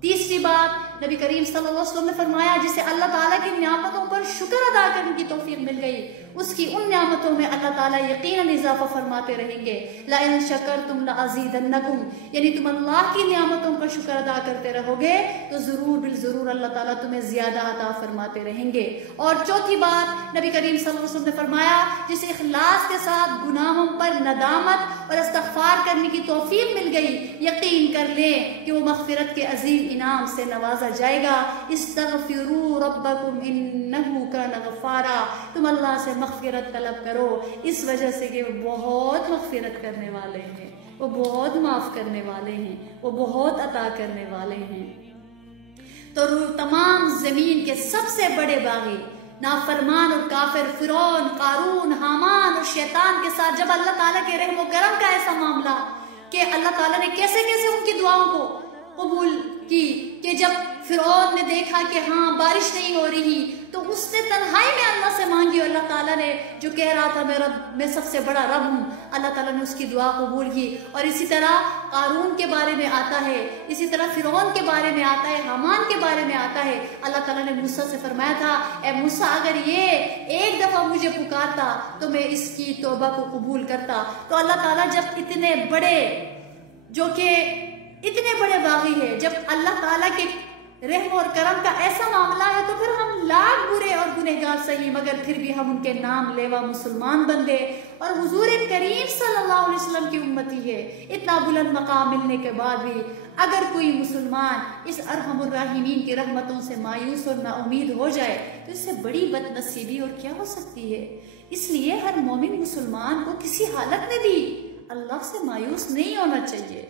تیسری بات، نبی کریم صلی اللہ علیہ وسلم نے فرمایا جسے اللہ تعالیٰ کی نعمتوں پر شکر ادا کرنے کی توفیق مل گئی، اس کی ان نعمتوں میں اللہ تعالیٰ یقیناً اضافہ فرماتے رہیں گے۔ لَإِن شَكَرْتُمْ لَأَزِيدَنَّكُمْ، یعنی تم اللہ کی نعمتوں کا شکر ادا کرتے رہو گے تو ضرور بالضرور اللہ تعالیٰ تمہیں زیادہ عطا فرماتے رہیں گے۔ اور چوتھی بات، نبی کریم صلی اللہ علیہ وسلم نے فرمایا جسے اخلاص کے ساتھ گناہوں پر ندامت اور استغفار کرنے کی توفیق مل گئی، یقین کر لے کہ وہ مغفرت کے عظیم انعام سے نوازا جائے گا۔ استغفروا ربکم انہ کان غفارا، تم اللہ سے مغفرت طلب کرو، اس وجہ سے کہ وہ بہت مغفرت کرنے والے ہیں، وہ بہت معاف کرنے والے ہیں، وہ بہت عطا کرنے والے ہیں۔ تو تمام زمین کے سب سے بڑے باغی، نافرمان اور کافر فرعون، قارون، حامان اور شیطان کے ساتھ جب اللہ تعالیٰ کے رحم و کرم کا ایسا معاملہ کہ اللہ تعالیٰ نے کیسے کیسے ان کی دعاؤں کو قبول کی، کہ جب فرعون نے دیکھا کہ ہاں بارش نہیں ہو رہی تو اس نے تنہائی میں اللہ سے مانگی، اور اللہ تعالیٰ نے جو کہہ رہا تھا میں سب سے بڑا رب ہوں، اللہ تعالیٰ نے اس کی دعا قبول کی۔ اور اسی طرح قارون کے بارے میں آتا ہے، اسی طرح فرعون کے بارے میں آتا ہے، حامان کے بارے میں آتا ہے۔ اللہ تعالیٰ نے موسیٰ سے فرمایا تھا اے موسیٰ اگر یہ ایک دفعہ مجھے پکارتا تو میں اس کی توبہ کو قبول کرتا۔ تو اللہ تعالیٰ جب اتنے بڑے باغی ہے، جب اللہ تعالیٰ کے رحم اور کرم کا ایسا معاملہ ہے تو پھر ہم لاکھ برے اور گنہگار صحیح، مگر پھر بھی ہم ان کے نام لیوا مسلمان بندے اور حضور کریم صلی اللہ علیہ وسلم کی امتی ہے۔ اتنا بلند مقام ملنے کے بعد بھی اگر کوئی مسلمان اس ارحم الراحمین کی رحمتوں سے مایوس اور نا امید ہو جائے تو اس سے بڑی بد نصیبی اور کیا ہو سکتی ہے۔ اس لیے ہر مومن مسلمان کو کسی حالت میں بھی اللہ سے مایوس نہیں ہونا چاہیے،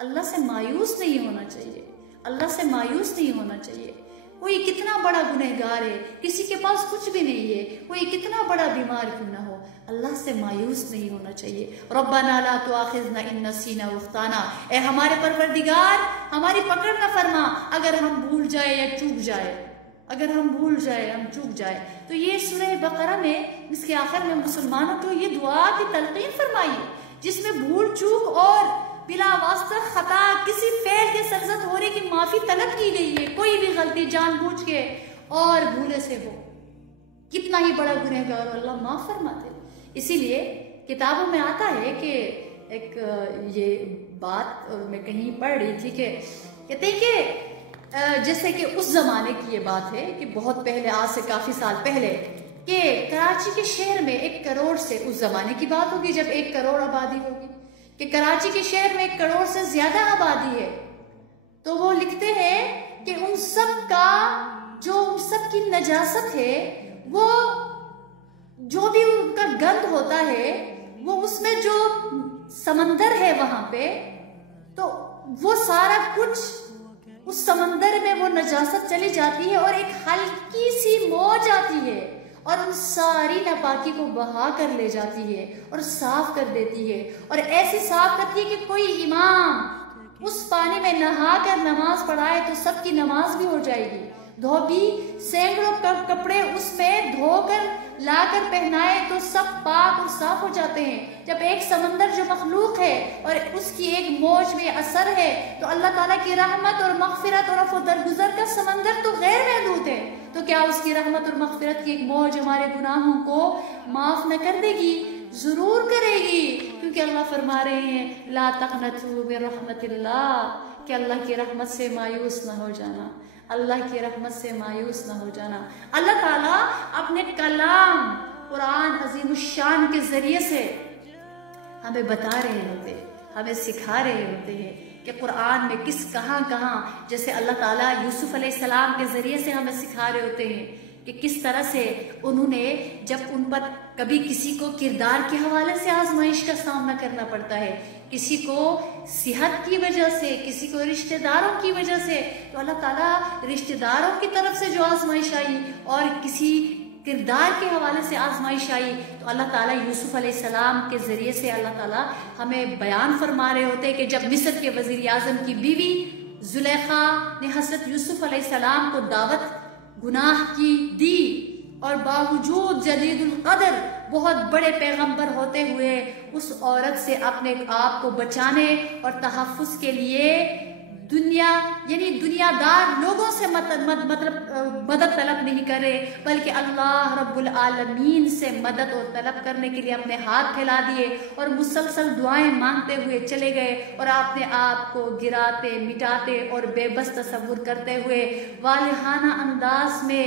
اللہ سے مایوس نہیں ہونا چاہیے، اللہ سے مایوس نہیں ہونا چاہیے۔ کوئی کتنا بڑا گنہگار ہے، کسی کے پاس کچھ بھی نہیں ہے، کوئی کتنا بڑا بیمار کیوں نہ ہو، اللہ سے مایوس نہیں ہونا چاہیے۔ ربنا لا تؤاخذنا ان نسینا واخطانا، اے ہمارے پروردگار ہماری پکڑ نہ فرما اگر ہم بھول جائے یا چوک جائے، اگر ہم بھول جائے ہم چوک جائے۔ تو یہ سورہ بقرہ میں اس کے آخر میں مسلمانوں کو یہ دعا کی تلقین فرمائی جس میں بھول چوک اور بلا واسطہ خطا کسی فعل کے سرزد ہونے کی معافی طلب کی گئی ہے۔ کوئی بھی غلطی جان بوجھ کے اور بھولے سے ہو، کتنا ہی بڑا گنہگار ہو، اللہ معاف فرماتے۔ اسی لیے کتابوں میں آتا ہے کہ ایک یہ بات میں کہیں پڑھ رہی تھی کہ کہتے ہیں کہ جیسے کہ اس زمانے کی یہ بات ہے کہ بہت پہلے، آج سے کافی سال پہلے، کہ کراچی کے شہر میں 1 کروڑ سے، اس زمانے کی بات ہوگی جب 1 کروڑ آبادی ہوگی، کہ کراچی کے شہر میں 1 کروڑ سے زیادہ آبادی ہے، تو وہ لکھتے ہیں کہ ان سب کی نجاست ہے، وہ جو بھی ان کا گند ہوتا ہے وہ اس میں جو سمندر ہے وہاں پہ، تو وہ سارا کچھ اس سمندر میں وہ نجاست چلی جاتی ہے اور ایک ہلکی سی موج آتی ہے اور ان ساری ناپاکی کو بہا کر لے جاتی ہے اور صاف کر دیتی ہے، اور ایسی صاف کرتی ہے کہ کوئی امام اس پانی میں نہا کر نماز پڑھائے تو سب کی نماز بھی ہو جائے گی۔ دھوبی سینکڑوں کپڑے اس میں دھو کر لا کر پہنائے تو سب پاک اور صاف ہو جاتے ہیں۔ جب ایک سمندر جو مخلوق ہے اور اس کی ایک موج میں اثر ہے تو اللہ تعالیٰ کی رحمت اور مغفرت اور عفو درگزر کا سمندر تو غیر محدود ہے، تو کیا اس کی رحمت اور مغفرت کی ایک موج ہمارے گناہوں کو معاف نہ کر دے گی؟ ضرور کرے گی، کیونکہ اللہ فرما رہے ہیں لا تقنطوا من رحمت اللہ، کہ اللہ کی رحمت سے مایوس نہ ہو جانا، اللہ کی رحمت سے مایوس نہ ہو جانا۔ اللہ تعالیٰ اپنے کلام قرآن عظیم الشان کے ذریعے سے ہمیں بتا رہے ہوتے، ہمیں سکھا رہے ہوتے ہیں کہ قرآن میں کہاں جیسے اللہ تعالیٰ یوسف علیہ السلام کے ذریعے سے ہمیں سکھا رہے ہوتے ہیں کہ کس طرح سے انہوں نے جب ان پر کبھی کسی کو کردار کے حوالے سے آزمائش کا سامنا کرنا پڑتا ہے، کسی کو صحت کی وجہ سے، کسی کو رشتہ داروں کی وجہ سے، تو اللہ تعالیٰ رشتہ داروں کی طرف سے جو آزمائش آئی اور کسی کردار کے حوالے سے آزمائش آئی، تو اللہ تعالیٰ یوسف علیہ السلام کے ذریعے سے اللہ تعالیٰ ہمیں بیان فرما رہے ہوتے کہ جب مصر کے وزیر اعظم کی بیوی زلیخا نے حضرت یوسف علیہ السلام کو دعوت گناہ کی دی، اور باوجود جدید القدر بہت بڑے پیغمبر ہوتے ہوئے اس عورت سے اپنے آپ کو بچانے اور تحفظ کے لیے دنیا دار لوگوں سے مدد طلب نہیں کرے، بلکہ اللہ رب العالمین سے مدد اور طلب کرنے کے لیے اپنے ہاتھ پھیلا دیے اور مسلسل دعائیں مانگتے ہوئے چلے گئے، اور اپنے آپ کو گراتے مٹاتے اور بے بس تصور کرتے ہوئے والہانہ انداز میں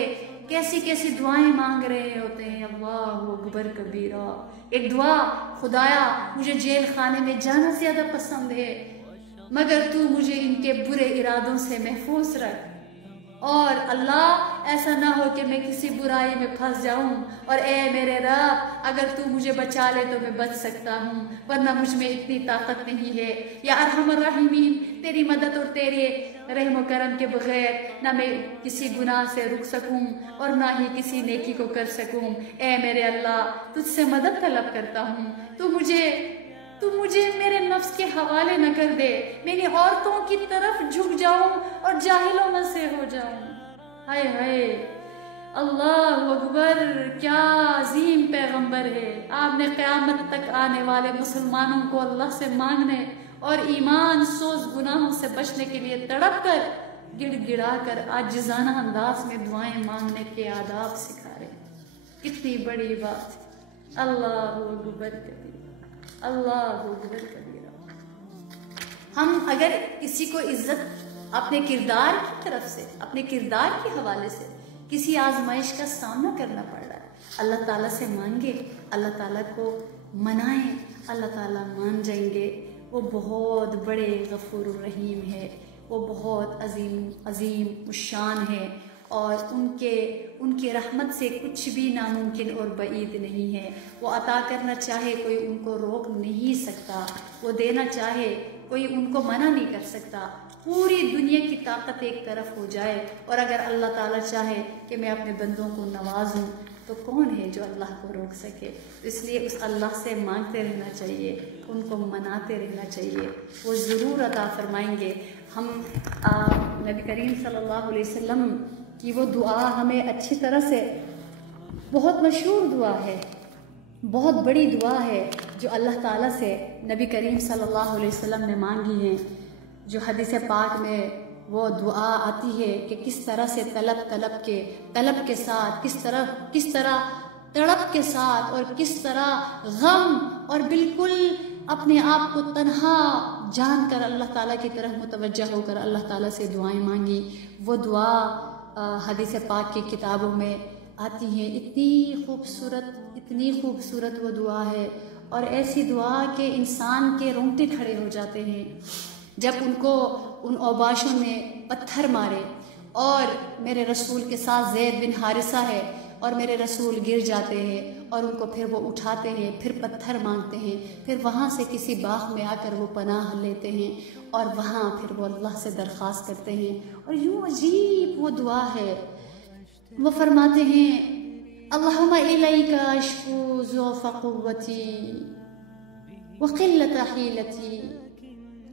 کیسی دعائیں مانگ رہے ہوتے ہیں۔ اللہ اکبر کبیرہ، ایک دعا، خدایا مجھے جیل خانے میں جانا زیادہ پسند ہے، مگر تو مجھے ان کے برے ارادوں سے محفوظ رکھ، اور اللہ ایسا نہ ہو کہ میں کسی برائی میں پھنس جاؤں، اور اے میرے رب اگر تو مجھے بچا لے تو میں بچ سکتا ہوں، ورنہ مجھ میں اتنی طاقت نہیں ہے۔ یا ارحم الراحمین، تیری مدد اور تیرے رحم و کرم کے بغیر نہ میں کسی گناہ سے رک سکوں اور نہ ہی کسی نیکی کو کر سکوں۔ اے میرے اللہ تجھ سے مدد طلب کرتا ہوں، تو مجھے میرے نفس کے حوالے نہ کر دے، میں نے عورتوں کی طرف جھک جاؤں اور جاہلوں میں سے ہو جاؤں۔ ہائے ہائے، اللہ اکبر، کیا عظیم پیغمبر ہے۔ آپ نے قیامت تک آنے والے مسلمانوں کو اللہ سے مانگنے اور ایمان سوز گناہوں سے بچنے کے لیے تڑپ کر گڑ گڑا کر عاجزانہ انداز میں دعائیں مانگنے کے آداب سکھا رہے ہیں۔ کتنی بڑی بات، اللہ اکبر کبیرہ، اللہ اکبر کبیرہ۔ ہم اگر کسی کو عزت اپنے کردار کی طرف سے، اپنے کردار کے حوالے سے کسی آزمائش کا سامنا کرنا پڑ رہا ہے، اللہ تعالیٰ سے مانگے، اللہ تعالیٰ کو منائیں، اللہ تعالیٰ مان جائیں گے۔ وہ بہت بڑے غفور الرحیم ہے، وہ بہت عظیم الشان ہے، اور ان کی رحمت سے کچھ بھی ناممکن اور بعید نہیں ہے۔ وہ عطا کرنا چاہے کوئی ان کو روک نہیں سکتا، وہ دینا چاہے کوئی ان کو منع نہیں کر سکتا۔ پوری دنیا کی طاقت ایک طرف ہو جائے اور اگر اللہ تعالیٰ چاہے کہ میں اپنے بندوں کو نوازوں تو کون ہے جو اللہ کو روک سکے؟ اس لیے اس اللہ سے مانگتے رہنا چاہیے، ان کو مناتے رہنا چاہیے، وہ ضرور عطا فرمائیں گے۔ ہم نبی کریم صلی اللہ علیہ وسلم کی وہ دعا ہمیں اچھی طرح سے، بہت مشہور دعا ہے، بہت بڑی دعا ہے جو اللہ تعالیٰ سے نبی کریم صلی اللہ علیہ وسلم نے مانگی ہے، جو حدیث پاک میں وہ دعا آتی ہے کہ کس طرح سے طلب کے ساتھ، کس طرح تڑپ کے ساتھ، اور کس طرح غم اور بالکل اپنے آپ کو تنہا جان کر اللہ تعالیٰ کی طرف متوجہ ہو کر اللہ تعالیٰ سے دعائیں مانگی۔ وہ دعا حدیث پاک کی کتابوں میں آتی ہیں، اتنی خوبصورت وہ دعا ہے، اور ایسی دعا کہ انسان کے رونگٹے کھڑے ہو جاتے ہیں جب ان اوباشوں نے پتھر مارے، اور میرے رسول کے ساتھ زید بن حارثہ ہے، اور میرے رسول گر جاتے ہیں اور ان کو پھر وہ اٹھاتے ہیں، پھر پتھر مانگتے ہیں، پھر وہاں سے کسی باغ میں آ کر وہ پناہ لیتے ہیں، اور وہاں پھر وہ اللہ سے درخواست کرتے ہیں، اور یوں عجیب وہ دعا ہے۔ وہ فرماتے ہیں اللہم الیک اشکو ضعف قوتی وقلت حیلتی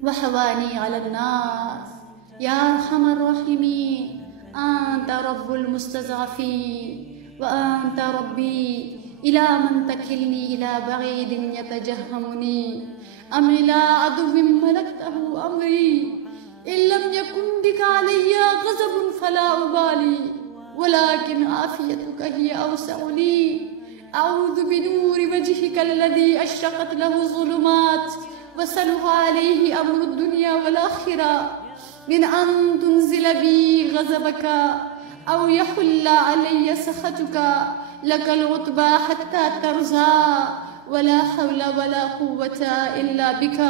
وحوانی علی الناس یا ارحم الراحمین انت رب المستضعفین وأنت ربي إلى من تكلني إلى بعيد يتجهمني أم إلى عدو ملكته أمري إن لم يكن بك علي غضب فلا أبالي ولكن عافيتك هي أوسع لي أعوذ بنور وجهك الذي أشرقت له الظلمات وصلح عليه أمر الدنيا والآخرة من أن تنزل بي غضبك أو يحل علي سخطك لك العتبى حتى ترضى ولا حول ولا قوة إلا بك.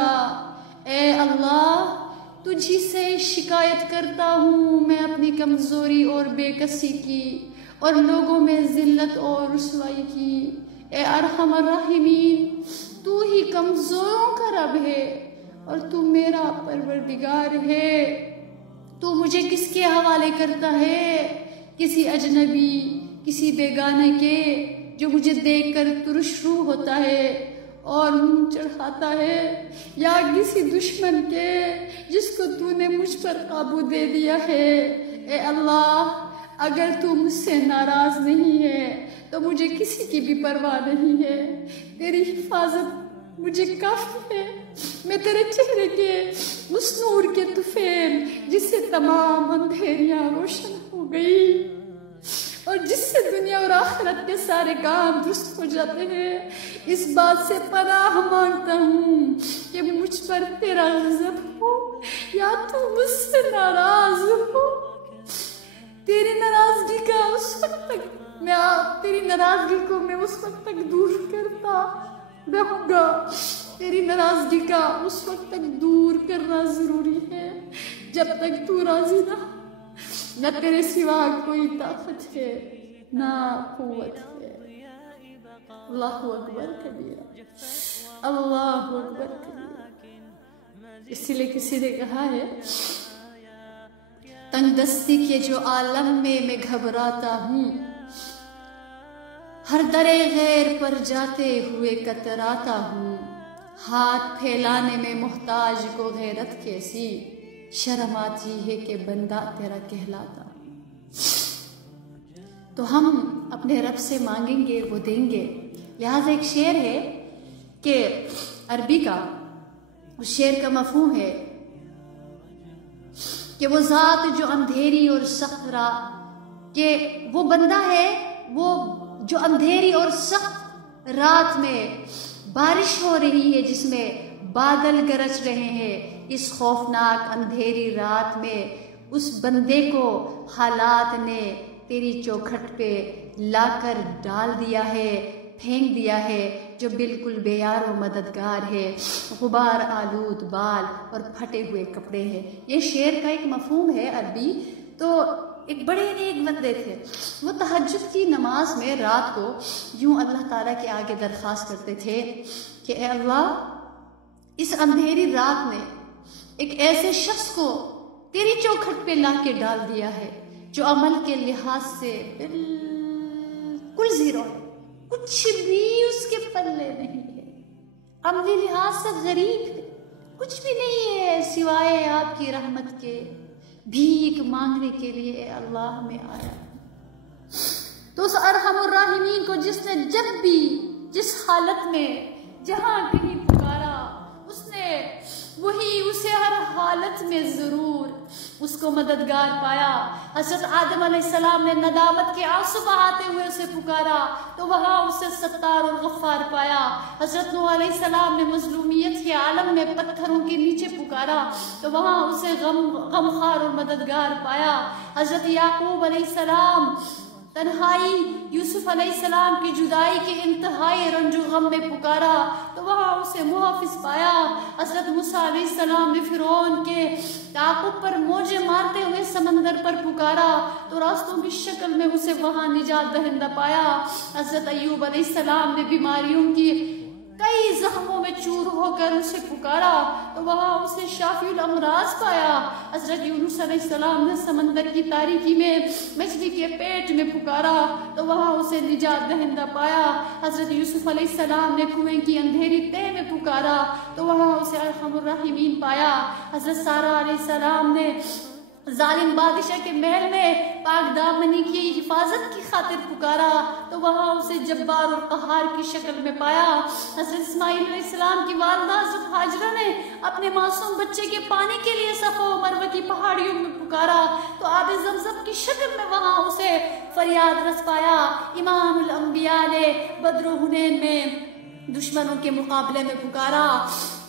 اے اللہ تجھی سے شکایت کرتا ہوں میں اپنی کمزوری اور بے کسی کی اور لوگوں میں ذلت اور رسوائی کی. اے ارحم الراحمین تو ہی کمزوروں کا رب ہے اور تو میرا پروردگار ہے. تو مجھے کس کے حوالے کرتا ہے؟ کسی اجنبی کسی بیگانے کے جو مجھے دیکھ کر ترش روح ہوتا ہے اور منہ چڑھاتا ہے، یا کسی دشمن کے جس کو تو نے مجھ پر قابو دے دیا ہے. اے اللہ اگر تو مجھ سے ناراض نہیں ہے تو مجھے کسی کی بھی پرواہ نہیں ہے. تیری حفاظت مجھے کافی ہے. میں تیرے چہرے کے اس نور کے طفیل جس سے تمام اندھیریاں روشن ہو گئی اور جس سے دنیا اور آخرت کے سارے کام درست ہو جاتے ہیں، اس بات سے پناہ مانگتا ہوں کہ مجھ پر تیرا غضب ہو یا تو مجھ سے ناراض ہو. تیری ناراضگی کا اس وقت تک تیری ناراضگی کو میں اس وقت تک دور کرتا رہوں گا. تیری ناراضگی کا اس وقت تک دور کرنا ضروری ہے جب تک تو راضی نہ ہو. نہ تیرے سوا کوئی طاقت ہے نہ قوت ہے. اللہ اکبر کبیرہ، اللہ اکبر کبیرہ. اسی لیے کسی نے کہا ہے تنگ دستی کے جو عالم میں گھبراتا ہوں، ہر درے غیر پر جاتے ہوئے کتراتا ہوں. ہاتھ پھیلانے میں محتاج کو غیرت کیسی، شرم آتی ہے کہ بندہ تیرا کہلاتا. تو ہم اپنے رب سے مانگیں گے وہ دیں گے. لہٰذا ایک شعر ہے کہ عربی کا، اس شعر کا مفہوم ہے کہ وہ ذات جو اندھیری اور سخت کہ وہ بندہ ہے وہ جو اندھیری اور سخت رات میں بارش ہو رہی ہے، جس میں بادل گرج رہے ہیں. اس خوفناک اندھیری رات میں اس بندے کو حالات نے تیری چوکھٹ پہ لا کر ڈال دیا ہے، پھینک دیا ہے، جو بالکل بے یار و مددگار ہے. غبار آلود بال اور پھٹے ہوئے کپڑے ہیں. یہ شعر کا ایک مفہوم ہے عربی. تو ایک بڑے نیک بندے تھے، وہ تہجد کی نماز میں رات کو یوں اللہ تعالیٰ کے آگے درخواست کرتے تھے کہ اے اللہ اس اندھیری رات میں ایک ایسے شخص کو تیری چوکھٹ پہ لا کے ڈال دیا ہے جو عمل کے لحاظ سے بالکل زیرو ہے، کچھ بھی اس کے پلے نہیں ہے، عملی لحاظ سے غریب ہے، کچھ بھی نہیں ہے سوائے آپ کی رحمت کے. بھیک مانگنے کے لیے اے اللہ میں آیا. تو اس ارحم الراحمین کو جس نے جب بھی جس حالت میں جہاں کہیں پکارا، اس نے وہی اسے ہر حالت میں ضرور اس کو مددگار پایا. حضرت آدم علیہ السلام نے ندامت کے آنسو بہاتے ہوئے اسے پکارا تو وہاں اسے ستار اور غفار پایا. حضرت نوح علیہ السلام نے مظلومیت کے عالم میں پتھروں کے نیچے پکارا تو وہاں اسے غمخوار اور مددگار پایا. حضرت یعقوب علیہ السلام تنہائی یوسف علیہ السلام کی جدائی کے انتہائی رنج و غم میں پکارا تو وہاں اسے محافظ پایا. حضرت موسیٰ علیہ السلام نے فرعون کے تعاقب پر موجیں مارتے ہوئے سمندر پر پکارا تو راستوں کی شکل میں اسے وہاں نجات دہندہ پایا. حضرت ایوب علیہ السلام نے بیماریوں کی کئی زخموں میں چور ہو کر اسے پکارا تو وہاں اسے شافی الامراض پایا. حضرت یونس علیہ السلام نے سمندر کی تاریکی میں مچھلی کے پیٹ میں پکارا تو وہاں اسے نجات دہندہ پایا. حضرت یوسف علیہ السلام نے کنویں کی اندھیری تہہ میں پکارا تو وہاں اسے ارحم الراحمین پایا. حضرت سارہ علیہ السلام نے ظالم بادشاہ کے محل میں پاک دامنی کی حفاظت کی خاطر پکارا تو وہاں اسے جبار اور قہار کی شکل میں پایا۔ حضرت اسماعیل علیہ السلام کی والدہ حضرت ہاجرہ نے اپنے معصوم بچے کے پانی کے لیے صفا و مروہ کی پہاڑیوں میں پکارا تو آب زمزم کی شکل میں وہاں اسے فریاد رس پایا۔ امام الانبیاء نے بدر و حنین میں دشمنوں کے مقابلے میں پکارا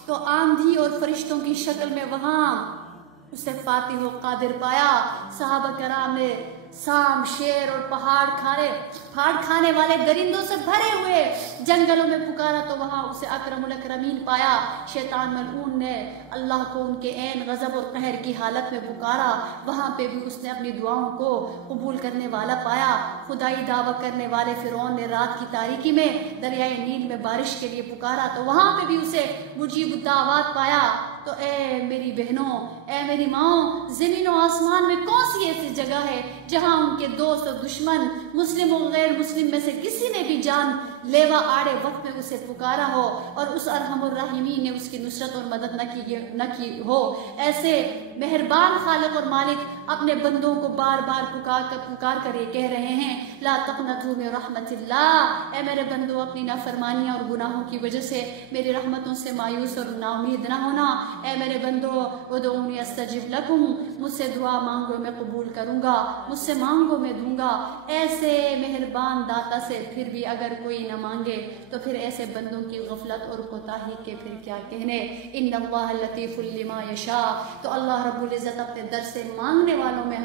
تو آندھی اور فرشتوں کی شکل میں وہاں اسے فاتح و قادر پایا۔ صحابہ کرام نے سام، شیر اور پہاڑ کھانے والے درندوں سے بھرے ہوئے جنگلوں میں پکارا تو وہاں اسے اکرم الاکرمین پایا۔ شیطان ملعون نے اللہ کو ان کے عین غضب اور قہر کی حالت میں پکارا، وہاں پہ بھی اس نے اپنی دعاؤں کو قبول کرنے والا پایا۔ خدائی دعویٰ کرنے والے فرعون نے رات کی تاریکی میں دریائے نیل میں بارش کے لیے پکارا تو وہاں پہ بھی اسے مجیب الدعوات پایا۔ تو اے میری بہنوں، اے میری ماں، زمین و آسمان میں کون سی ایسی جگہ ہے جہاں ان کے دوست اور دشمن، مسلم و غیر مسلم میں سے کسی نے بھی جان لیوا آڑے وقت میں اسے پکارا ہو اور اس ارحم الراحمین نے اس کی نصرت اور مدد نہ کی ہو؟ ایسے مہربان خالق اور مالک اپنے بندوں کو بار بار پکار کر یہ کہہ رہے ہیں، لا تقنطوا من رحمت اللہ، اے میرے بندو اپنی نافرمانیاں اور گناہوں کی وجہ سے میری رحمتوں سے مایوس اور نا امید نہ ہونا۔ اے میرے بندو ادعونی استجب لکم، مجھ سے دعا مانگو میں قبول کروں گا، مجھ سے مانگو میں دوں گا۔ ایسے مہربان داتا سے پھر بھی اگر کوئی نہ مانگے تو پھر ایسے بندوں کی غفلت اور کوتاہی کے پھر کیا کہنے۔ ان اللہ لطیف لما یشاء، تو اللہ رب العزت اپنے در سے مانگنے والوں میں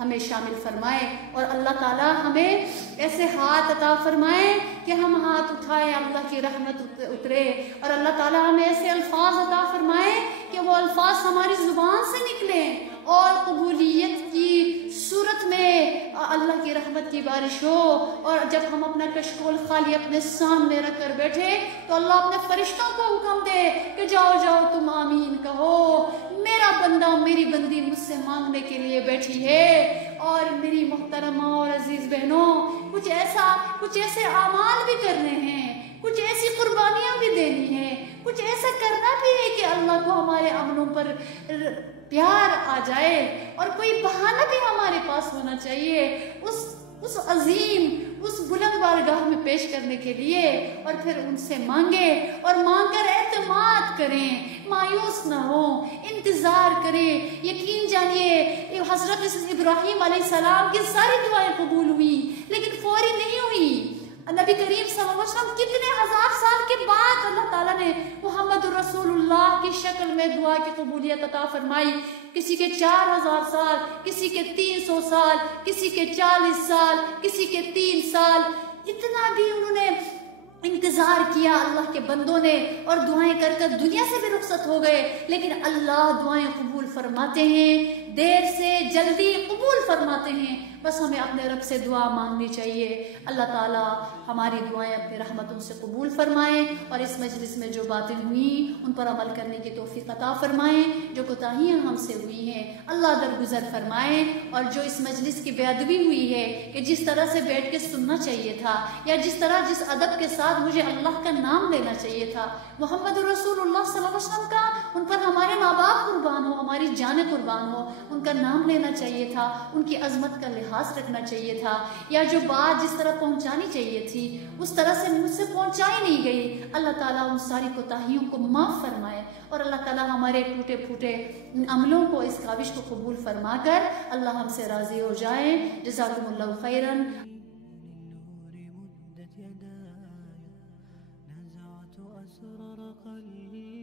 ہمیں شامل فرمائے اور اللہ تعالی ہمیں ایسے ہاتھ عطا فرمائے کہ ہم ہاتھ اٹھائے اللہ کی رحمت اترے، اور اللہ تعالی ہمیں ایسے الفاظ عطا فرمائے کہ وہ الفاظ ہماری زبان سے نکلیں اور قبولیت کی صورت میں اللہ کی رحمت کی بارش ہو۔ اور جب ہم اپنا کشکول خالی اپنے سامنے رکھ کر بیٹھے تو اللہ اپنے فرشتوں کو حکم دے کہ جاؤ جاؤ تم آمین کہو، میرا بندہ میری بندی مجھ سے مانگنے کے لیے بیٹھی ہے۔ اور میری محترمہ اور عزیز بہنوں، کچھ ایسے اعمال بھی کرنے ہیں، کچھ ایسی قربانیاں بھی دینی ہیں، کچھ ایسا کرنا بھی ہے کہ اللہ کو ہمارے عملوں پر پیار آ جائے، اور کوئی بہانہ بھی ہمارے پاس ہونا چاہیے اس عظیم، اس بلند بارگاہ میں پیش کرنے کے لیے، اور پھر ان سے مانگے اور مانگ کر اعتماد کریں، مایوس نہ ہوں، انتظار کریں۔ یقین جانیے حضرت ابراہیم علیہ السلام کی ساری دعائیں قبول ہوئی لیکن فوری نہیں ہوئی۔ نبی کریم صلی اللہ علیہ وسلم کتنے ہزار سال کے بعد اللہ تعالیٰ نے محمد رسول اللہ کی شکل میں دعا کی قبولیت عطا فرمائی۔ کسی کے 4000 سال، کسی کے 300 سال، کسی کے 40 سال، کسی کے 3 سال، اتنا بھی انہوں نے انتظار کیا اللہ کے بندوں نے، اور دعائیں کر کر دنیا سے بھی رخصت ہو گئے، لیکن اللہ دعائیں قبول فرماتے ہیں، دیر سے جلدی قبول فرماتے ہیں۔ بس ہمیں اپنے رب سے دعا مانگنی چاہیے۔ اللہ تعالیٰ ہماری دعائیں اپنی رحمتوں سے قبول فرمائیں، اور اس مجلس میں جو باتیں ہوئیں ان پر عمل کرنے کی توفیق عطا فرمائیں، جو کوتاہیاں ہم سے ہوئی ہیں اللہ درگزر فرمائیں، اور جو اس مجلس کی بے ادبی ہوئی ہے کہ جس طرح سے بیٹھ کے سننا چاہیے تھا، یا جس ادب کے ساتھ مجھے اللہ کا نام لینا چاہیے تھا، محمد رسول اللہ صلی اللہ علیہ وسلم کا، ان پر ہمارے ماں باپ قربان ہو، ہماری جانیں قربان ہو، ان کا نام لینا چاہیے تھا، ان کی عظمت کا لحاظ رکھنا چاہیے تھا، یا جو بات جس طرح پہنچانی چاہیے تھی اس طرح سے مجھ سے پہنچائی نہیں گئی، اللہ تعالیٰ ان ساری کوتاہیوں کو معاف فرمائے، اور اللہ تعالیٰ ہمارے ٹوٹے پھوٹے عملوں کو، اس کاوش کو قبول فرما کر اللہ ہم سے راضی ہو جائیں۔ جزاکم اللہ خیراً۔ نزعت أسرار قلبي